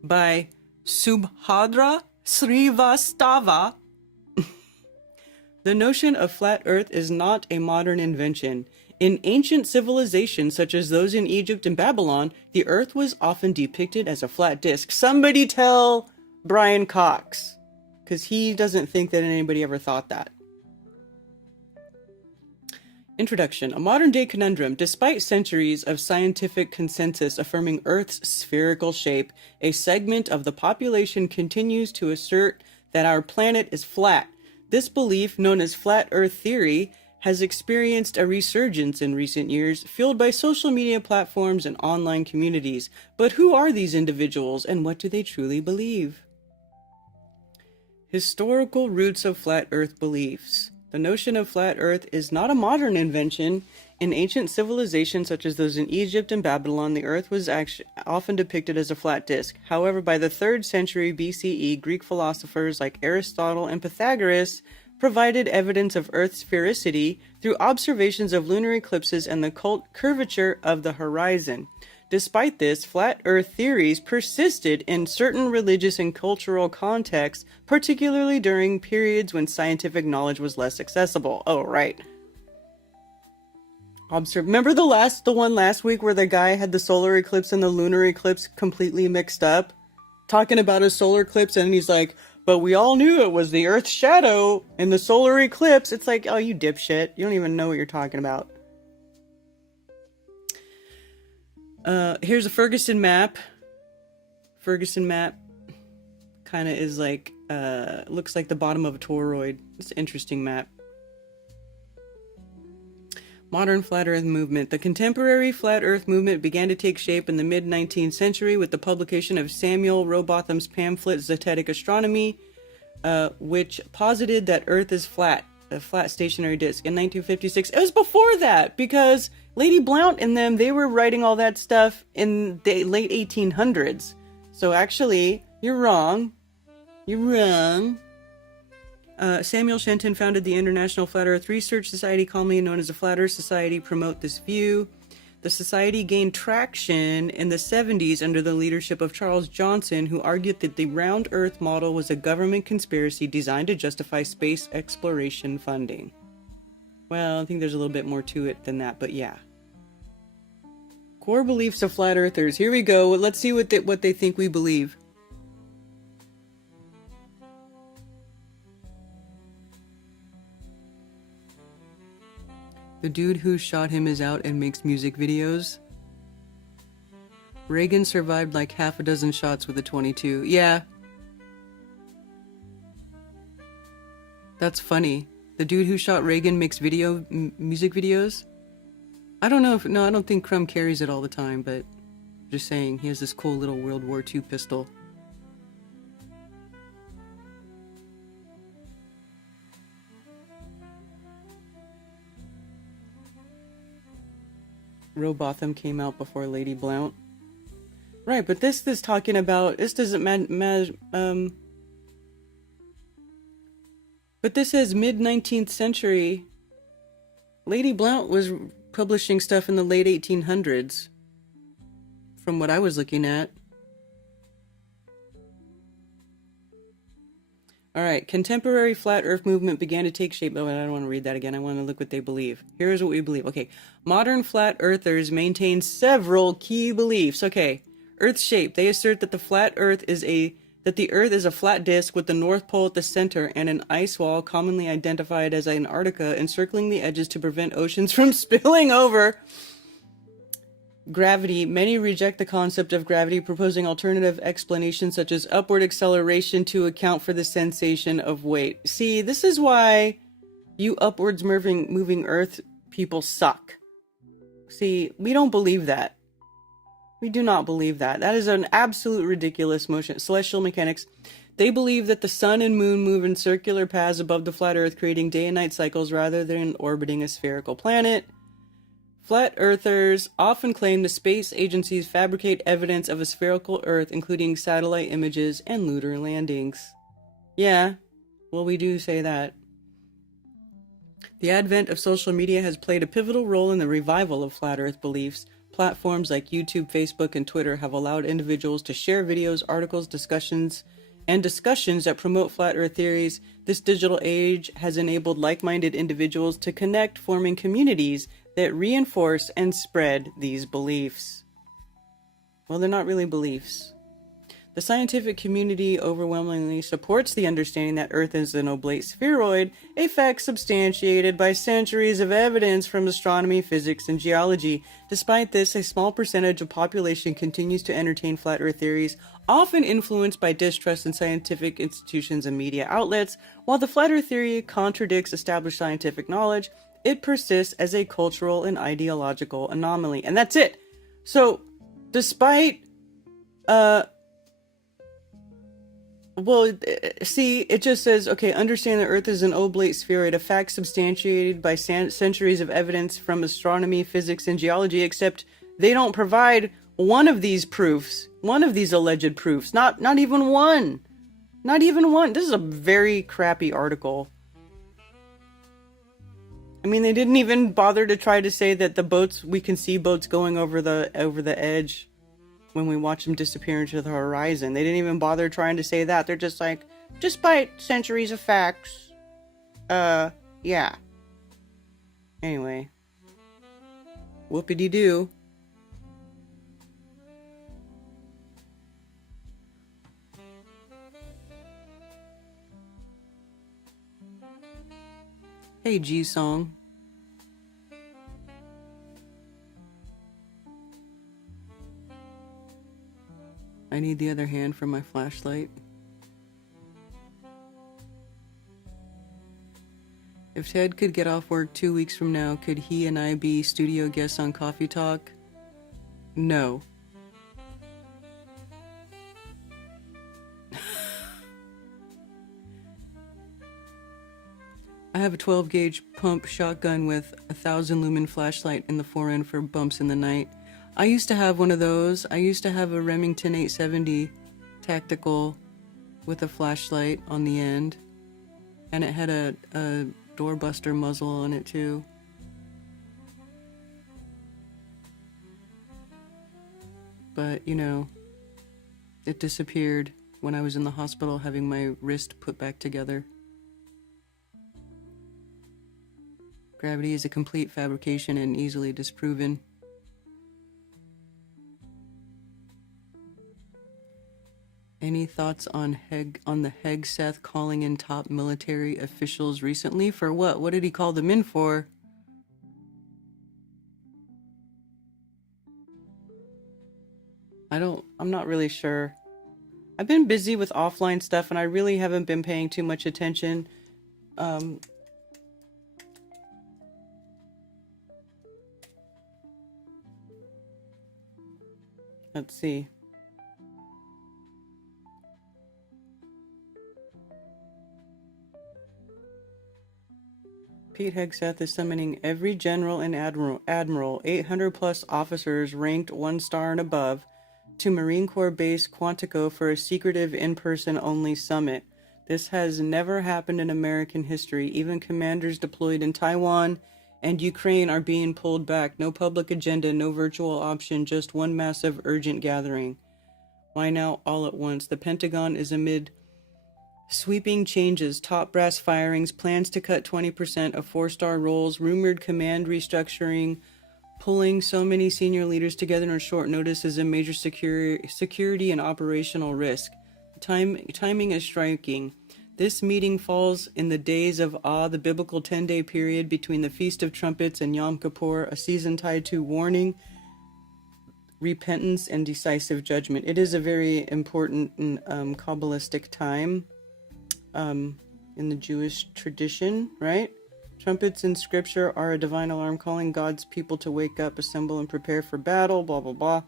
By Subhadra Srivastava. The notion of flat earth is not a modern invention. In ancient civilizations such as those in Egypt and Babylon, the earth was often depicted as a flat disk. Somebody tell Brian Cox, because he doesn't think that anybody ever thought that. Introduction. A modern-day conundrum. Despite centuries of scientific consensus affirming Earth's spherical shape, a segment of the population continues to assert that our planet is flat. This belief, known as flat Earth theory, has experienced a resurgence in recent years, fueled by social media platforms and online communities. But who are these individuals and what do they truly believe? Historical roots of flat Earth beliefs. The notion of flat Earth is not a modern invention. In ancient civilizations such as those in Egypt and Babylon, the Earth was often depicted as a flat disk. However, by the 3rd century BCE, Greek philosophers like Aristotle and Pythagoras provided evidence of Earth's sphericity through observations of lunar eclipses and the curvature of the horizon. Despite this, flat Earth theories persisted in certain religious and cultural contexts, particularly during periods when scientific knowledge was less accessible. Oh, right. Remember the one last week where the guy had the solar eclipse and the lunar eclipse completely mixed up? Talking about a solar eclipse and he's like, but we all knew it was the Earth's shadow in the solar eclipse. It's like, oh, you dipshit. You don't even know what you're talking about. Here's a Ferguson map. Ferguson map kind of is like, looks like the bottom of a toroid. It's an interesting map. Modern Flat Earth Movement. The contemporary Flat Earth Movement began to take shape in the mid-19th century with the publication of Samuel Rowbotham's pamphlet Zetetic Astronomy, which posited that Earth is flat, a flat stationary disk, in 1956. It was before that, because Lady Blount and them, they were writing all that stuff in the late 1800s. So actually, you're wrong. You're wrong. Samuel Shenton founded the International Flat Earth Research Society, commonly known as the Flat Earth Society, promote this view. The society gained traction in the 70s under the leadership of Charles Johnson, who argued that the round Earth model was a government conspiracy designed to justify space exploration funding. Well, I think there's a little bit more to it than that, but yeah. Core beliefs of flat earthers. Here we go. Let's see what they think we believe. The dude who shot him is out and makes music videos. Reagan survived like half a dozen shots with a .22. Yeah. That's funny. The dude who shot Reagan makes music videos? I don't know if... No, I don't think Crumb carries it all the time, but... Just saying, he has this cool little World War II pistol. Robotham came out before Lady Blount. Right, but this is talking about... This doesn't but this is mid-19th century. Lady Blount was publishing stuff in the late 1800s. From what I was looking at. Alright, contemporary flat earth movement began to take shape. Oh, I don't want to read that again. I want to look what they believe. Here's what we believe. Okay, modern flat earthers maintain several key beliefs. Okay, Earth shape. They assert that the Earth is a flat disk with the North Pole at the center and an ice wall commonly identified as Antarctica encircling the edges to prevent oceans from spilling over. Gravity. Many reject the concept of gravity, proposing alternative explanations such as upward acceleration to account for the sensation of weight. See, this is why you upwards moving Earth people suck. See, we don't believe that. We do not believe that. That is an absolute ridiculous motion. Celestial mechanics. They believe that the sun and moon move in circular paths above the flat Earth, creating day and night cycles rather than orbiting a spherical planet. Flat earthers often claim the space agencies fabricate evidence of a spherical Earth, including satellite images and lunar landings. Yeah, well, we do say that. The advent of social media has played a pivotal role in the revival of flat Earth beliefs. Platforms like YouTube, Facebook, and Twitter have allowed individuals to share videos, articles, discussions that promote flat Earth theories. This digital age has enabled like-minded individuals to connect, forming communities that reinforce and spread these beliefs. Well, they're not really beliefs. The scientific community overwhelmingly supports the understanding that Earth is an oblate spheroid, a fact substantiated by centuries of evidence from astronomy, physics, and geology. Despite this, a small percentage of population continues to entertain flat Earth theories, often influenced by distrust in scientific institutions and media outlets. While the flat Earth theory contradicts established scientific knowledge, it persists as a cultural and ideological anomaly. And that's it. So, despite... Well, see, it just says, okay, understand that Earth is an oblate spheroid, a fact substantiated by centuries of evidence from astronomy, physics, and geology, except they don't provide one of these proofs, one of these alleged proofs, not even one. Not even one. This is a very crappy article. I mean, they didn't even bother to try to say that the boats, we can see boats going over the edge when we watch them disappear into the horizon. They didn't even bother trying to say that. They're just like, despite centuries of facts, yeah. Anyway. Whoopity-doo. Hey, G-Song. I need the other hand for my flashlight. If Ted could get off work 2 weeks from now, could he and I be studio guests on Coffee Talk? No. I have a 12 gauge pump shotgun with a 1,000 lumen flashlight in the fore end for bumps in the night. I used to have one of those. I used to have a Remington 870 tactical with a flashlight on the end. And it had a doorbuster muzzle on it too. But, you know, it disappeared when I was in the hospital having my wrist put back together. Gravity is a complete fabrication and easily disproven. Any thoughts on the Hegseth calling in top military officials recently? For what? What did he call them in for? I'm not really sure. I've been busy with offline stuff and I really haven't been paying too much attention. Let's see. Pete Hegseth is summoning every general and admiral, 800 plus officers ranked 1 star and above, to Marine Corps Base Quantico for a secretive in-person only summit. This has never happened in American history. Even commanders deployed in Taiwan and Ukraine are being pulled back. No public agenda, no virtual option, just one massive urgent gathering. Why now all at once? The Pentagon is amid sweeping changes, top brass firings, plans to cut 20% of 4-star roles, rumored command restructuring. Pulling so many senior leaders together on short notice is a major security and operational risk. Timing is striking. This meeting falls in the days of awe, the biblical 10-day period between the Feast of Trumpets and Yom Kippur, a season tied to warning, repentance, and decisive judgment. It is a very important Kabbalistic time in the Jewish tradition, right? Trumpets in scripture are a divine alarm calling God's people to wake up, assemble, and prepare for battle, blah, blah, blah.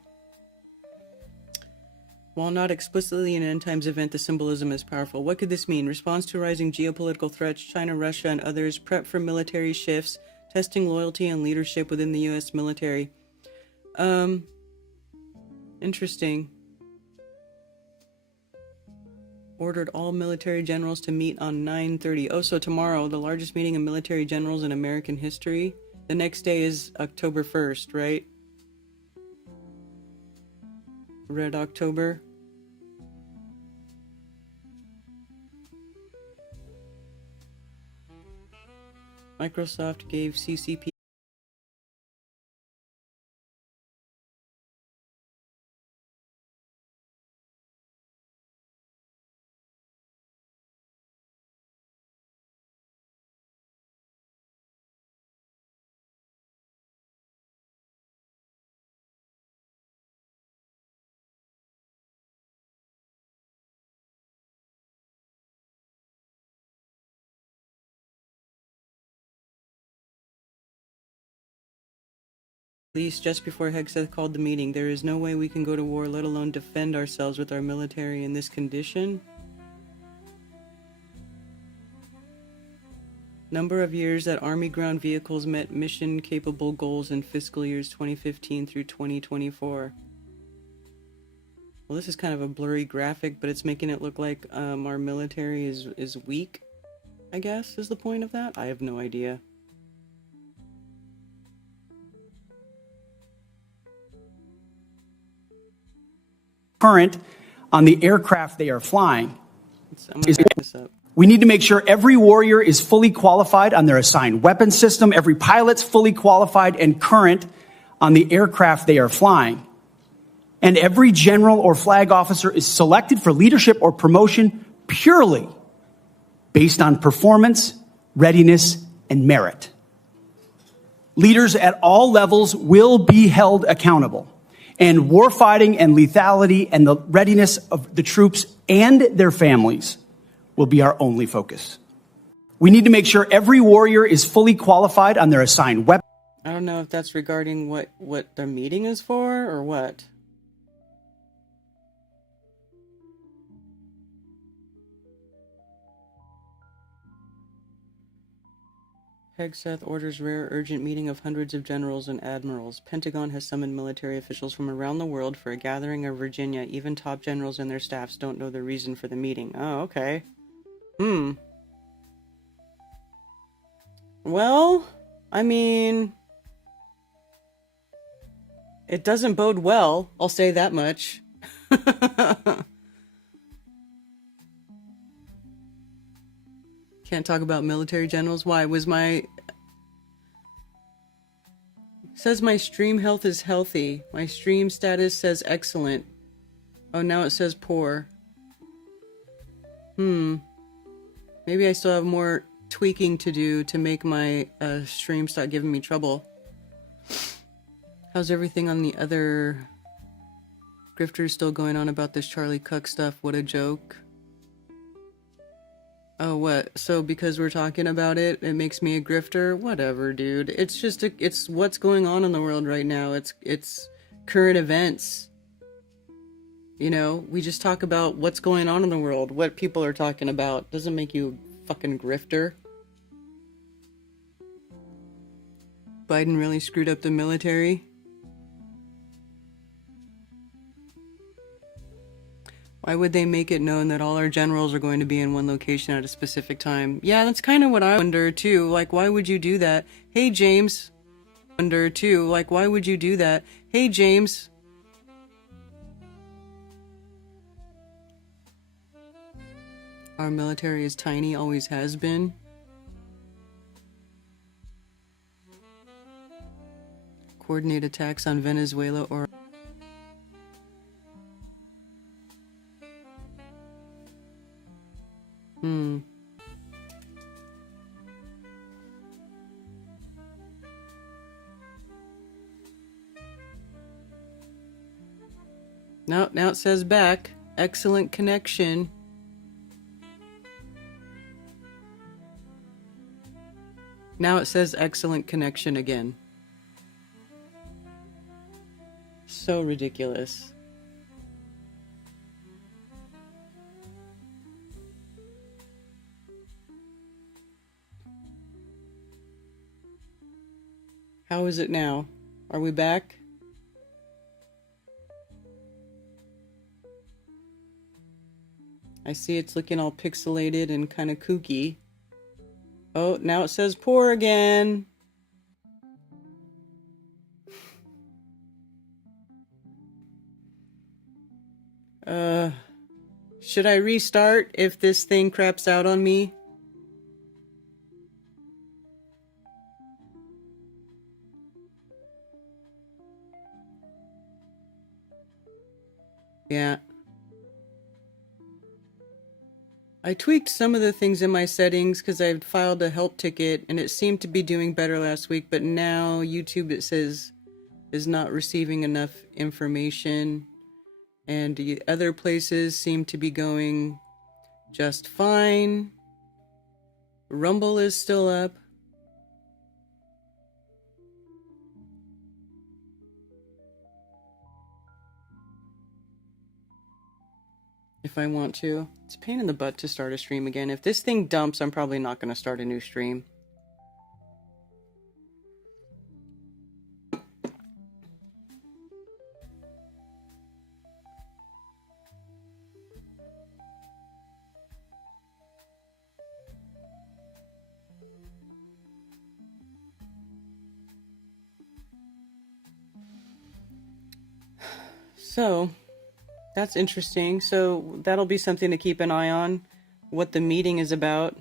While not explicitly an end times event, the symbolism is powerful. What could this mean? Response to rising geopolitical threats, China, Russia, and others, prep for military shifts, testing loyalty and leadership within the U.S. military. Interesting. Ordered all military generals to meet on 9/30. Oh, so tomorrow, the largest meeting of military generals in American history. The next day is October 1st, right? Red October. Microsoft gave CCP released just before Hegseth called the meeting. There is no way we can go to war, let alone defend ourselves with our military in this condition. Number of years that Army ground vehicles met mission-capable goals in fiscal years 2015 through 2024. Well, this is kind of a blurry graphic, but it's making it look like our military is weak, I guess, is the point of that? I have no idea. Current on the aircraft they are flying. I'm gonna back this up. We need to make sure every warrior is fully qualified on their assigned weapon system, every pilot's fully qualified and current on the aircraft they are flying. And every general or flag officer is selected for leadership or promotion purely based on performance, readiness, and merit. Leaders at all levels will be held accountable. And warfighting and lethality and the readiness of the troops and their families will be our only focus. We need to make sure every warrior is fully qualified on their assigned weapon. I don't know if that's regarding what the meeting is for or what. Hegseth orders rare urgent meeting of hundreds of generals and admirals. Pentagon has summoned military officials from around the world for a gathering in Virginia. Even top generals and their staffs don't know the reason for the meeting. Oh, okay. Well, I mean, it doesn't bode well, I'll say that much. Can't talk about military generals. Why? Says my stream health is healthy. My stream status says excellent. Oh, now it says poor. Maybe I still have more tweaking to do to make my stream stop giving me trouble. How's everything on the other grifters still going on about this Charlie Cook stuff? What a joke. Oh, what? So because we're talking about it, it makes me a grifter? Whatever, dude. It's just, it's what's going on in the world right now. It's current events. You know, we just talk about what's going on in the world, what people are talking about. Doesn't make you a fucking grifter. Biden really screwed up the military. Why would they make it known that all our generals are going to be in one location at a specific time? Yeah, that's kind of what I wonder too. Like, why would you do that? Hey, James. Wonder too. Like, why would you do that? Hey, James. Our military is tiny, always has been. Coordinate attacks on Venezuela or... No, now it says back. Excellent connection. Now it says excellent connection again. So ridiculous. How is it now? Are we back? I see it's looking all pixelated and kind of kooky. Oh, now it says poor again. Should I restart if this thing craps out on me? Yeah. I tweaked some of the things in my settings because I filed a help ticket and it seemed to be doing better last week, but now YouTube, it says, is not receiving enough information, and the other places seem to be going just fine. Rumble is still up. If I want to. It's a pain in the butt to start a stream again. If this thing dumps, I'm probably not going to start a new stream. So, that's interesting. So that'll be something to keep an eye on, what the meeting is about.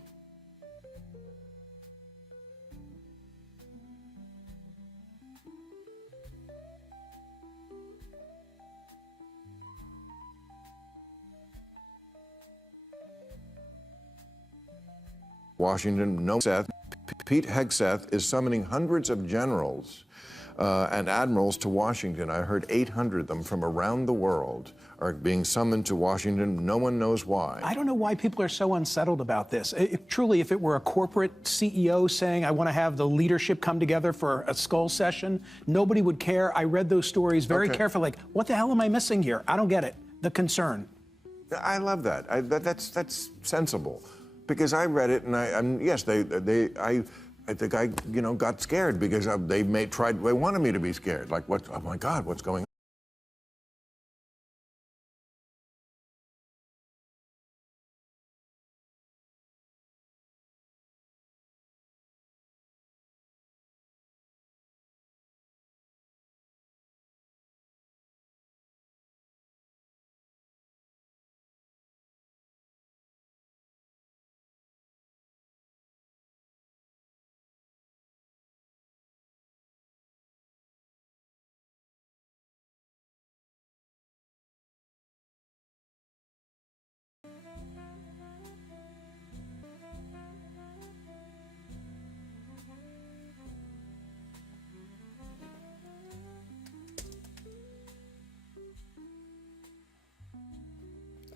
Washington, no Seth. Pete Hegseth is summoning hundreds of generals and admirals to Washington. I heard 800 of them from around the world are being summoned to Washington. No one knows why. I don't know why people are so unsettled about this. Truly, if it were a corporate CEO saying, I want to have the leadership come together for a skull session, nobody would care. I read those stories very carefully. Like, what the hell am I missing here? I don't get it. The concern. I love that. That's sensible, because I read it and yes, I think I got scared because they wanted me to be scared. Like, what? Oh my God, what's going on?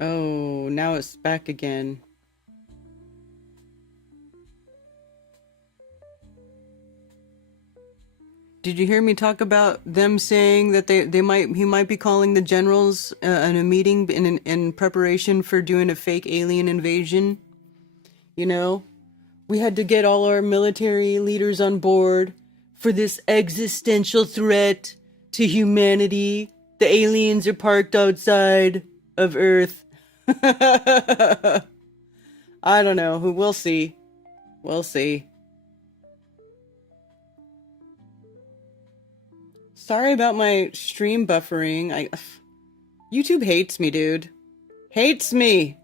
Oh, now it's back again. Did you hear me talk about them saying that he might be calling the generals in a meeting in preparation for doing a fake alien invasion? You know, we had to get all our military leaders on board for this existential threat to humanity. The aliens are parked outside of Earth. I don't know. We'll see. We'll see. Sorry about my stream buffering. YouTube hates me, dude. Hates me.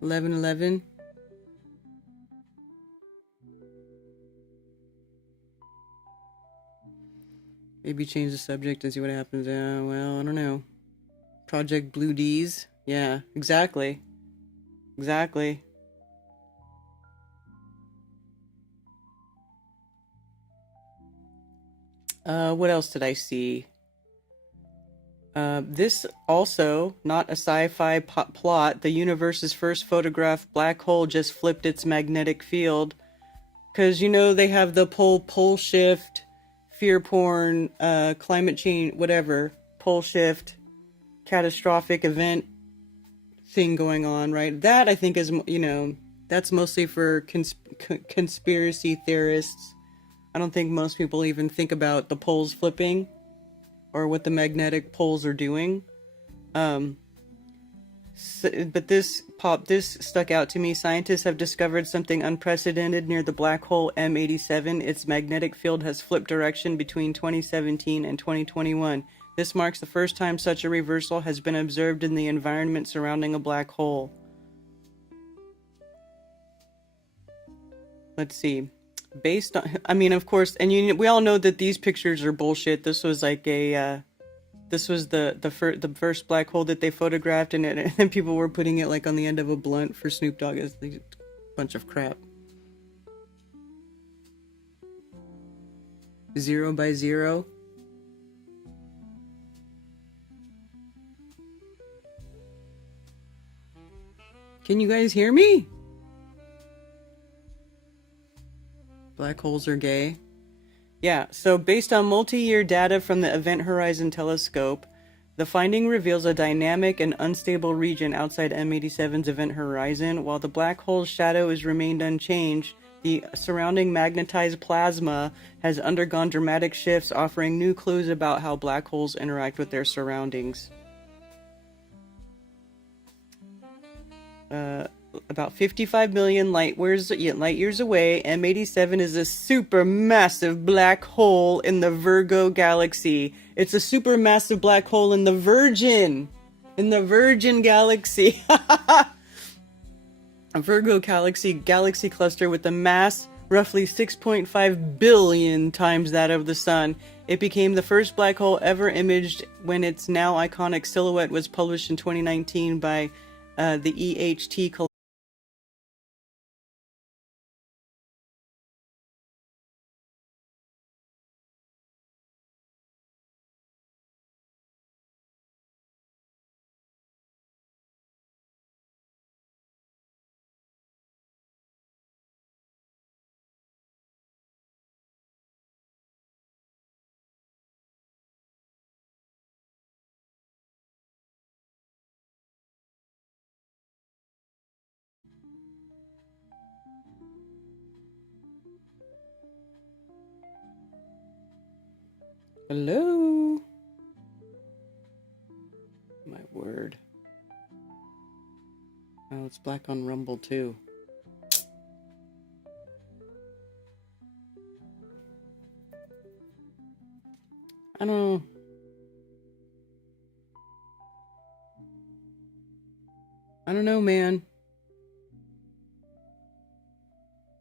11:11. Maybe change the subject and see what happens. Well, I don't know. Project Blue D's. Yeah, exactly. Exactly. What else did I see? This also, not a sci-fi plot. The universe's first photographed black hole just flipped its magnetic field. Because, you know, they have the pole shift, fear porn, climate change, whatever, pole shift, catastrophic event thing going on, right? That, I think, is, you know, that's mostly for conspiracy theorists. I don't think most people even think about the poles flipping or what the magnetic poles are doing. But this stuck out to me. Scientists have discovered something unprecedented near the black hole M87. Its magnetic field has flipped direction between 2017 and 2021. This marks the first time such a reversal has been observed in the environment surrounding a black hole. Let's see. Based on, I mean, of course, and we all know that these pictures are bullshit. This was like this was the first black hole that they photographed, and then people were putting it like on the end of a blunt for Snoop Dogg. It's a bunch of crap. 0 by 0. Can you guys hear me? Black holes are gay. Yeah, so based on multi-year data from the Event Horizon Telescope, the finding reveals a dynamic and unstable region outside M87's event horizon. While the black hole's shadow has remained unchanged, the surrounding magnetized plasma has undergone dramatic shifts, offering new clues about how black holes interact with their surroundings. About 55 million light years away, M87 is a supermassive black hole in the Virgo galaxy. It's a supermassive black hole in the Virgin galaxy. A Virgo galaxy cluster with a mass roughly 6.5 billion times that of the sun. It became the first black hole ever imaged when its now iconic silhouette was published in 2019 by the EHT Hello? My word. Oh, it's black on Rumble too. I don't know, man.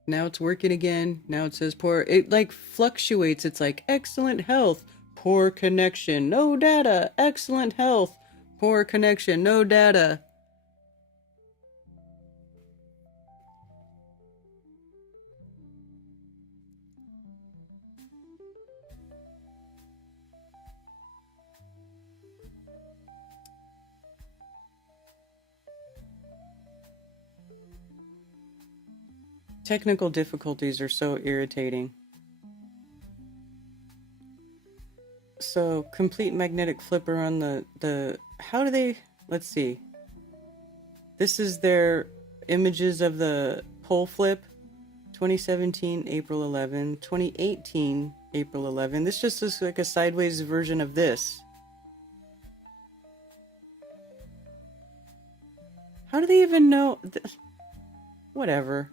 Now it's working again. Now it says poor. It like fluctuates. It's like excellent health, poor connection, no data, excellent health, poor connection, no data. Technical difficulties are so irritating. So, complete magnetic flip around the how do they, let's see. This is their images of the pole flip. 2017, April 11. 2018, April 11. This just looks like a sideways version of this. How do they even know? Whatever.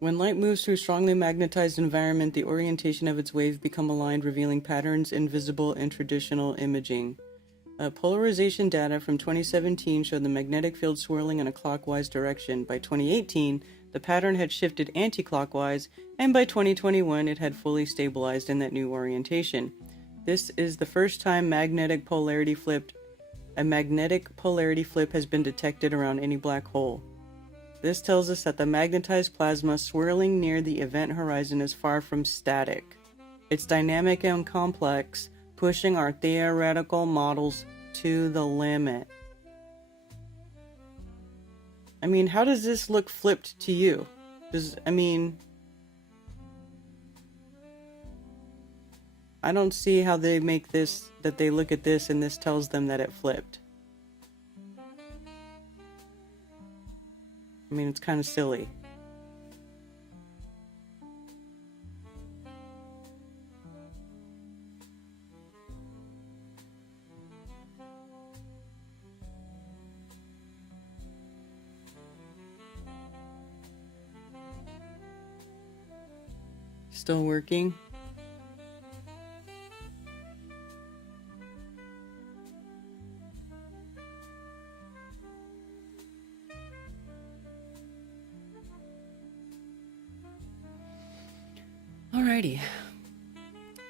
When light moves through a strongly magnetized environment, the orientation of its waves become aligned, revealing patterns invisible in traditional imaging. Polarization data from 2017 showed the magnetic field swirling in a clockwise direction. By 2018, the pattern had shifted anti-clockwise, and by 2021, it had fully stabilized in that new orientation. This is the first time a magnetic polarity flip has been detected around any black hole. This tells us that the magnetized plasma swirling near the event horizon is far from static. It's dynamic and complex, pushing our theoretical models to the limit. I mean, how does this look flipped to you? I don't see how they make this, that they look at this and this tells them that it flipped. I mean, it's kind of silly. Still working? Alrighty.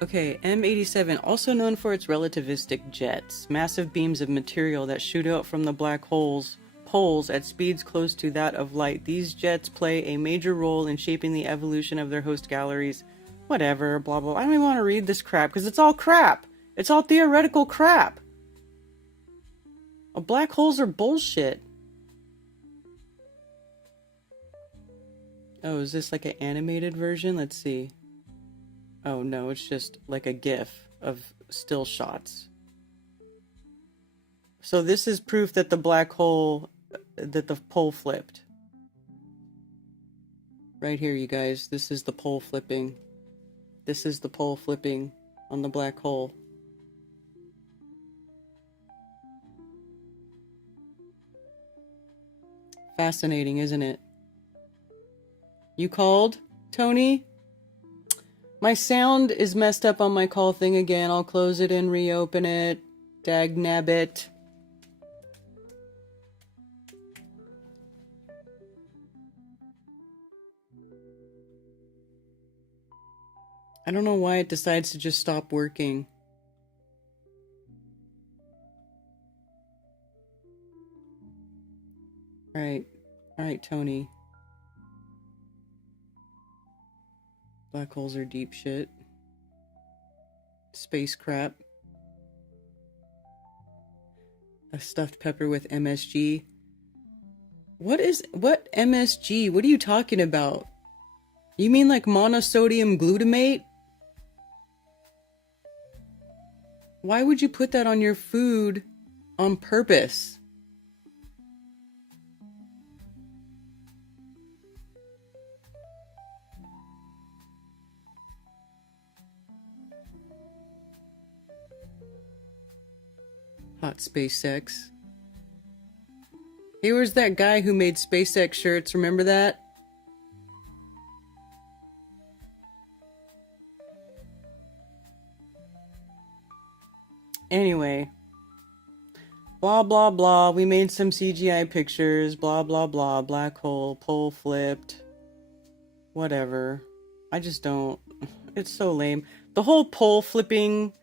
Okay, M87, also known for its relativistic jets, massive beams of material that shoot out from the black holes poles at speeds close to that of light. These jets play a major role in shaping the evolution of their host galaxies. Whatever, blah blah. I don't even want to read this crap because it's all crap. It's all theoretical crap. Black holes are bullshit. Oh, is this like an animated version? Let's see. Oh no, it's just like a GIF of still shots. So this is proof that the black hole, that the pole flipped. Right here, you guys. This is the pole flipping. This is the pole flipping on the black hole. Fascinating, isn't it? You called, Tony? My sound is messed up on my call thing again. I'll close it and reopen it. Dagnabbit. I don't know why it decides to just stop working. Right. Alright, Tony. Black holes are deep shit. Space crap. A stuffed pepper with MSG. What MSG? What are you talking about? You mean like monosodium glutamate? Why would you put that on your food on purpose? Hot SpaceX. Hey, where's that guy who made SpaceX shirts? Remember that? Anyway. Blah, blah, blah. We made some CGI pictures. Blah, blah, blah. Black hole. Pole flipped. Whatever. I just don't. It's so lame. The whole pole flipping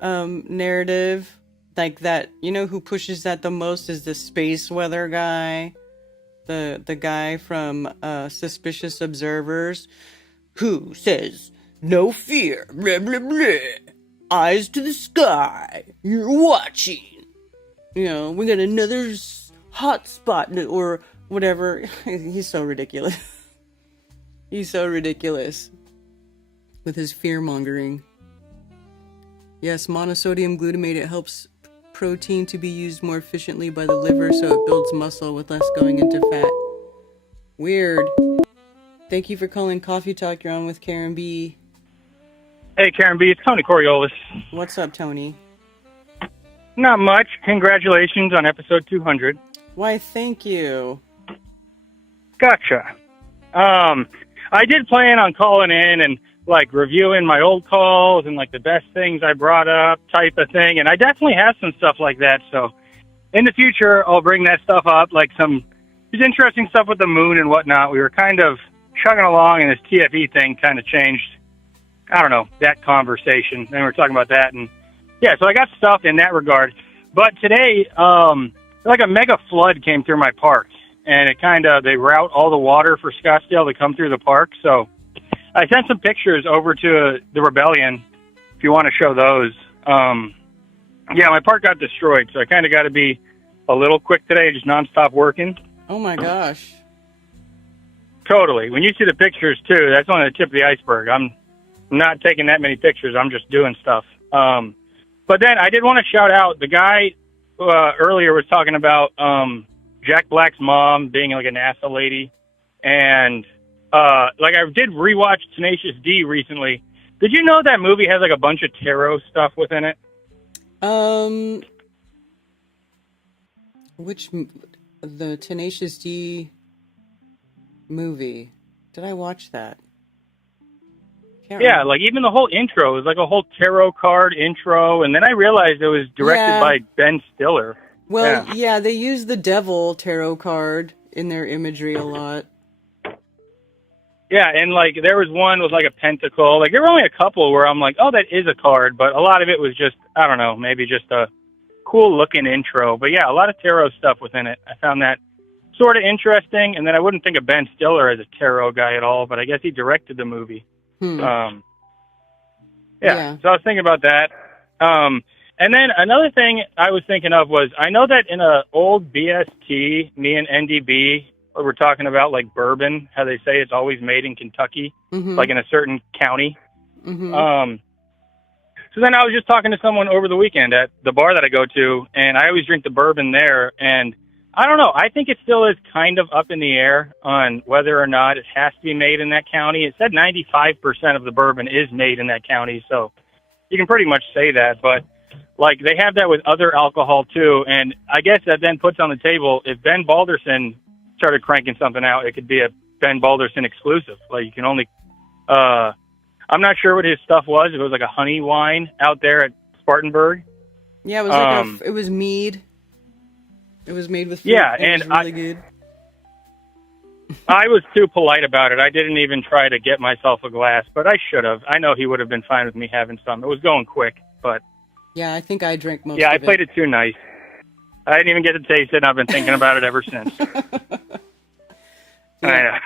narrative. Like that, you know who pushes that the most is the space weather guy. The guy from Suspicious Observers, who says, "No fear, blah blah blah. Eyes to the sky. You're watching." You know, we got another hot spot or whatever. He's so ridiculous. He's so ridiculous with his fear-mongering. Yes, monosodium glutamate, it helps protein to be used more efficiently by the liver so it builds muscle with less going into fat. Weird. Thank you for calling Coffee Talk. You're on with Karen B. Hey, Karen B. It's Tony Coriolis. What's up, Tony? Not much. Congratulations on episode 200. Why, thank you. Gotcha. I did plan on calling in and, like, reviewing my old calls and, like, the best things I brought up type of thing, and I definitely have some stuff like that, so in the future, I'll bring that stuff up, like some interesting stuff with the moon and whatnot. We were kind of chugging along, and this TFE thing kind of changed, I don't know, that conversation. Then we were talking about that, and yeah, so I got stuff in that regard. But today, like a mega flood came through my park, and it kind of, they route all the water for Scottsdale to come through the park. So I sent some pictures over to the Rebellion, if you want to show those. Yeah, my park got destroyed, so I kind of got to be a little quick today, just nonstop working. Oh my gosh. Totally. When you see the pictures, too, that's only the tip of the iceberg. I'm not taking that many pictures. I'm just doing stuff. But then I did want to shout out the guy earlier was talking about Jack Black's mom being like a NASA lady. And like I did rewatch Tenacious D recently. Did you know that movie has like a bunch of tarot stuff within it? The Tenacious D movie. Did I watch that? Yeah, like even the whole intro is like a whole tarot card intro, and then I realized it was directed by Ben Stiller. Well, yeah, they use the devil tarot card in their imagery a lot. Yeah, and like there was one with like a pentacle. Like there were only a couple where I'm like, oh, that is a card, but a lot of it was just, I don't know, maybe just a cool looking intro. But yeah, a lot of tarot stuff within it. I found that sort of interesting, and then I wouldn't think of Ben Stiller as a tarot guy at all, but I guess he directed the movie. Yeah, so I was thinking about that. And then another thing I was thinking of was, I know that in an old BST, me and NDB were talking about like bourbon, how they say it's always made in Kentucky, like in a certain county. So then I was just talking to someone over the weekend at the bar that I go to, and I always drink the bourbon there, and I don't know. I think it still is kind of up in the air on whether or not it has to be made in that county. It said 95% of the bourbon is made in that county, so you can pretty much say that. But, like, they have that with other alcohol, too, and I guess that then puts on the table, if Ben Balderson started cranking something out, it could be a Ben Balderson exclusive. Like, you can only... I'm not sure what his stuff was. If it was like a honey wine out there at Spartanburg. Yeah, it was like it was mead. It was made with fruit. Yeah, and it was really good. I was too polite about it. I didn't even try to get myself a glass, but I should have. I know he would have been fine with me having some. It was going quick, but... Yeah, I think I drank most of it. Yeah, I played it too nice. I didn't even get to taste it, and I've been thinking about it ever since. I know.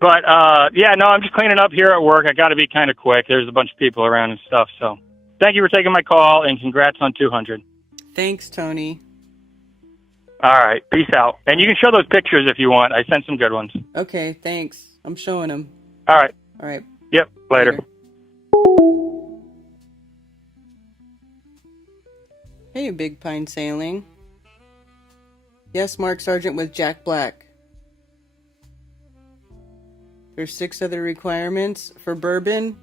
But, yeah, no, I'm just cleaning up here at work. I got to be kind of quick. There's a bunch of people around and stuff, so... Thank you for taking my call, and congrats on 200. Thanks, Tony. All right, peace out. And you can show those pictures if you want. I sent some good ones. Okay, thanks. I'm showing them. All right. All right. Yep, later. Hey, Big Pine Sailing. Yes, Mark Sargent with Jack Black. There's 6 other requirements for bourbon.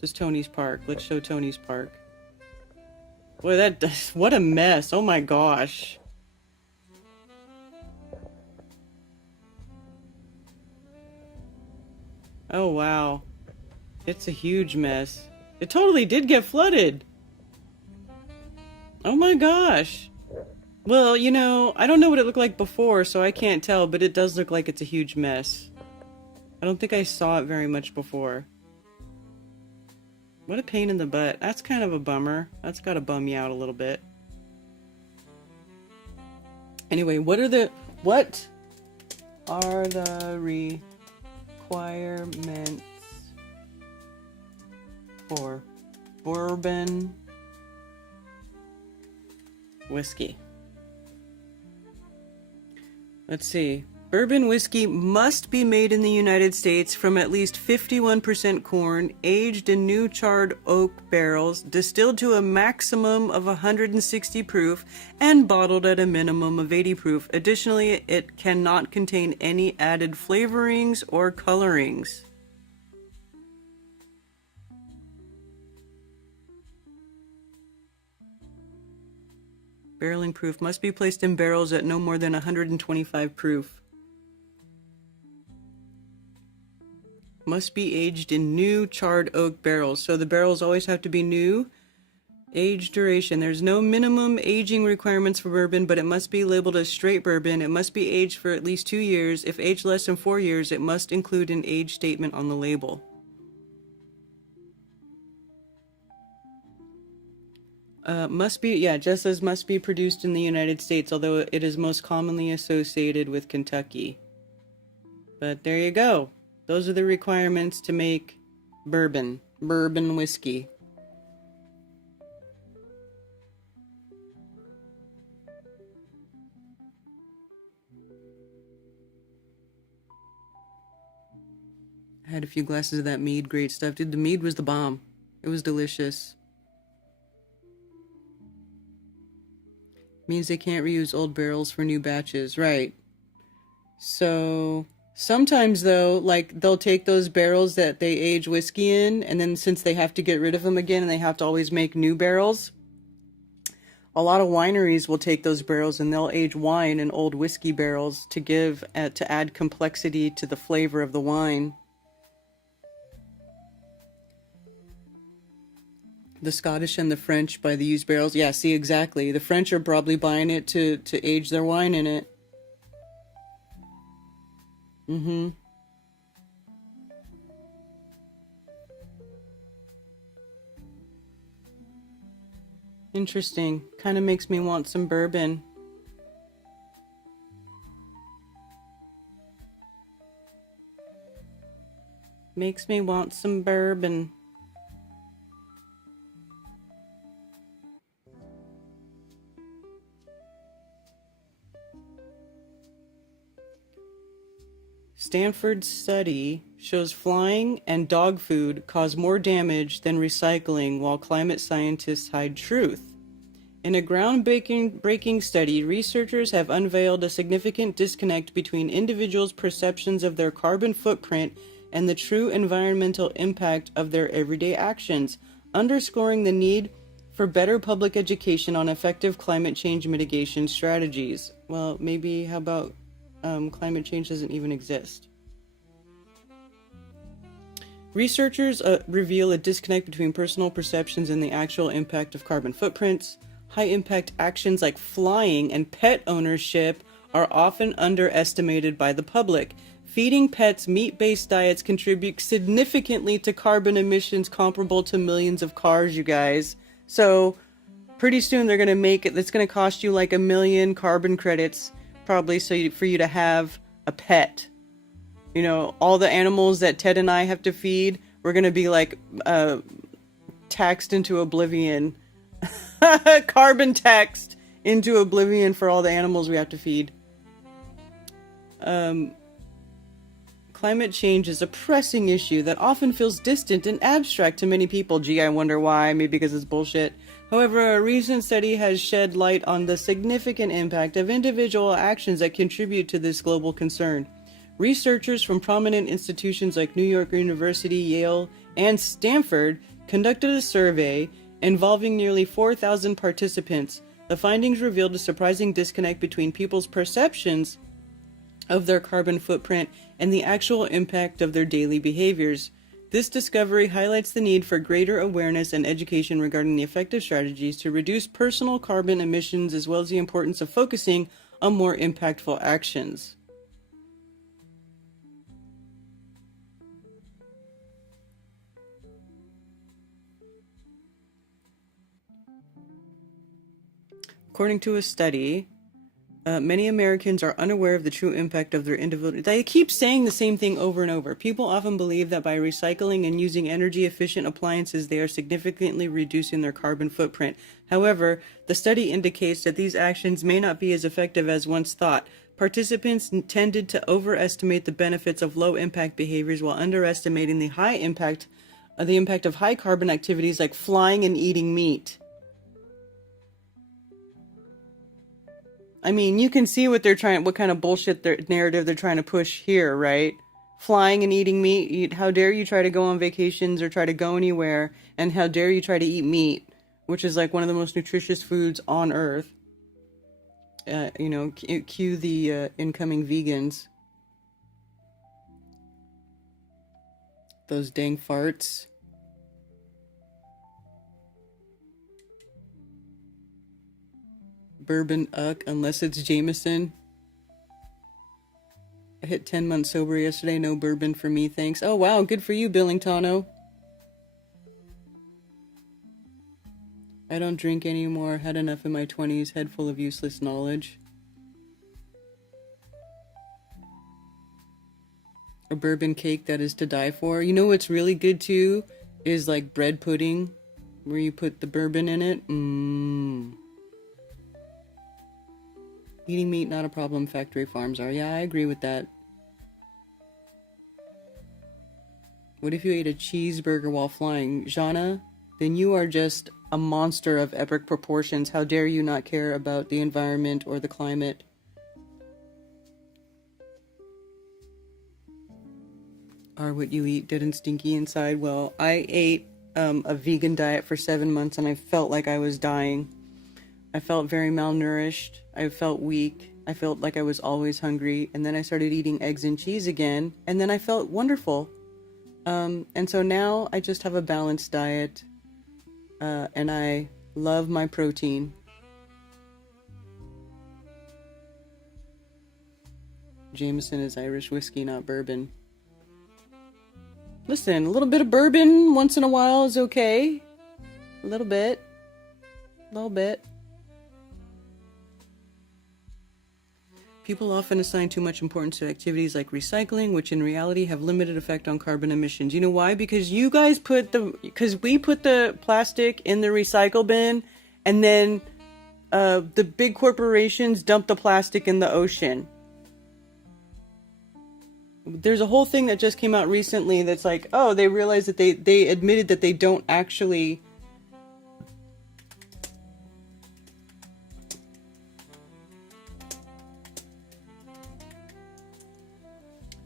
This is Tony's Park. Let's show Tony's Park. Boy, what a mess. Oh my gosh. Oh wow. It's a huge mess. It totally did get flooded. Oh my gosh. Well, you know, I don't know what it looked like before, so I can't tell, but it does look like it's a huge mess. I don't think I saw it very much before. What a pain in the butt. That's kind of a bummer. That's got to bum you out a little bit. Anyway, what are the requirements for bourbon whiskey. Let's see. Bourbon whiskey must be made in the United States from at least 51% corn, aged in new charred oak barrels, distilled to a maximum of 160 proof, and bottled at a minimum of 80 proof. Additionally, it cannot contain any added flavorings or colorings. Barreling proof must be placed in barrels at no more than 125 proof. Must be aged in new charred oak barrels. So the barrels always have to be new. Age duration. There's no minimum aging requirements for bourbon, but it must be labeled as straight bourbon. It must be aged for at least 2 years. If aged less than 4 years, it must include an age statement on the label. Must be, yeah, just as must be produced in the United States, although it is most commonly associated with Kentucky. But there you go. Those are the requirements to make bourbon whiskey. I had a few glasses of that mead, great stuff. Dude, the mead was the bomb. It was delicious. Means they can't reuse old barrels for new batches, right? So sometimes though, like they'll take those barrels that they age whiskey in, and then since they have to get rid of them again and they have to always make new barrels, a lot of wineries will take those barrels and they'll age wine in old whiskey barrels to add complexity to the flavor of the wine. The Scottish and the French buy the used barrels. Yeah, see, exactly. The French are probably buying it to age their wine in it. Mm-hmm. Interesting. Kind of makes me want some bourbon. Makes me want some bourbon. Stanford's study shows flying and dog food cause more damage than recycling, while climate scientists hide truth. In a groundbreaking study, researchers have unveiled a significant disconnect between individuals' perceptions of their carbon footprint and the true environmental impact of their everyday actions, underscoring the need for better public education on effective climate change mitigation strategies. Well, maybe how about climate change doesn't even exist. Researchers reveal a disconnect between personal perceptions and the actual impact of carbon footprints. High-impact actions like flying and pet ownership are often underestimated by the public. Feeding pets meat-based diets contribute significantly to carbon emissions comparable to millions of cars, you guys. So pretty soon they're going to make it, it's going to cost you like 1 million carbon credits probably for you to have a pet. You know, all the animals that Ted and I have to feed, we're going to be like taxed into oblivion. Carbon taxed into oblivion for all the animals we have to feed. Climate change is a pressing issue that often feels distant and abstract to many people. Gee, I wonder why. Maybe because it's bullshit. However, a recent study has shed light on the significant impact of individual actions that contribute to this global concern. Researchers from prominent institutions like New York University, Yale, and Stanford conducted a survey involving nearly 4,000 participants. The findings revealed a surprising disconnect between people's perceptions of their carbon footprint and the actual impact of their daily behaviors. This discovery highlights the need for greater awareness and education regarding the effective strategies to reduce personal carbon emissions, as well as the importance of focusing on more impactful actions. According to a study, Many Americans are unaware of the true impact of their individual. They keep saying the same thing over and over. People often believe that by recycling and using energy-efficient appliances, they are significantly reducing their carbon footprint. However, the study indicates that these actions may not be as effective as once thought. Participants tended to overestimate the benefits of low-impact behaviors while underestimating the impact of high-carbon activities like flying and eating meat. I mean, you can see what kind of bullshit narrative they're trying to push here, right? Flying and eating meat. How dare you try to go on vacations or try to go anywhere, and how dare you try to eat meat, which is like one of the most nutritious foods on earth. Cue the incoming vegans. Those dang farts. Bourbon unless it's Jameson. I hit 10 months sober yesterday. No bourbon for me, thanks. Oh wow, good for you, Billingtano. I don't drink anymore. Had enough in my 20s. Head full of useless knowledge. A bourbon cake that is to die for. You know what's really good too? Is like bread pudding, where you put the bourbon in it. Eating meat, not a problem. Factory farms are. Yeah, I agree with that. What if you ate a cheeseburger while flying? Jana, then you are just a monster of epic proportions. How dare you not care about the environment or the climate? Are what you eat dead and stinky inside? Well, I ate a vegan diet for 7 months and I felt like I was dying. I felt very malnourished. I felt weak. I felt like I was always hungry. And then I started eating eggs and cheese again. And then I felt wonderful. And so now I just have a balanced diet. And I love my protein. Jameson is Irish whiskey, not bourbon. Listen, a little bit of bourbon once in a while is okay. A little bit. A little bit. People often assign too much importance to activities like recycling, which in reality have limited effect on carbon emissions. You know why? Because you guys because we put the plastic in the recycle bin, and then the big corporations dump the plastic in the ocean. There's a whole thing that just came out recently that's like, oh, they realized that they admitted that they don't actually...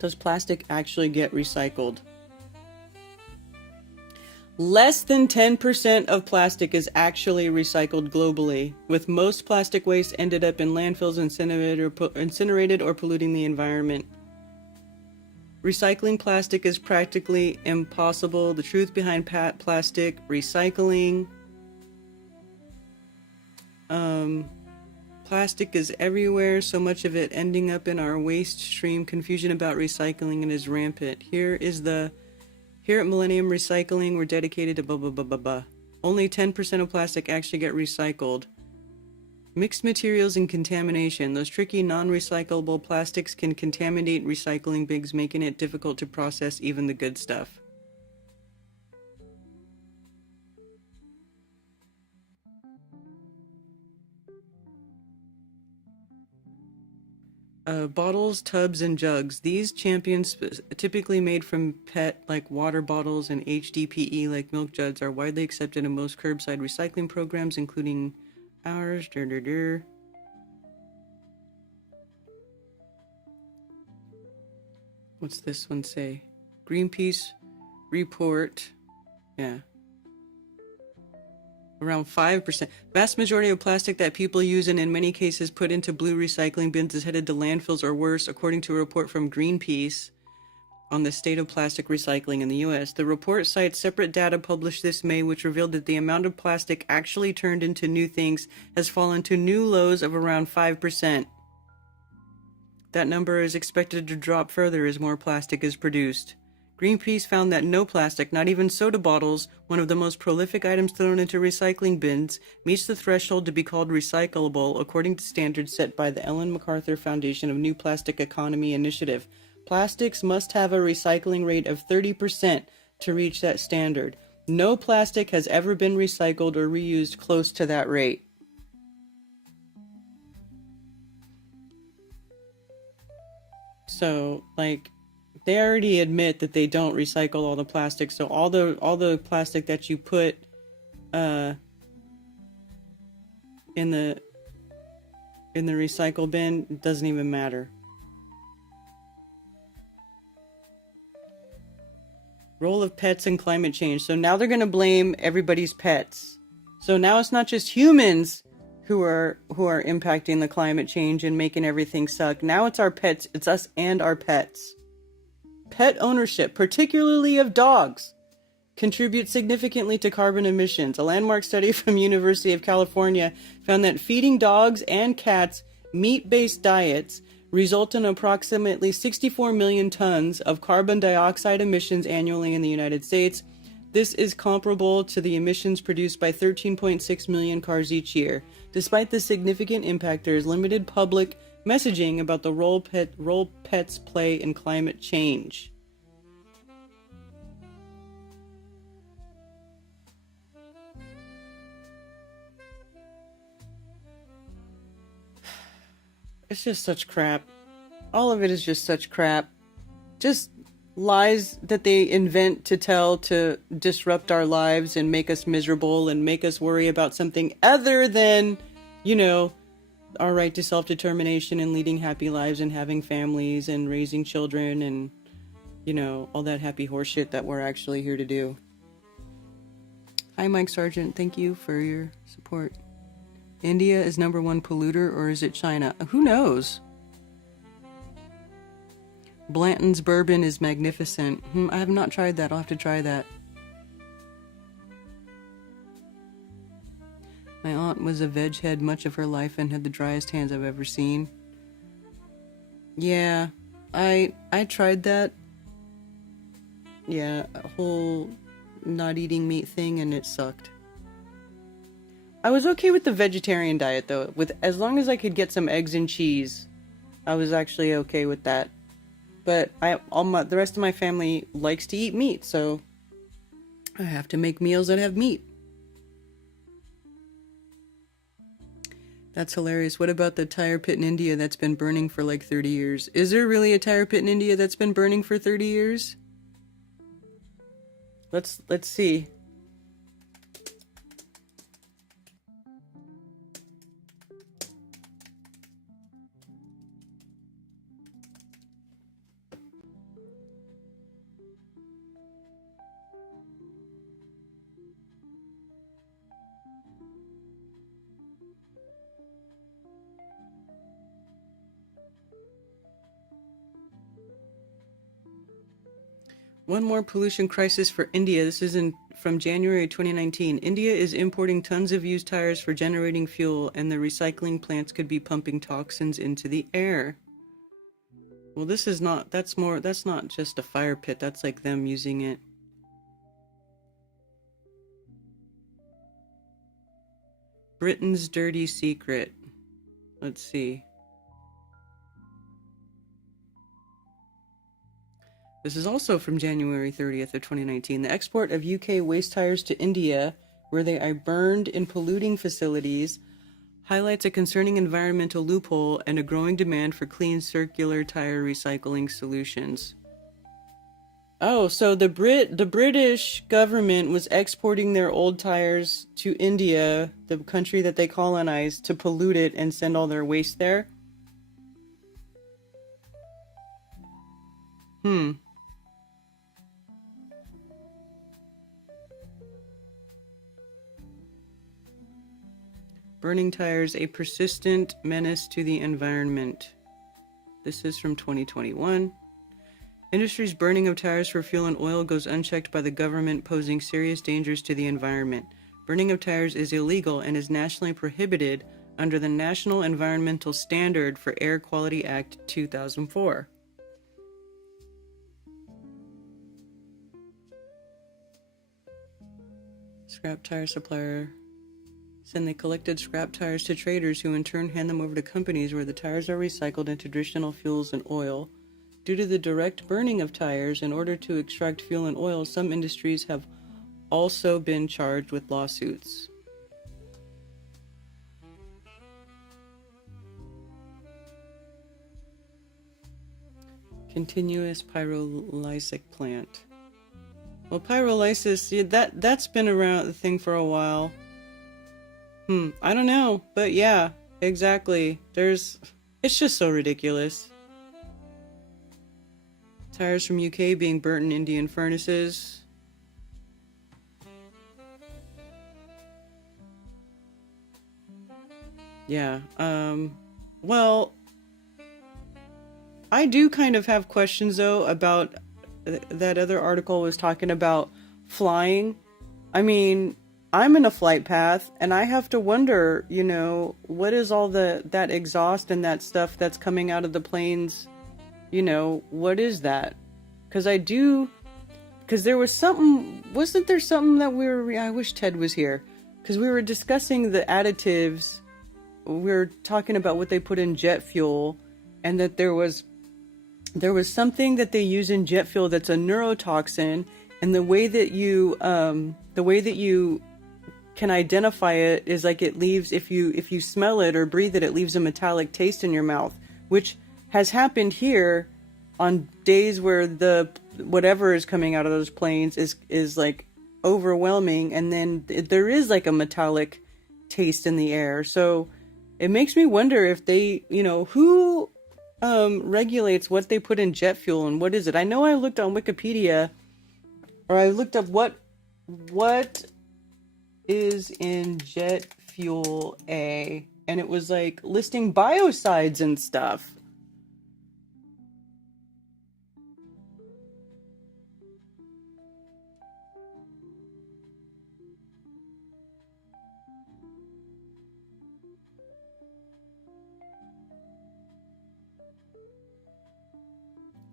Does plastic actually get recycled? Less than 10% of plastic is actually recycled globally, with most plastic waste ended up in landfills, incinerated or polluting the environment. Recycling plastic is practically impossible. The truth behind plastic recycling. Plastic is everywhere, so much of it ending up in our waste stream. Confusion about recycling is rampant. Here at Millennium Recycling, we're dedicated to blah blah blah blah blah. Only 10% of plastic actually get recycled. Mixed materials and contamination. Those tricky non-recyclable plastics can contaminate recycling bins, making it difficult to process even the good stuff. Bottles, tubs, and jugs. These champions, typically made from PET like water bottles and HDPE like milk jugs, are widely accepted in most curbside recycling programs, including ours. What's this one say? Greenpeace report. Yeah. Around 5%. Vast majority of plastic that people use and in many cases put into blue recycling bins is headed to landfills or worse, according to a report from Greenpeace on the state of plastic recycling in the U.S. The report cites separate data published this May, which revealed that the amount of plastic actually turned into new things has fallen to new lows of around 5%. That number is expected to drop further as more plastic is produced. Greenpeace found that no plastic, not even soda bottles, one of the most prolific items thrown into recycling bins, meets the threshold to be called recyclable according to standards set by the Ellen MacArthur Foundation of New Plastic Economy Initiative. Plastics must have a recycling rate of 30% to reach that standard. No plastic has ever been recycled or reused close to that rate. So, like, they already admit that they don't recycle all the plastic. So all the plastic that you put in the recycle bin doesn't even matter. Role of pets in climate change. So now they're going to blame everybody's pets. So now it's not just humans who are impacting the climate change and making everything suck. Now it's our pets. It's us and our pets. Pet ownership, particularly of dogs, contributes significantly to carbon emissions. A landmark study from University of California found that feeding dogs and cats meat-based diets result in approximately 64 million tons of carbon dioxide emissions annually in the United States. This is comparable to the emissions produced by 13.6 million cars each year. Despite this significant impact, there is limited public messaging about the role pets play in climate change. It's just such crap. All of it is just such crap. Just lies that they invent to tell to disrupt our lives and make us miserable and make us worry about something other than, you know, our right to self-determination and leading happy lives and having families and raising children and, you know, all that happy horseshit that we're actually here to do. Hi, Mike Sargent. Thank you for your support. India is #1 polluter, or is it China? Who knows? Blanton's bourbon is magnificent. I have not tried that. I'll have to try that. My aunt was a veg head much of her life and had the driest hands I've ever seen. Yeah, I tried that. Yeah, a whole not eating meat thing, and it sucked. I was okay with the vegetarian diet though. As long as I could get some eggs and cheese, I was actually okay with that. But the rest of my family likes to eat meat, so I have to make meals that have meat. That's hilarious. What about the tire pit in India that's been burning for like 30 years? Is there really a tire pit in India that's been burning for 30 years? Let's see. One more pollution crisis for India. This is from January 2019. India is importing tons of used tires for generating fuel, and the recycling plants could be pumping toxins into the air. Well, that's not just a fire pit. That's like them using it. Britain's dirty secret. Let's see. This is also from January 30th of 2019. The export of UK waste tires to India, where they are burned in polluting facilities, highlights a concerning environmental loophole and a growing demand for clean circular tire recycling solutions. Oh, so the British government was exporting their old tires to India, the country that they colonized, to pollute it and send all their waste there? Burning tires, a persistent menace to the environment. This is from 2021. Industry's burning of tires for fuel and oil goes unchecked by the government, posing serious dangers to the environment. Burning of tires is illegal and is nationally prohibited under the National Environmental Standard for Air Quality Act 2004. Scrap tire supplier. And they collected scrap tires to traders who in turn hand them over to companies where the tires are recycled into traditional fuels and oil. Due to the direct burning of tires in order to extract fuel and oil, some industries have also been charged with lawsuits. Continuous pyrolysis plant. Well, pyrolysis, yeah, that's been around the thing for a while. I don't know, but yeah, exactly. It's just so ridiculous. Tires from UK being burnt in Indian furnaces. Yeah, well, I do kind of have questions though about that other article was talking about flying. I mean, I'm in a flight path and I have to wonder, you know, what is all that exhaust and that stuff that's coming out of the planes? You know, what is that? Because there was something, wasn't there something that I wish Ted was here, because we were discussing the additives. We were talking about what they put in jet fuel, and that there was something that they use in jet fuel that's a neurotoxin, and the way that you can identify it is like it leaves, if you smell it or breathe it, it leaves a metallic taste in your mouth, which has happened here on days where the whatever is coming out of those planes is like overwhelming, and then there is like a metallic taste in the air. So it makes me wonder if they, you know, who regulates what they put in jet fuel and what is it. I know I looked on Wikipedia, or I looked up what is in jet fuel A, and it was like listing biocides and stuff.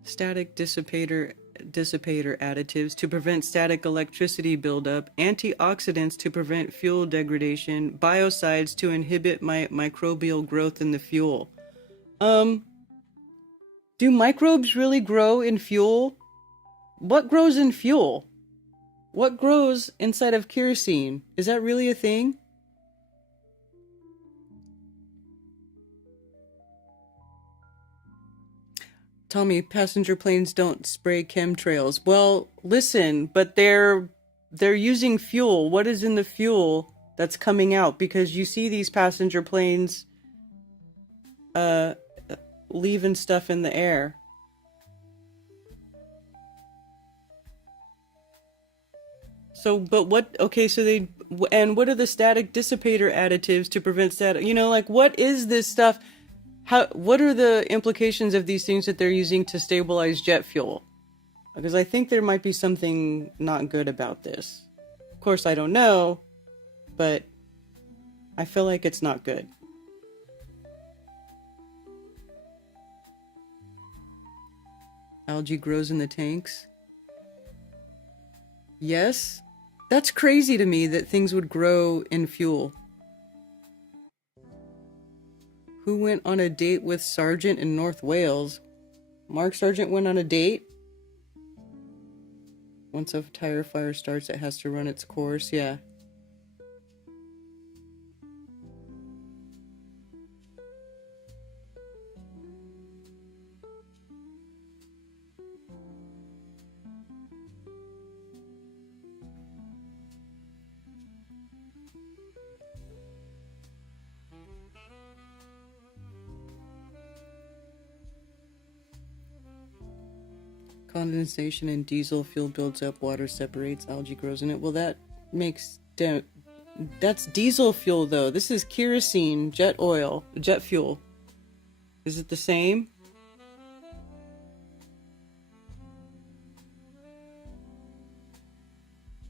Static dissipator additives to prevent static electricity buildup, antioxidants to prevent fuel degradation, biocides to inhibit microbial growth in the fuel. Do microbes really grow in fuel? What grows in fuel? What grows inside of kerosene? Is that really a thing? Tommy, passenger planes don't spray chemtrails. Well, listen, but they're using fuel. What is in the fuel that's coming out? Because you see these passenger planes leaving stuff in the air. So, but what, okay, so and what are the static dissipator additives to prevent static, you know, like what is this stuff? What are the implications of these things that they're using to stabilize jet fuel? Because I think there might be something not good about this. Of course, I don't know, but I feel like it's not good. Algae grows in the tanks? Yes? That's crazy to me that things would grow in fuel. Who went on a date with Sargent in North Wales? Mark Sargent went on a date? Once a tire fire starts, it has to run its course. Yeah. Condensation in diesel fuel builds up, water separates, algae grows in it. Well, that makes that's diesel fuel though. This is kerosene, jet fuel. Is it the same?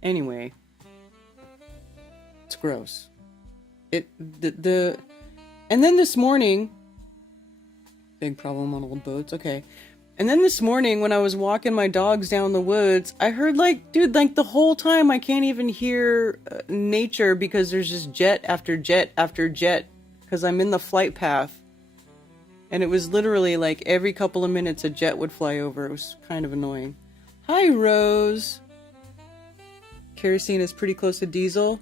Anyway, it's gross. And then this morning, big problem on old boats. Okay. And then this morning when I was walking my dogs down the woods, I heard like, dude, like the whole time I can't even hear nature because there's just jet after jet after jet because I'm in the flight path. And it was literally like every couple of minutes a jet would fly over. It was kind of annoying. Hi, Rose. Kerosene is pretty close to diesel.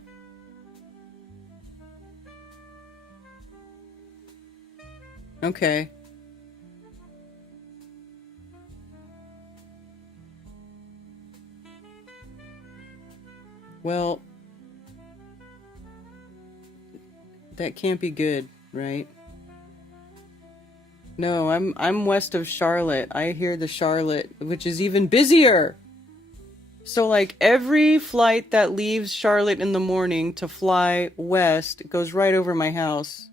Okay. Well, that can't be good, right? No, I'm west of Charlotte. I hear the Charlotte, which is even busier. So like every flight that leaves Charlotte in the morning to fly west goes right over my house.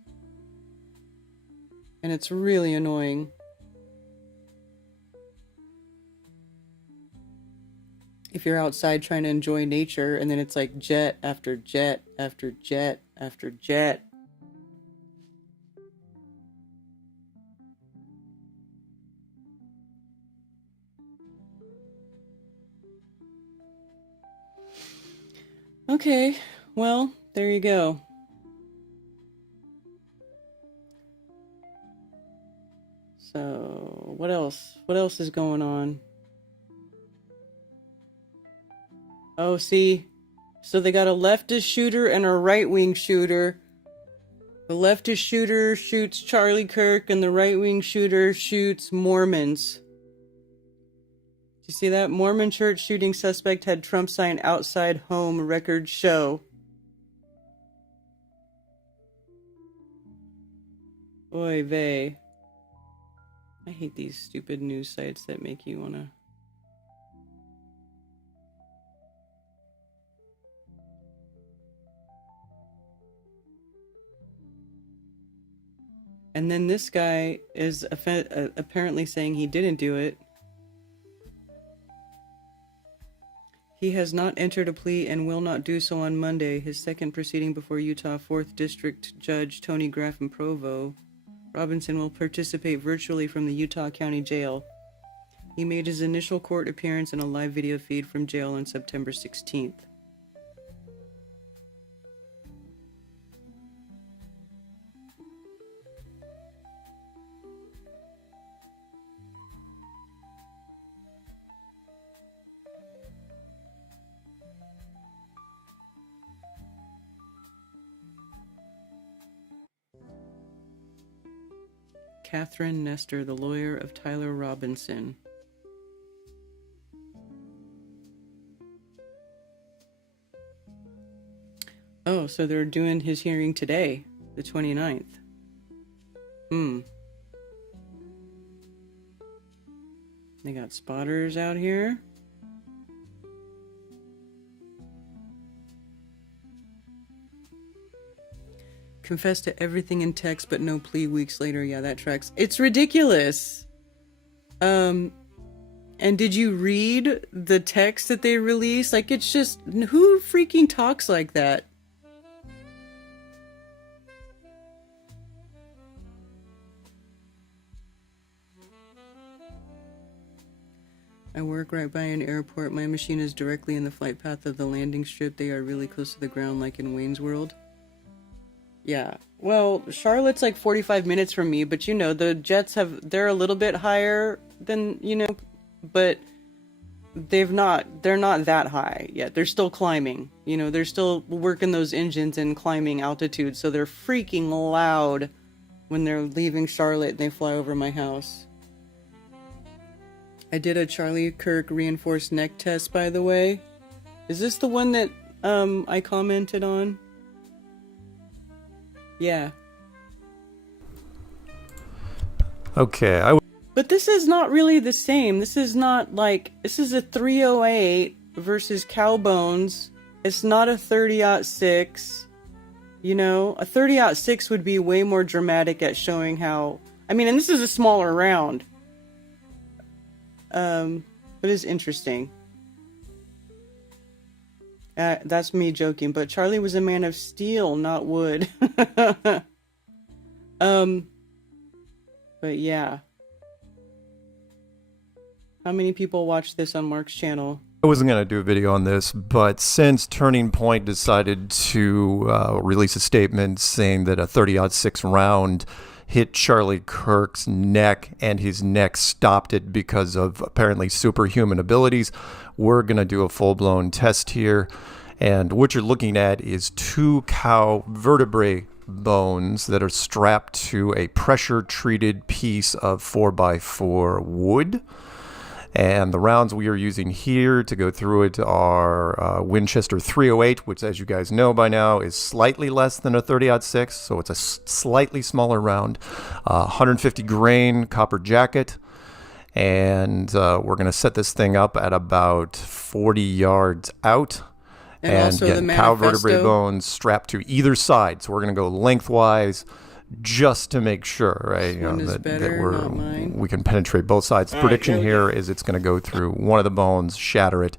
And it's really annoying. If you're outside trying to enjoy nature and then it's like jet after jet after jet after jet. Okay, well, there you go. So, what else? What else is going on? Oh, see? So they got a leftist shooter and a right-wing shooter. The leftist shooter shoots Charlie Kirk and the right-wing shooter shoots Mormons. You see that? Mormon church shooting suspect had Trump sign outside home record show. Oy vey. I hate these stupid news sites that make you wanna... And then this guy is apparently saying he didn't do it. He has not entered a plea and will not do so on Monday, his second proceeding before Utah 4th District Judge Tony Graff in Provo. Robinson will participate virtually from the Utah County Jail. He made his initial court appearance in a live video feed from jail on September 16th. Catherine Nestor, the lawyer of Tyler Robinson. Oh, so they're doing his hearing today, the 29th. They got spotters out here. Confess to everything in text, but no plea weeks later. Yeah, that tracks. It's ridiculous. And did you read the text that they released? Like, it's just, who freaking talks like that? I work right by an airport. My machine is directly in the flight path of the landing strip. They are really close to the ground, like in Wayne's World. Yeah, well, Charlotte's like 45 minutes from me, but you know, the jets they're a little bit higher than, you know, but they're not that high yet. They're still climbing, you know, they're still working those engines and climbing altitude, so they're freaking loud when they're leaving Charlotte and they fly over my house. I did a Charlie Kirk reinforced neck test, by the way. Is this the one that I commented on? Yeah. Okay, But this is not really the same. This is not like, this is a 308 versus Cowbones. It's not a 30-06. You know, a 30-06 would be way more dramatic at showing how, I mean, and this is a smaller round. But it's interesting. That's me joking, but Charlie was a man of steel, not wood. But yeah. How many people watch this on Mark's channel? I wasn't going to do a video on this, but since Turning Point decided to release a statement saying that a 30-06 round hit Charlie Kirk's neck and his neck stopped it because of apparently superhuman abilities, we're going to do a full-blown test here. And what you're looking at is 2 cow vertebrae bones that are strapped to a pressure-treated piece of 4x4 wood. And the rounds we are using here to go through it are Winchester 308, which, as you guys know by now, is slightly less than a 30-06, so it's a slightly smaller round. 150 grain copper jacket, and we're going to set this thing up at about 40 yards out. And also again, the cow vertebrae manifesto. bones strapped to either side, so we're going to go lengthwise, just to make sure, right? One is better, not mine. We can penetrate both sides. The prediction here is it's going to go through one of the bones, shatter it,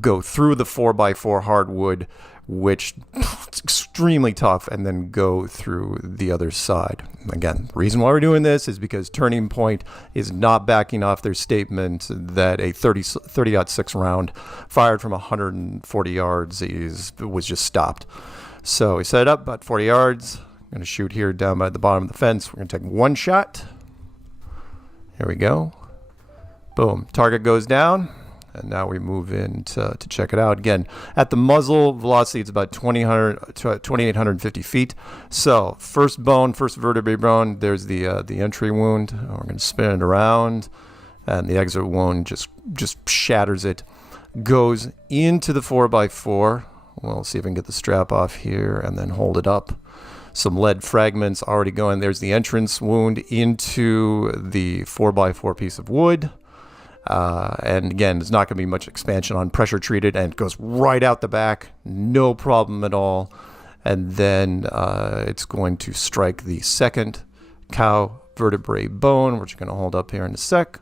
go through the 4x4 hardwood, which it's extremely tough, and then go through the other side. Again, the reason why we're doing this is because Turning Point is not backing off their statement that a 30-06 round fired from 140 yards was just stopped. So we set it up about 40 yards. I'm going to shoot here down by the bottom of the fence. We're going to take one shot. Here we go. Boom. Target goes down. And now we move in to check it out. Again, at the muzzle, velocity is about 2,850 feet. So first vertebrae bone, there's the entry wound. We're going to spin it around. And the exit wound just shatters it. Goes into the 4x4. We'll see if we can get the strap off here and then hold it up. Some lead fragments already going. There's the entrance wound into the 4x4 piece of wood. And again, there's not going to be much expansion on pressure treated, and it goes right out the back. No problem at all. And then it's going to strike the second cow vertebrae bone, which we're going to hold up here in a sec.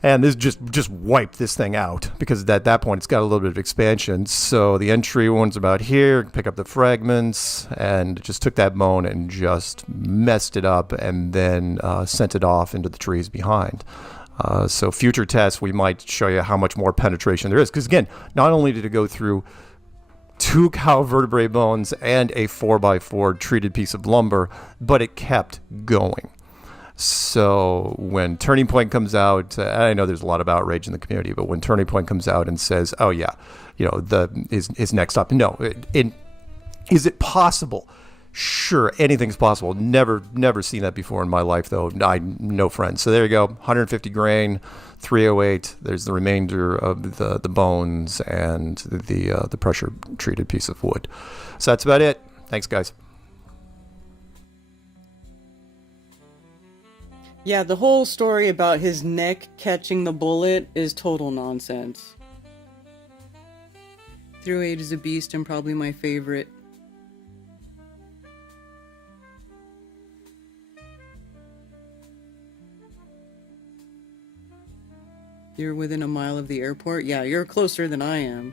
And this just wiped this thing out, because at that point it's got a little bit of expansion. So the entry one's about here, pick up the fragments, and just took that bone and just messed it up, and then sent it off into the trees behind. So future tests, we might show you how much more penetration there is. Because again, not only did it go through 2 cow vertebrae bones and a 4x4 treated piece of lumber, but it kept going. So when Turning Point comes out, I know there's a lot of outrage in the community, but when Turning Point comes out and says, "Oh yeah, his next stop," no, is it possible? Sure, anything's possible. Never seen that before in my life, though. No friends. So there you go, 150 grain, 308. There's the remainder of the bones and the pressure treated piece of wood. So that's about it. Thanks, guys. Yeah, the whole story about his neck catching the bullet is total nonsense. 308 is a beast and probably my favorite. You're within a mile of the airport? Yeah, you're closer than I am.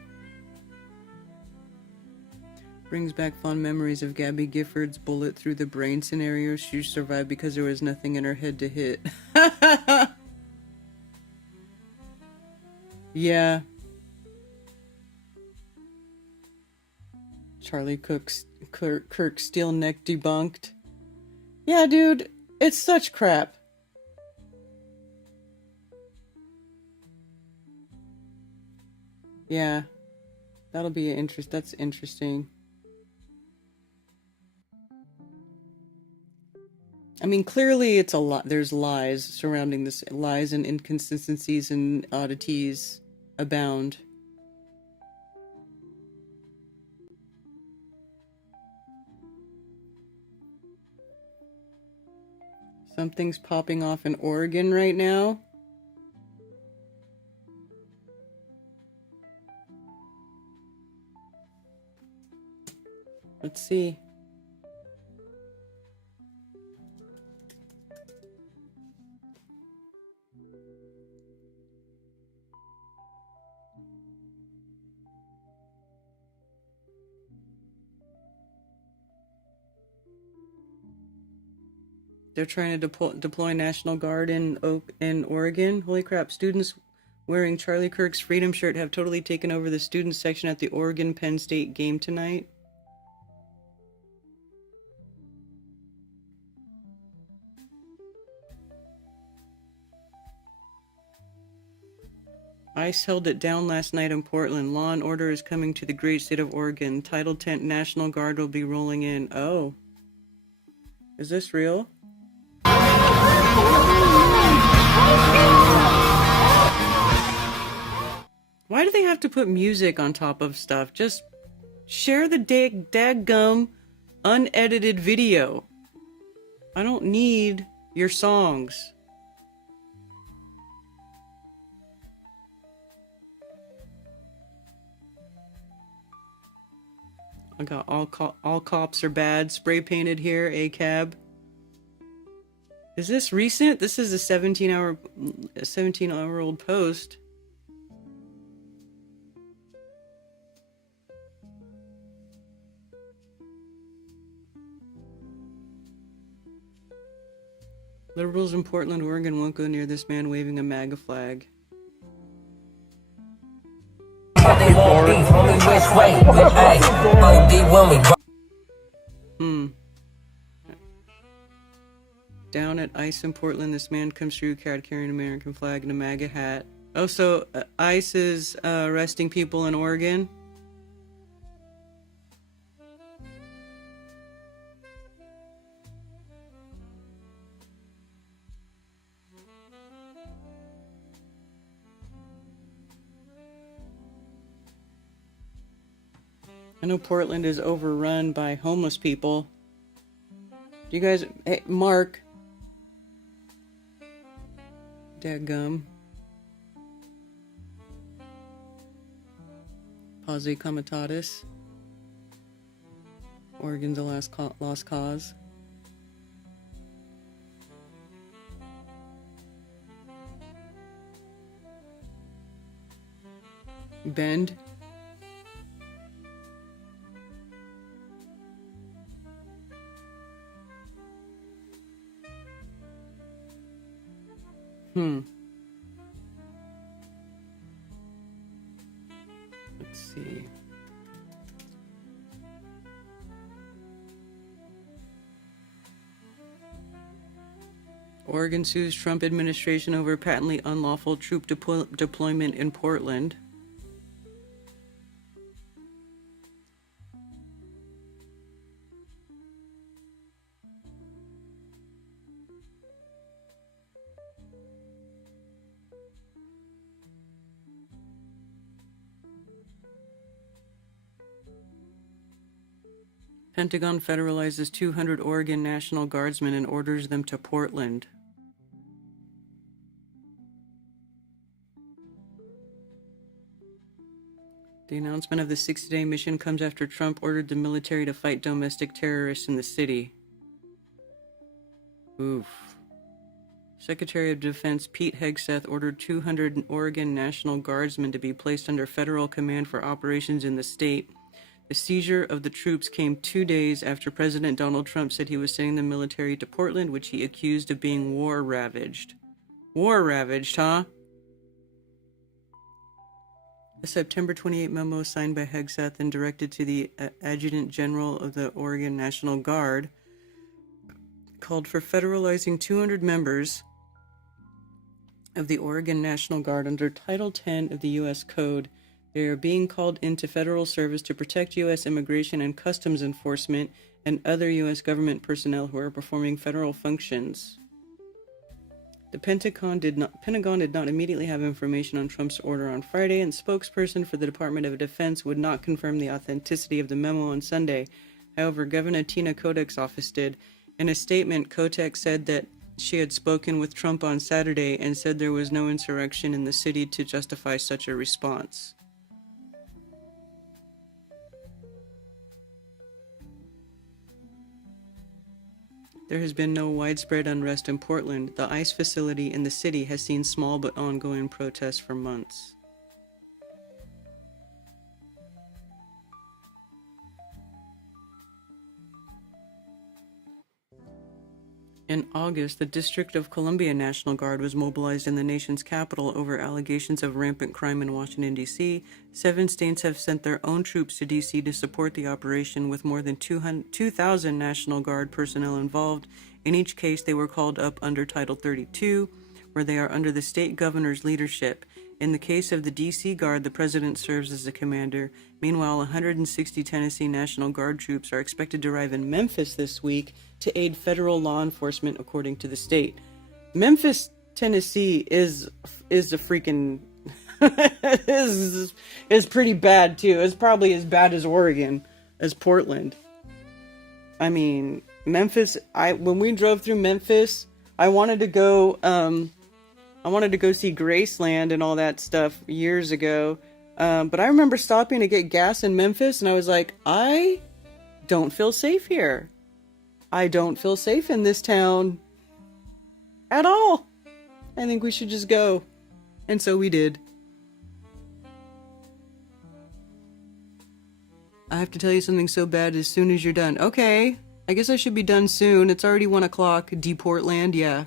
Brings back fond memories of Gabby Gifford's bullet through the brain scenario. She survived because there was nothing in her head to hit. Yeah. Charlie Kirk steel neck debunked. Yeah, dude, it's such crap. Yeah, that'll be that's interesting. I mean, clearly it's a lot. There's lies surrounding this. Lies and inconsistencies and oddities abound. Something's popping off in Oregon right now. Let's see. They're trying to deploy National Guard in Oregon. Holy crap, students wearing Charlie Kirk's Freedom shirt have totally taken over the student section at the Oregon-Penn State game tonight. ICE held it down last night in Portland. Law and order is coming to the great state of Oregon. Title 10 National Guard will be rolling in. Oh. Is this real? Why do they have to put music on top of stuff? Just share the daggum unedited video. I don't need your songs. I got all cops are bad spray painted here, a cab. Is this recent? This is a 17-hour-old post. Liberals in Portland, Oregon won't go near this man waving a MAGA flag. Down at ICE in Portland, this man comes through carrying an American flag and a MAGA hat. Oh, so ICE is arresting people in Oregon? I know Portland is overrun by homeless people. Do you guys... Hey, Mark. Dadgum. Pause comitatus. Oregon's a lost cause. Bend. Let's see. Oregon sues Trump administration over patently unlawful troop deployment in Portland. Pentagon federalizes 200 Oregon National Guardsmen and orders them to Portland. The announcement of the 60-day mission comes after Trump ordered the military to fight domestic terrorists in the city. Oof. Secretary of Defense Pete Hegseth ordered 200 Oregon National Guardsmen to be placed under federal command for operations in the state. The seizure of the troops came 2 days after President Donald Trump said he was sending the military to Portland, which he accused of being war-ravaged. War-ravaged, huh? A September 28 memo signed by Hegseth and directed to the Adjutant General of the Oregon National Guard called for federalizing 200 members of the Oregon National Guard under Title 10 of the U.S. Code. They are being called into federal service to protect U.S. immigration and customs enforcement and other U.S. government personnel who are performing federal functions. The Pentagon did not immediately have information on Trump's order on Friday, and spokesperson for the Department of Defense would not confirm the authenticity of the memo on Sunday. However, Governor Tina Kotek's office did. In a statement, Kotek said that she had spoken with Trump on Saturday and said there was no insurrection in the city to justify such a response. There has been no widespread unrest in Portland. The ICE facility in the city has seen small but ongoing protests for months. In August, the District of Columbia National Guard was mobilized in the nation's capital over allegations of rampant crime in Washington, D.C. 7 states have sent their own troops to D.C. to support the operation, with more than 2,000 National Guard personnel involved. In each case, they were called up under Title 32, where they are under the state governor's leadership. In the case of the D.C. Guard, the president serves as the commander. Meanwhile, 160 Tennessee National Guard troops are expected to arrive in Memphis this week to aid federal law enforcement, according to the state. Memphis, Tennessee is a freaking is pretty bad too. It's probably as bad as Oregon, as Portland. I mean, Memphis. When we drove through Memphis, I wanted to go see Graceland and all that stuff years ago. But I remember stopping to get gas in Memphis, and I was like, I don't feel safe here. I don't feel safe in this town at all. I think we should just go. And so we did. I have to tell you something so bad as soon as you're done. Okay, I guess I should be done soon. It's already 1 o'clock. Deportland, yeah.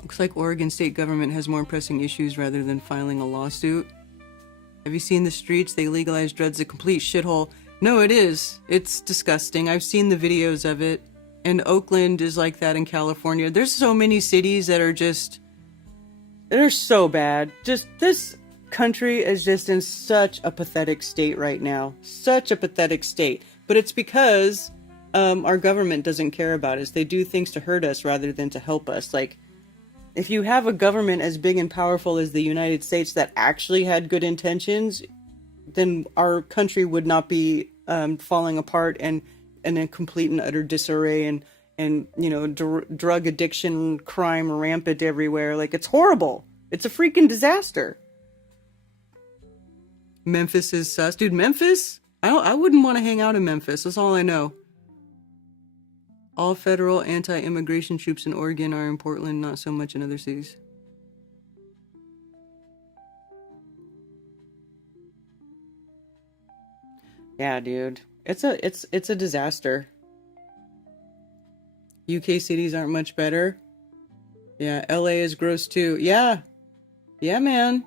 Looks like Oregon state government has more pressing issues rather than filing a lawsuit. Have you seen the streets? They legalized drugs, a complete shithole. No, it is. It's disgusting. I've seen the videos of it. And Oakland is like that in California. There's so many cities that are just... they're so bad. Just, this country is just in such a pathetic state right now. Such a pathetic state. But it's because our government doesn't care about us. They do things to hurt us rather than to help us. Like, if you have a government as big and powerful as the United States that actually had good intentions, then our country would not be falling apart and in complete and utter disarray and you know, drug addiction, crime rampant everywhere. Like, it's horrible. It's a freaking disaster. Memphis is sus. Dude, Memphis? I wouldn't want to hang out in Memphis. That's all I know. All federal anti-immigration troops in Oregon are in Portland, not so much in other cities. Yeah, dude. It's a disaster. UK cities aren't much better. Yeah, LA is gross too. Yeah. Yeah, man.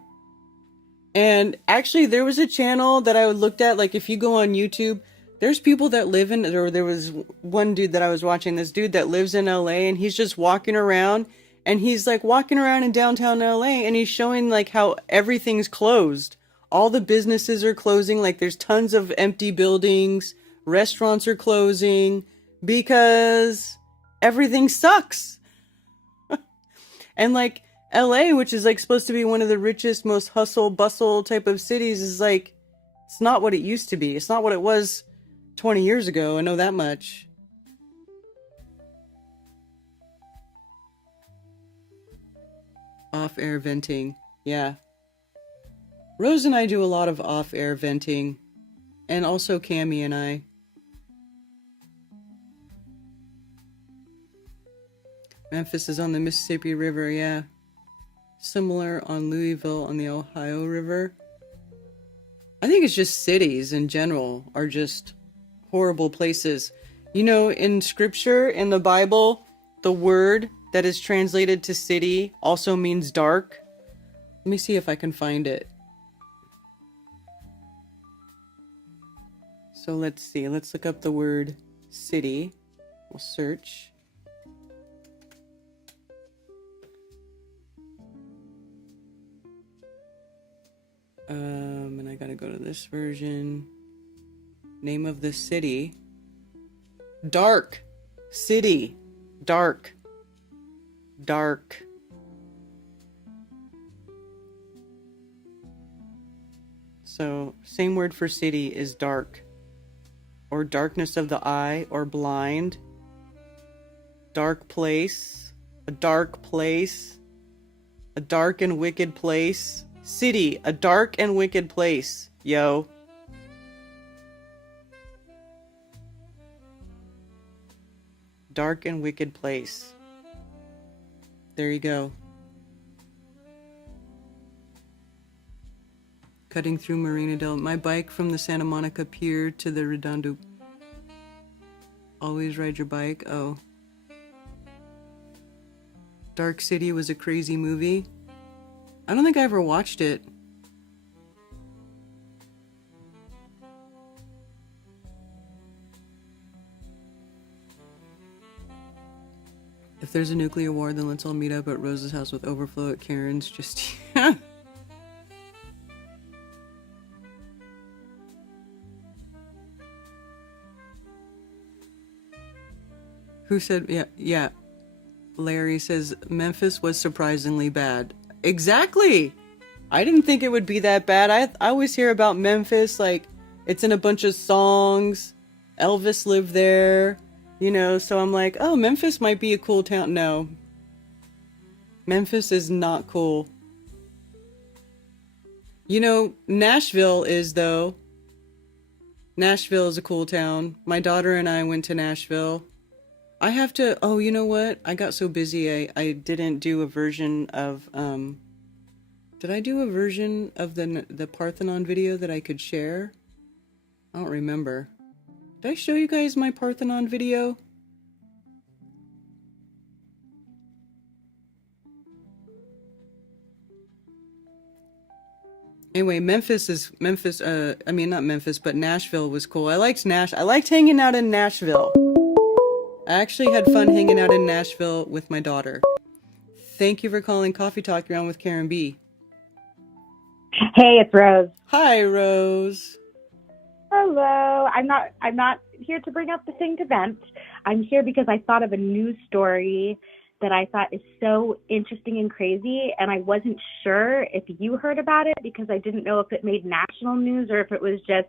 And actually, there was a channel that I looked at, like, if you go on YouTube, there's people that live in, or there was one dude that I was watching, this dude that lives in LA, and he's just walking around, and he's like walking around in downtown LA, and he's showing like how everything's closed. All the businesses are closing, like there's tons of empty buildings, restaurants are closing, because everything sucks. And like LA, which is like supposed to be one of the richest, most hustle bustle type of cities, is like, it's not what it used to be. It's not what it was 20 years ago. I know that much. Off-air venting. Yeah. Rose and I do a lot of off-air venting. And also Cammie and I. Memphis is on the Mississippi River, yeah. Similar on Louisville on the Ohio River. I think it's just cities in general are just horrible places. You know, in scripture, in the Bible, the word that is translated to city also means dark. Let me see if I can find it. So let's see. Let's look up the word city. We'll search. And I gotta go to this version. Name of the city. Dark. City. Dark. Dark. So, same word for city is dark. Or darkness of the eye, or blind. Dark place. A dark place. A dark and wicked place. City, a dark and wicked place. Yo. Dark and wicked place. There you go. Cutting through Marina Del... My bike from the Santa Monica Pier to the Redondo... Always ride your bike. Oh. Dark City was a crazy movie. I don't think I ever watched it. If there's a nuclear war, then let's all meet up at Rose's house with overflow at Karen's. Just Who said, yeah. Larry says, Memphis was surprisingly bad. Exactly! I didn't think it would be that bad. I always hear about Memphis, like, it's in a bunch of songs. Elvis lived there, you know, so I'm like, oh, Memphis might be a cool town. No. Memphis is not cool. You know, Nashville is, though. Nashville is a cool town. My daughter and I went to Nashville. I have to, oh, you know what? I got so busy, I didn't do a version of, did I do a version of the Parthenon video that I could share? I don't remember. Did I show you guys my Parthenon video? Anyway, not Memphis, but Nashville was cool. I liked hanging out in Nashville. I actually had fun hanging out in Nashville with my daughter. Thank you for calling Coffee Talk. You're on with Karen B. Hey, it's Rose. Hi, Rose. Hello. I'm not here to bring up the thing to vent. I'm here because I thought of a news story that I thought is so interesting and crazy, and I wasn't sure if you heard about it because I didn't know if it made national news or if it was just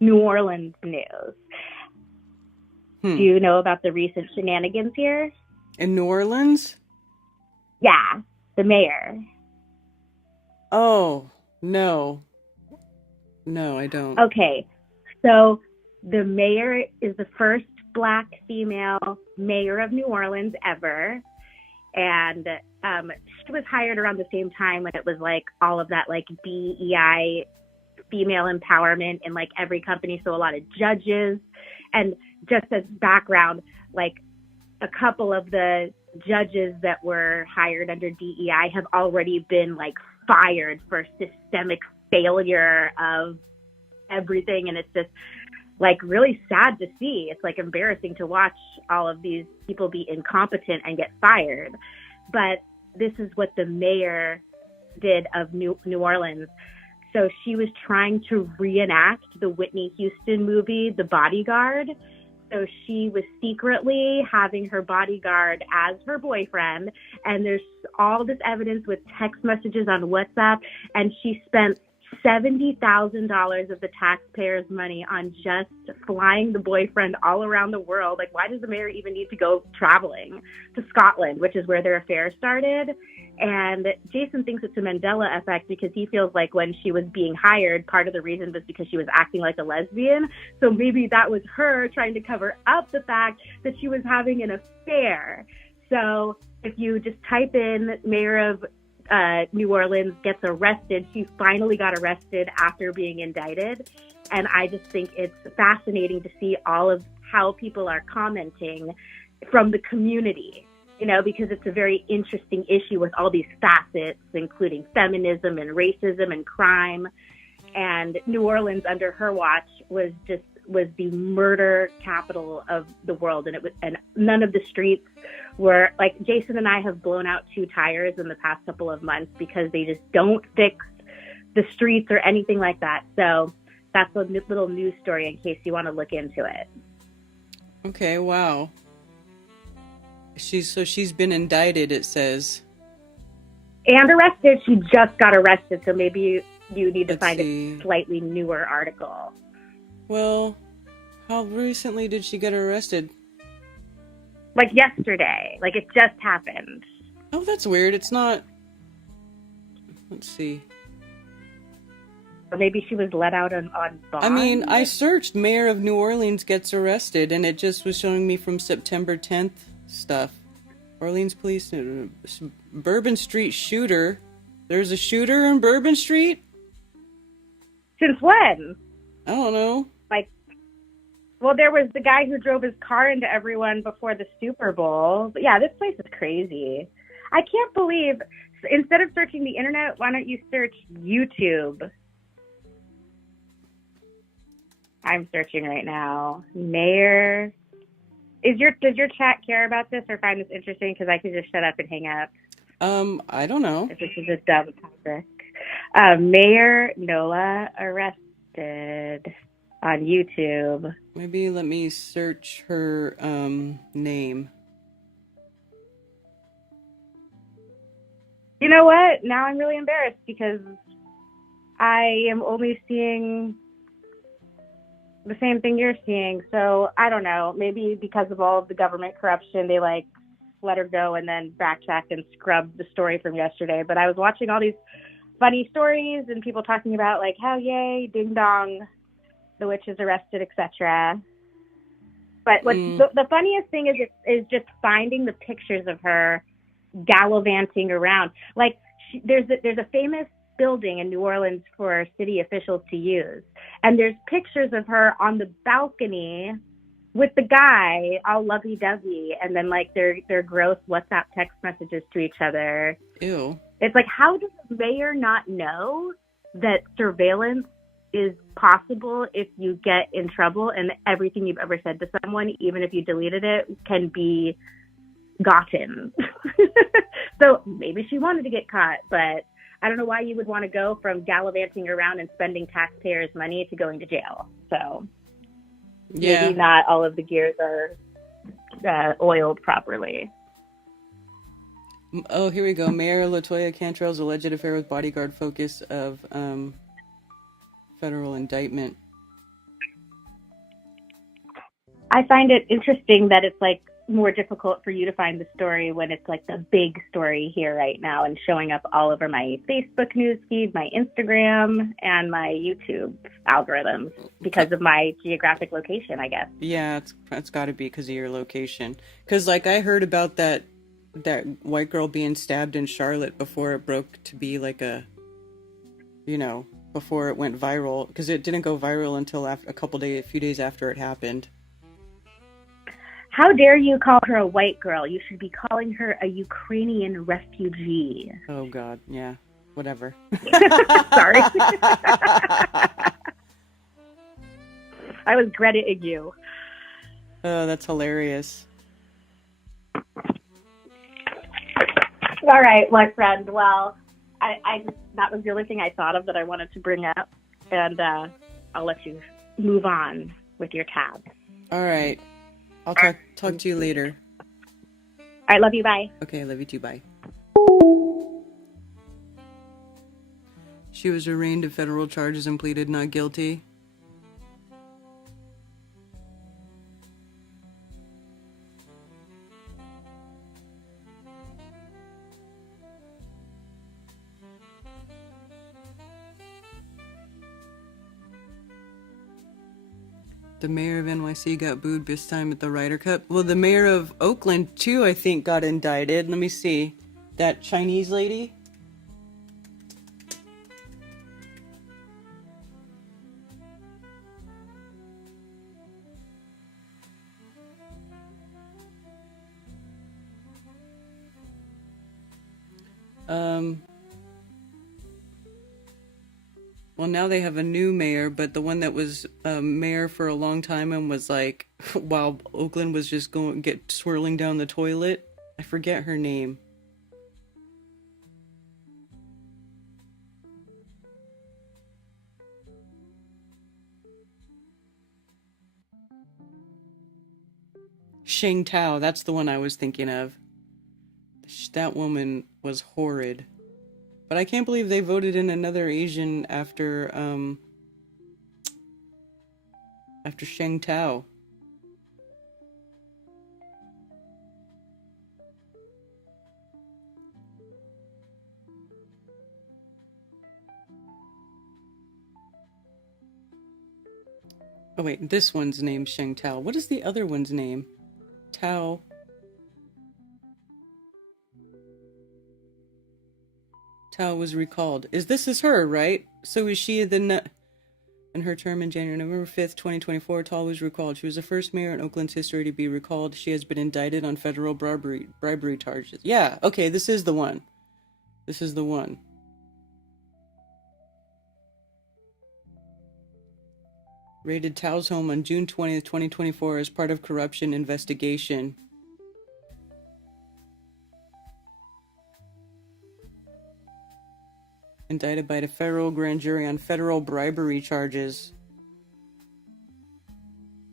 New Orleans news. Do you know about the recent shenanigans here? In New Orleans? Yeah, the mayor. Oh, no. No, I don't. Okay, so the mayor is the first Black female mayor of New Orleans ever. And she was hired around the same time when it was like all of that like DEI female empowerment in like every company. So a lot of judges. And just as background, like a couple of the judges that were hired under DEI have already been like fired for systemic failure of everything. And it's just like really sad to see. It's like embarrassing to watch all of these people be incompetent and get fired. But this is what the mayor did of New Orleans. So she was trying to reenact the Whitney Houston movie, The Bodyguard. So she was secretly having her bodyguard as her boyfriend. And there's all this evidence with text messages on WhatsApp. And she spent $70,000 of the taxpayers' money on just flying the boyfriend all around the world. Like, why does the mayor even need to go traveling to Scotland, which is where their affair started? And Jason thinks it's a Mandela effect because he feels like when she was being hired, part of the reason was because she was acting like a lesbian. So maybe that was her trying to cover up the fact that she was having an affair. So if you just type in mayor of New Orleans gets arrested. She finally got arrested after being indicted. And I just think it's fascinating to see all of how people are commenting from the community, you know, because it's a very interesting issue with all these facets, including feminism and racism and crime. And New Orleans under her watch was the murder capital of the world. And none of the streets were like, Jason and I have blown out 2 tires in the past couple of months because they just don't fix the streets or anything like that. So that's a little news story in case you want to look into it. Okay. Wow. She's been indicted, it says. And arrested. She just got arrested. So maybe you need to find a slightly newer article. Well, how recently did she get arrested? Like yesterday. Like it just happened. Oh, that's weird. It's not... Let's see. Or maybe she was let out on bond. I mean, I searched Mayor of New Orleans gets arrested, and it just was showing me from September 10th stuff. Orleans police, Bourbon Street shooter. There's a shooter in Bourbon Street? Since when? I don't know. Well, there was the guy who drove his car into everyone before the Super Bowl. But yeah, this place is crazy. I can't believe, instead of searching the internet, why don't you search YouTube? I'm searching right now. Mayor. Does your chat care about this or find this interesting? Because I could just shut up and hang up. I don't know. If this is a dumb topic. Mayor Nola arrested on YouTube. Maybe let me search her name. You know what? Now I'm really embarrassed because I am only seeing the same thing you're seeing. So I don't know. Maybe because of all of the government corruption, they like let her go and then backtracked and scrubbed the story from yesterday. But I was watching all these funny stories and people talking about like, hell yay, ding dong, the witch is arrested, etc. But what the funniest thing is just finding the pictures of her gallivanting around. Like there's a famous building in New Orleans for city officials to use, and there's pictures of her on the balcony with the guy all lovey-dovey, and then like their gross WhatsApp text messages to each other. Ew. It's like, how does the mayor not know that surveillance is possible if you get in trouble and everything you've ever said to someone, even if you deleted it, can be gotten? So maybe she wanted to get caught, but I don't know why you would want to go from gallivanting around and spending taxpayers' money to going to jail. So maybe not all of the gears are oiled properly. Oh, here we go. Mayor LaToya Cantrell's alleged affair with bodyguard focus of federal indictment. I find it interesting that it's like more difficult for you to find the story when it's like the big story here right now and showing up all over my Facebook news feed, my Instagram, and my YouTube algorithms because of my geographic location, I guess. Yeah, it's got to be because of your location. Because like I heard about that white girl being stabbed in Charlotte before it broke to be like before it went viral, because it didn't go viral until a few days after it happened. How dare you call her a white girl? You should be calling her a Ukrainian refugee. Oh God, yeah, whatever. Sorry. I was crediting you. Oh, that's hilarious. All right, my friend. Well, I that was the only thing I thought of that I wanted to bring up, and I'll let you move on with your tab. All right. I'll talk to you later. All right, love you, bye. Okay, I love you too, bye. She was arraigned of federal charges and pleaded not guilty. The mayor of NYC got booed this time at the Ryder Cup. Well, the mayor of Oakland, too, I think, got indicted. Let me see. That Chinese lady? Well, now they have a new mayor, but the one that was mayor for a long time and was like, while Oakland was just swirling down the toilet. I forget her name. Sheng Tao, that's the one I was thinking of. That woman was horrid. But I can't believe they voted in another Asian after Sheng Tao. Oh wait, this one's named Sheng Tao. What is the other one's name? Tao. Tao was recalled. This is her, right? So is she the In her term in January, November 5th, 2024, Tall was recalled. She was the first mayor in Oakland's history to be recalled. She has been indicted on federal bribery charges. Yeah, okay, this is the one. This is the one. Raided Tao's home on June 20th, 2024 as part of corruption investigation. Indicted by the federal grand jury on federal bribery charges.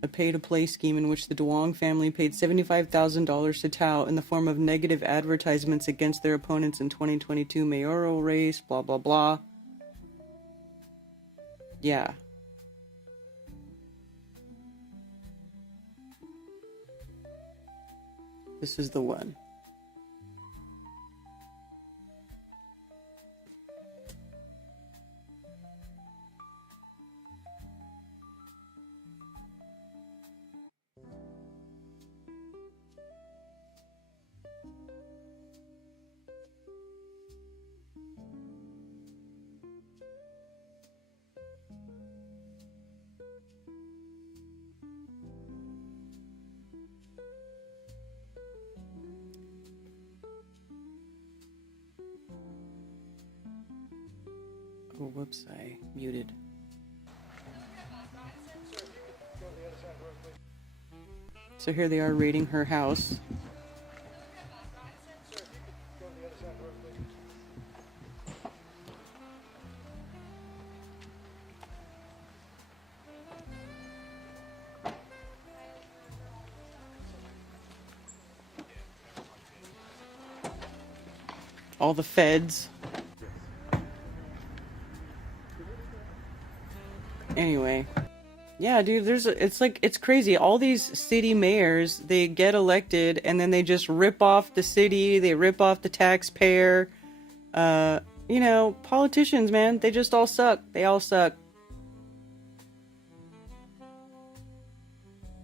A pay-to-play scheme in which the Duong family paid $75,000 to Tao in the form of negative advertisements against their opponents in 2022 mayoral race, blah, blah, blah. Yeah. This is the one. Oh, whoops, I muted. So here they are raiding her house. All the feds. Anyway, yeah, dude, it's crazy. All these city mayors, they get elected and then they just rip off the city, they rip off the taxpayer. You know, politicians, man, they just all suck. They all suck.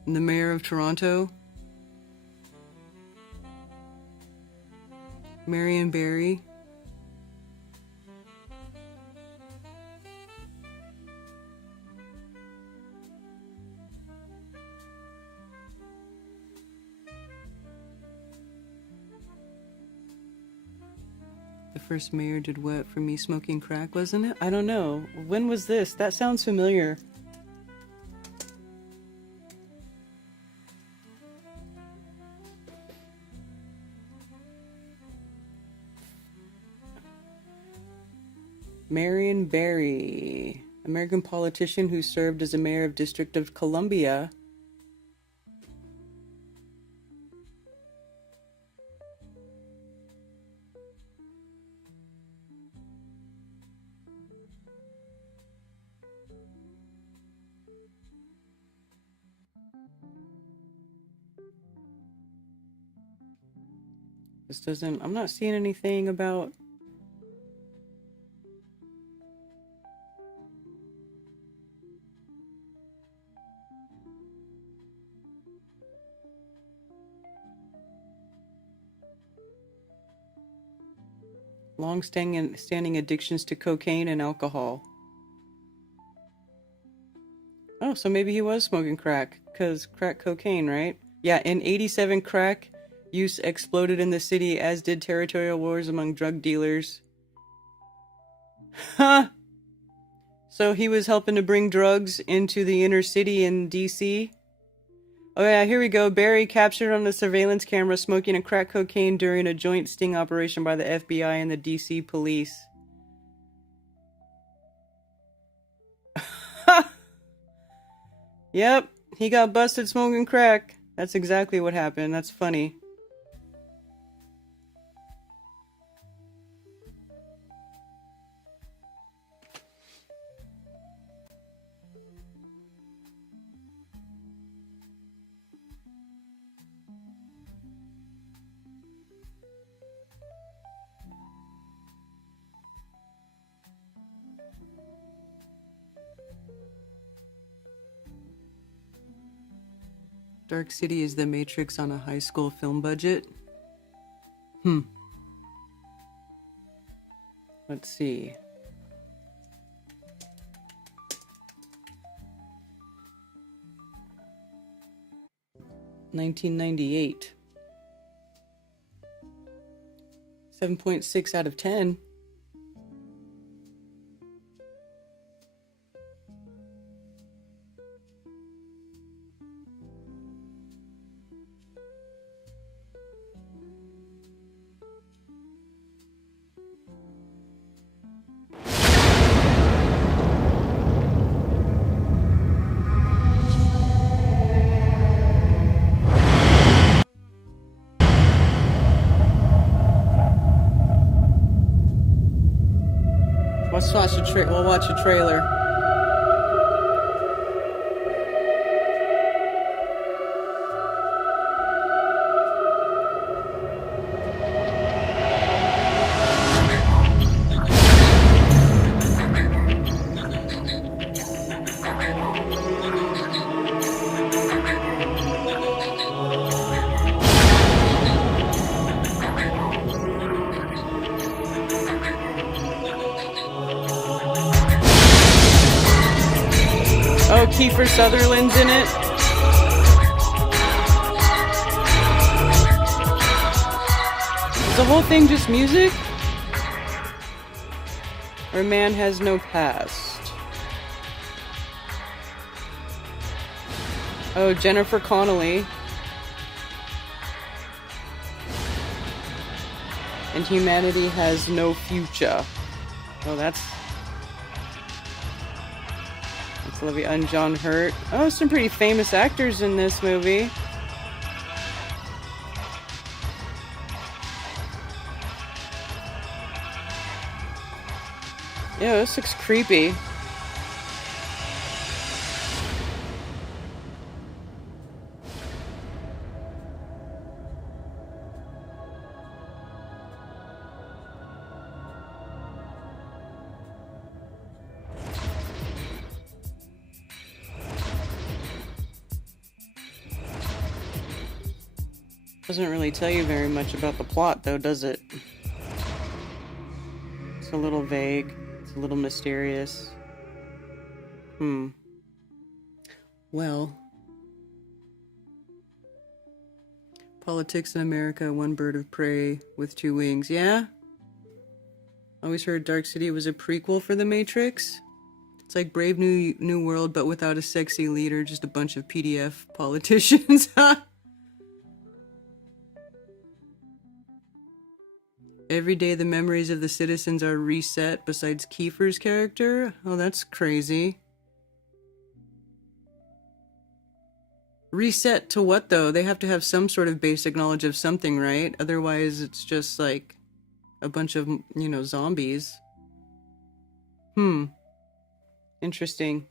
And the mayor of Toronto, Marion Barry. The first mayor did what for me smoking crack, wasn't it? I don't know. When was this? That sounds familiar. Marion Barry, American politician who served as a mayor of District of Columbia. This doesn't, I'm not seeing anything about long-standing addictions to cocaine and alcohol. Oh, so maybe he was smoking crack, because crack cocaine, right? Yeah, in 87, crack use exploded in the city, as did territorial wars among drug dealers. Huh! So he was helping to bring drugs into the inner city in D.C.? Oh yeah, here we go. Barry captured on the surveillance camera smoking a crack cocaine during a joint sting operation by the FBI and the D.C. police. Yep, he got busted smoking crack. That's exactly what happened. That's funny. Dark City is the Matrix on a high school film budget. Let's see. 1998. 7.6 out of 10. We'll watch a trailer. Oh, Kiefer Sutherland's in it. Is the whole thing just music? Or Man Has No Past? Oh, Jennifer Connelly. And Humanity Has No Future. Oh, that's Olivia and John Hurt. Oh, some pretty famous actors in this movie. Yeah, this looks creepy. Doesn't really tell you very much about the plot, though, does it? It's a little vague. It's a little mysterious. Well. Politics in America, one bird of prey with two wings. Yeah? Always heard Dark City was a prequel for The Matrix. It's like Brave New World, but without a sexy leader, just a bunch of PDF politicians. Every day the memories of the citizens are reset besides Kiefer's character? Oh, that's crazy. Reset to what, though? They have to have some sort of basic knowledge of something, right? Otherwise, it's just like a bunch of, zombies. Interesting.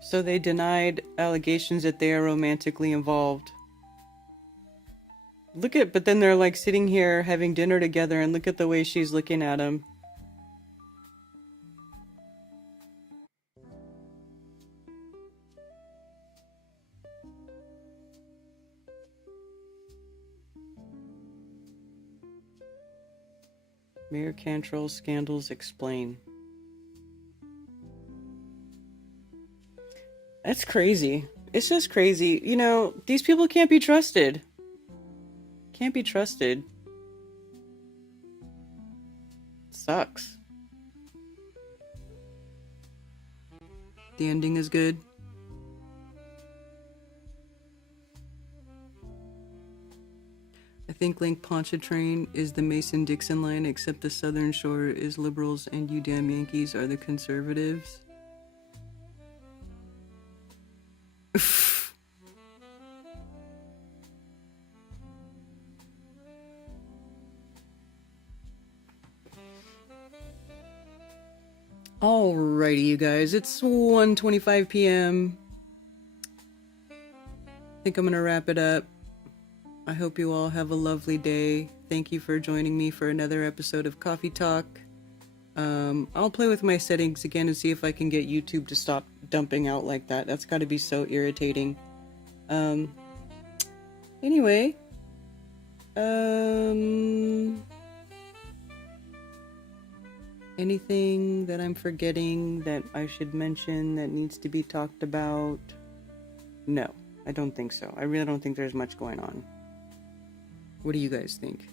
So they denied allegations that they are romantically involved. But then they're like sitting here having dinner together and look at the way she's looking at him. Mayor Cantrell scandals explain. That's crazy. It's just crazy. These people can't be trusted. Can't be trusted. Sucks. The ending is good. I think Link Pontchartrain is the Mason-Dixon line, except the Southern Shore is liberals and you damn Yankees are the conservatives. Alrighty, you guys. It's 1:25 p.m. I think I'm gonna wrap it up. I hope you all have a lovely day. Thank you for joining me for another episode of Coffee Talk. I'll play with my settings again and see if I can get YouTube to stop dumping out like that. That's got to be so irritating. Anyway, anything that I'm forgetting that I should mention that needs to be talked about? No, I don't think so. I really don't think there's much going on. What do you guys think?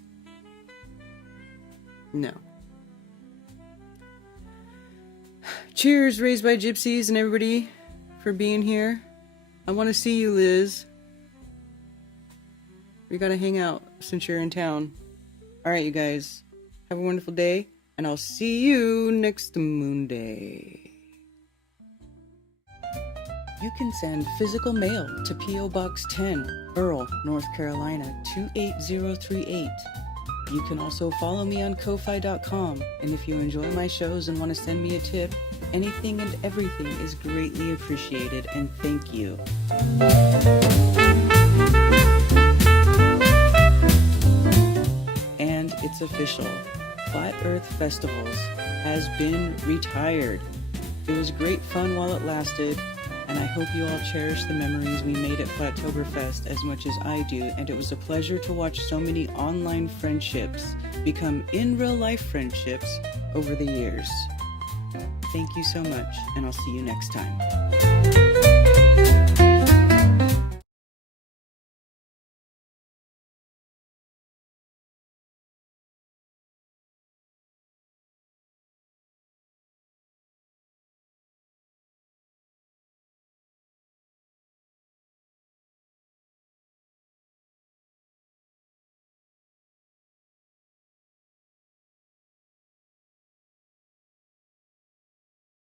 No. Cheers, Raised by Gypsies and everybody, for being here. I want to see you, Liz. We gotta hang out since you're in town. Alright, you guys. Have a wonderful day, and I'll see you next Moonday. You can send physical mail to P.O. Box 10, Earl, North Carolina, 28038. You can also follow me on Ko-Fi.com, and if you enjoy my shows and want to send me a tip, anything and everything is greatly appreciated, and thank you. And it's official. Flat Earth Festivals has been retired. It was great fun while it lasted, and I hope you all cherish the memories we made at Flattoberfest as much as I do, and it was a pleasure to watch so many online friendships become in real life friendships over the years. Thank you so much, and I'll see you next time.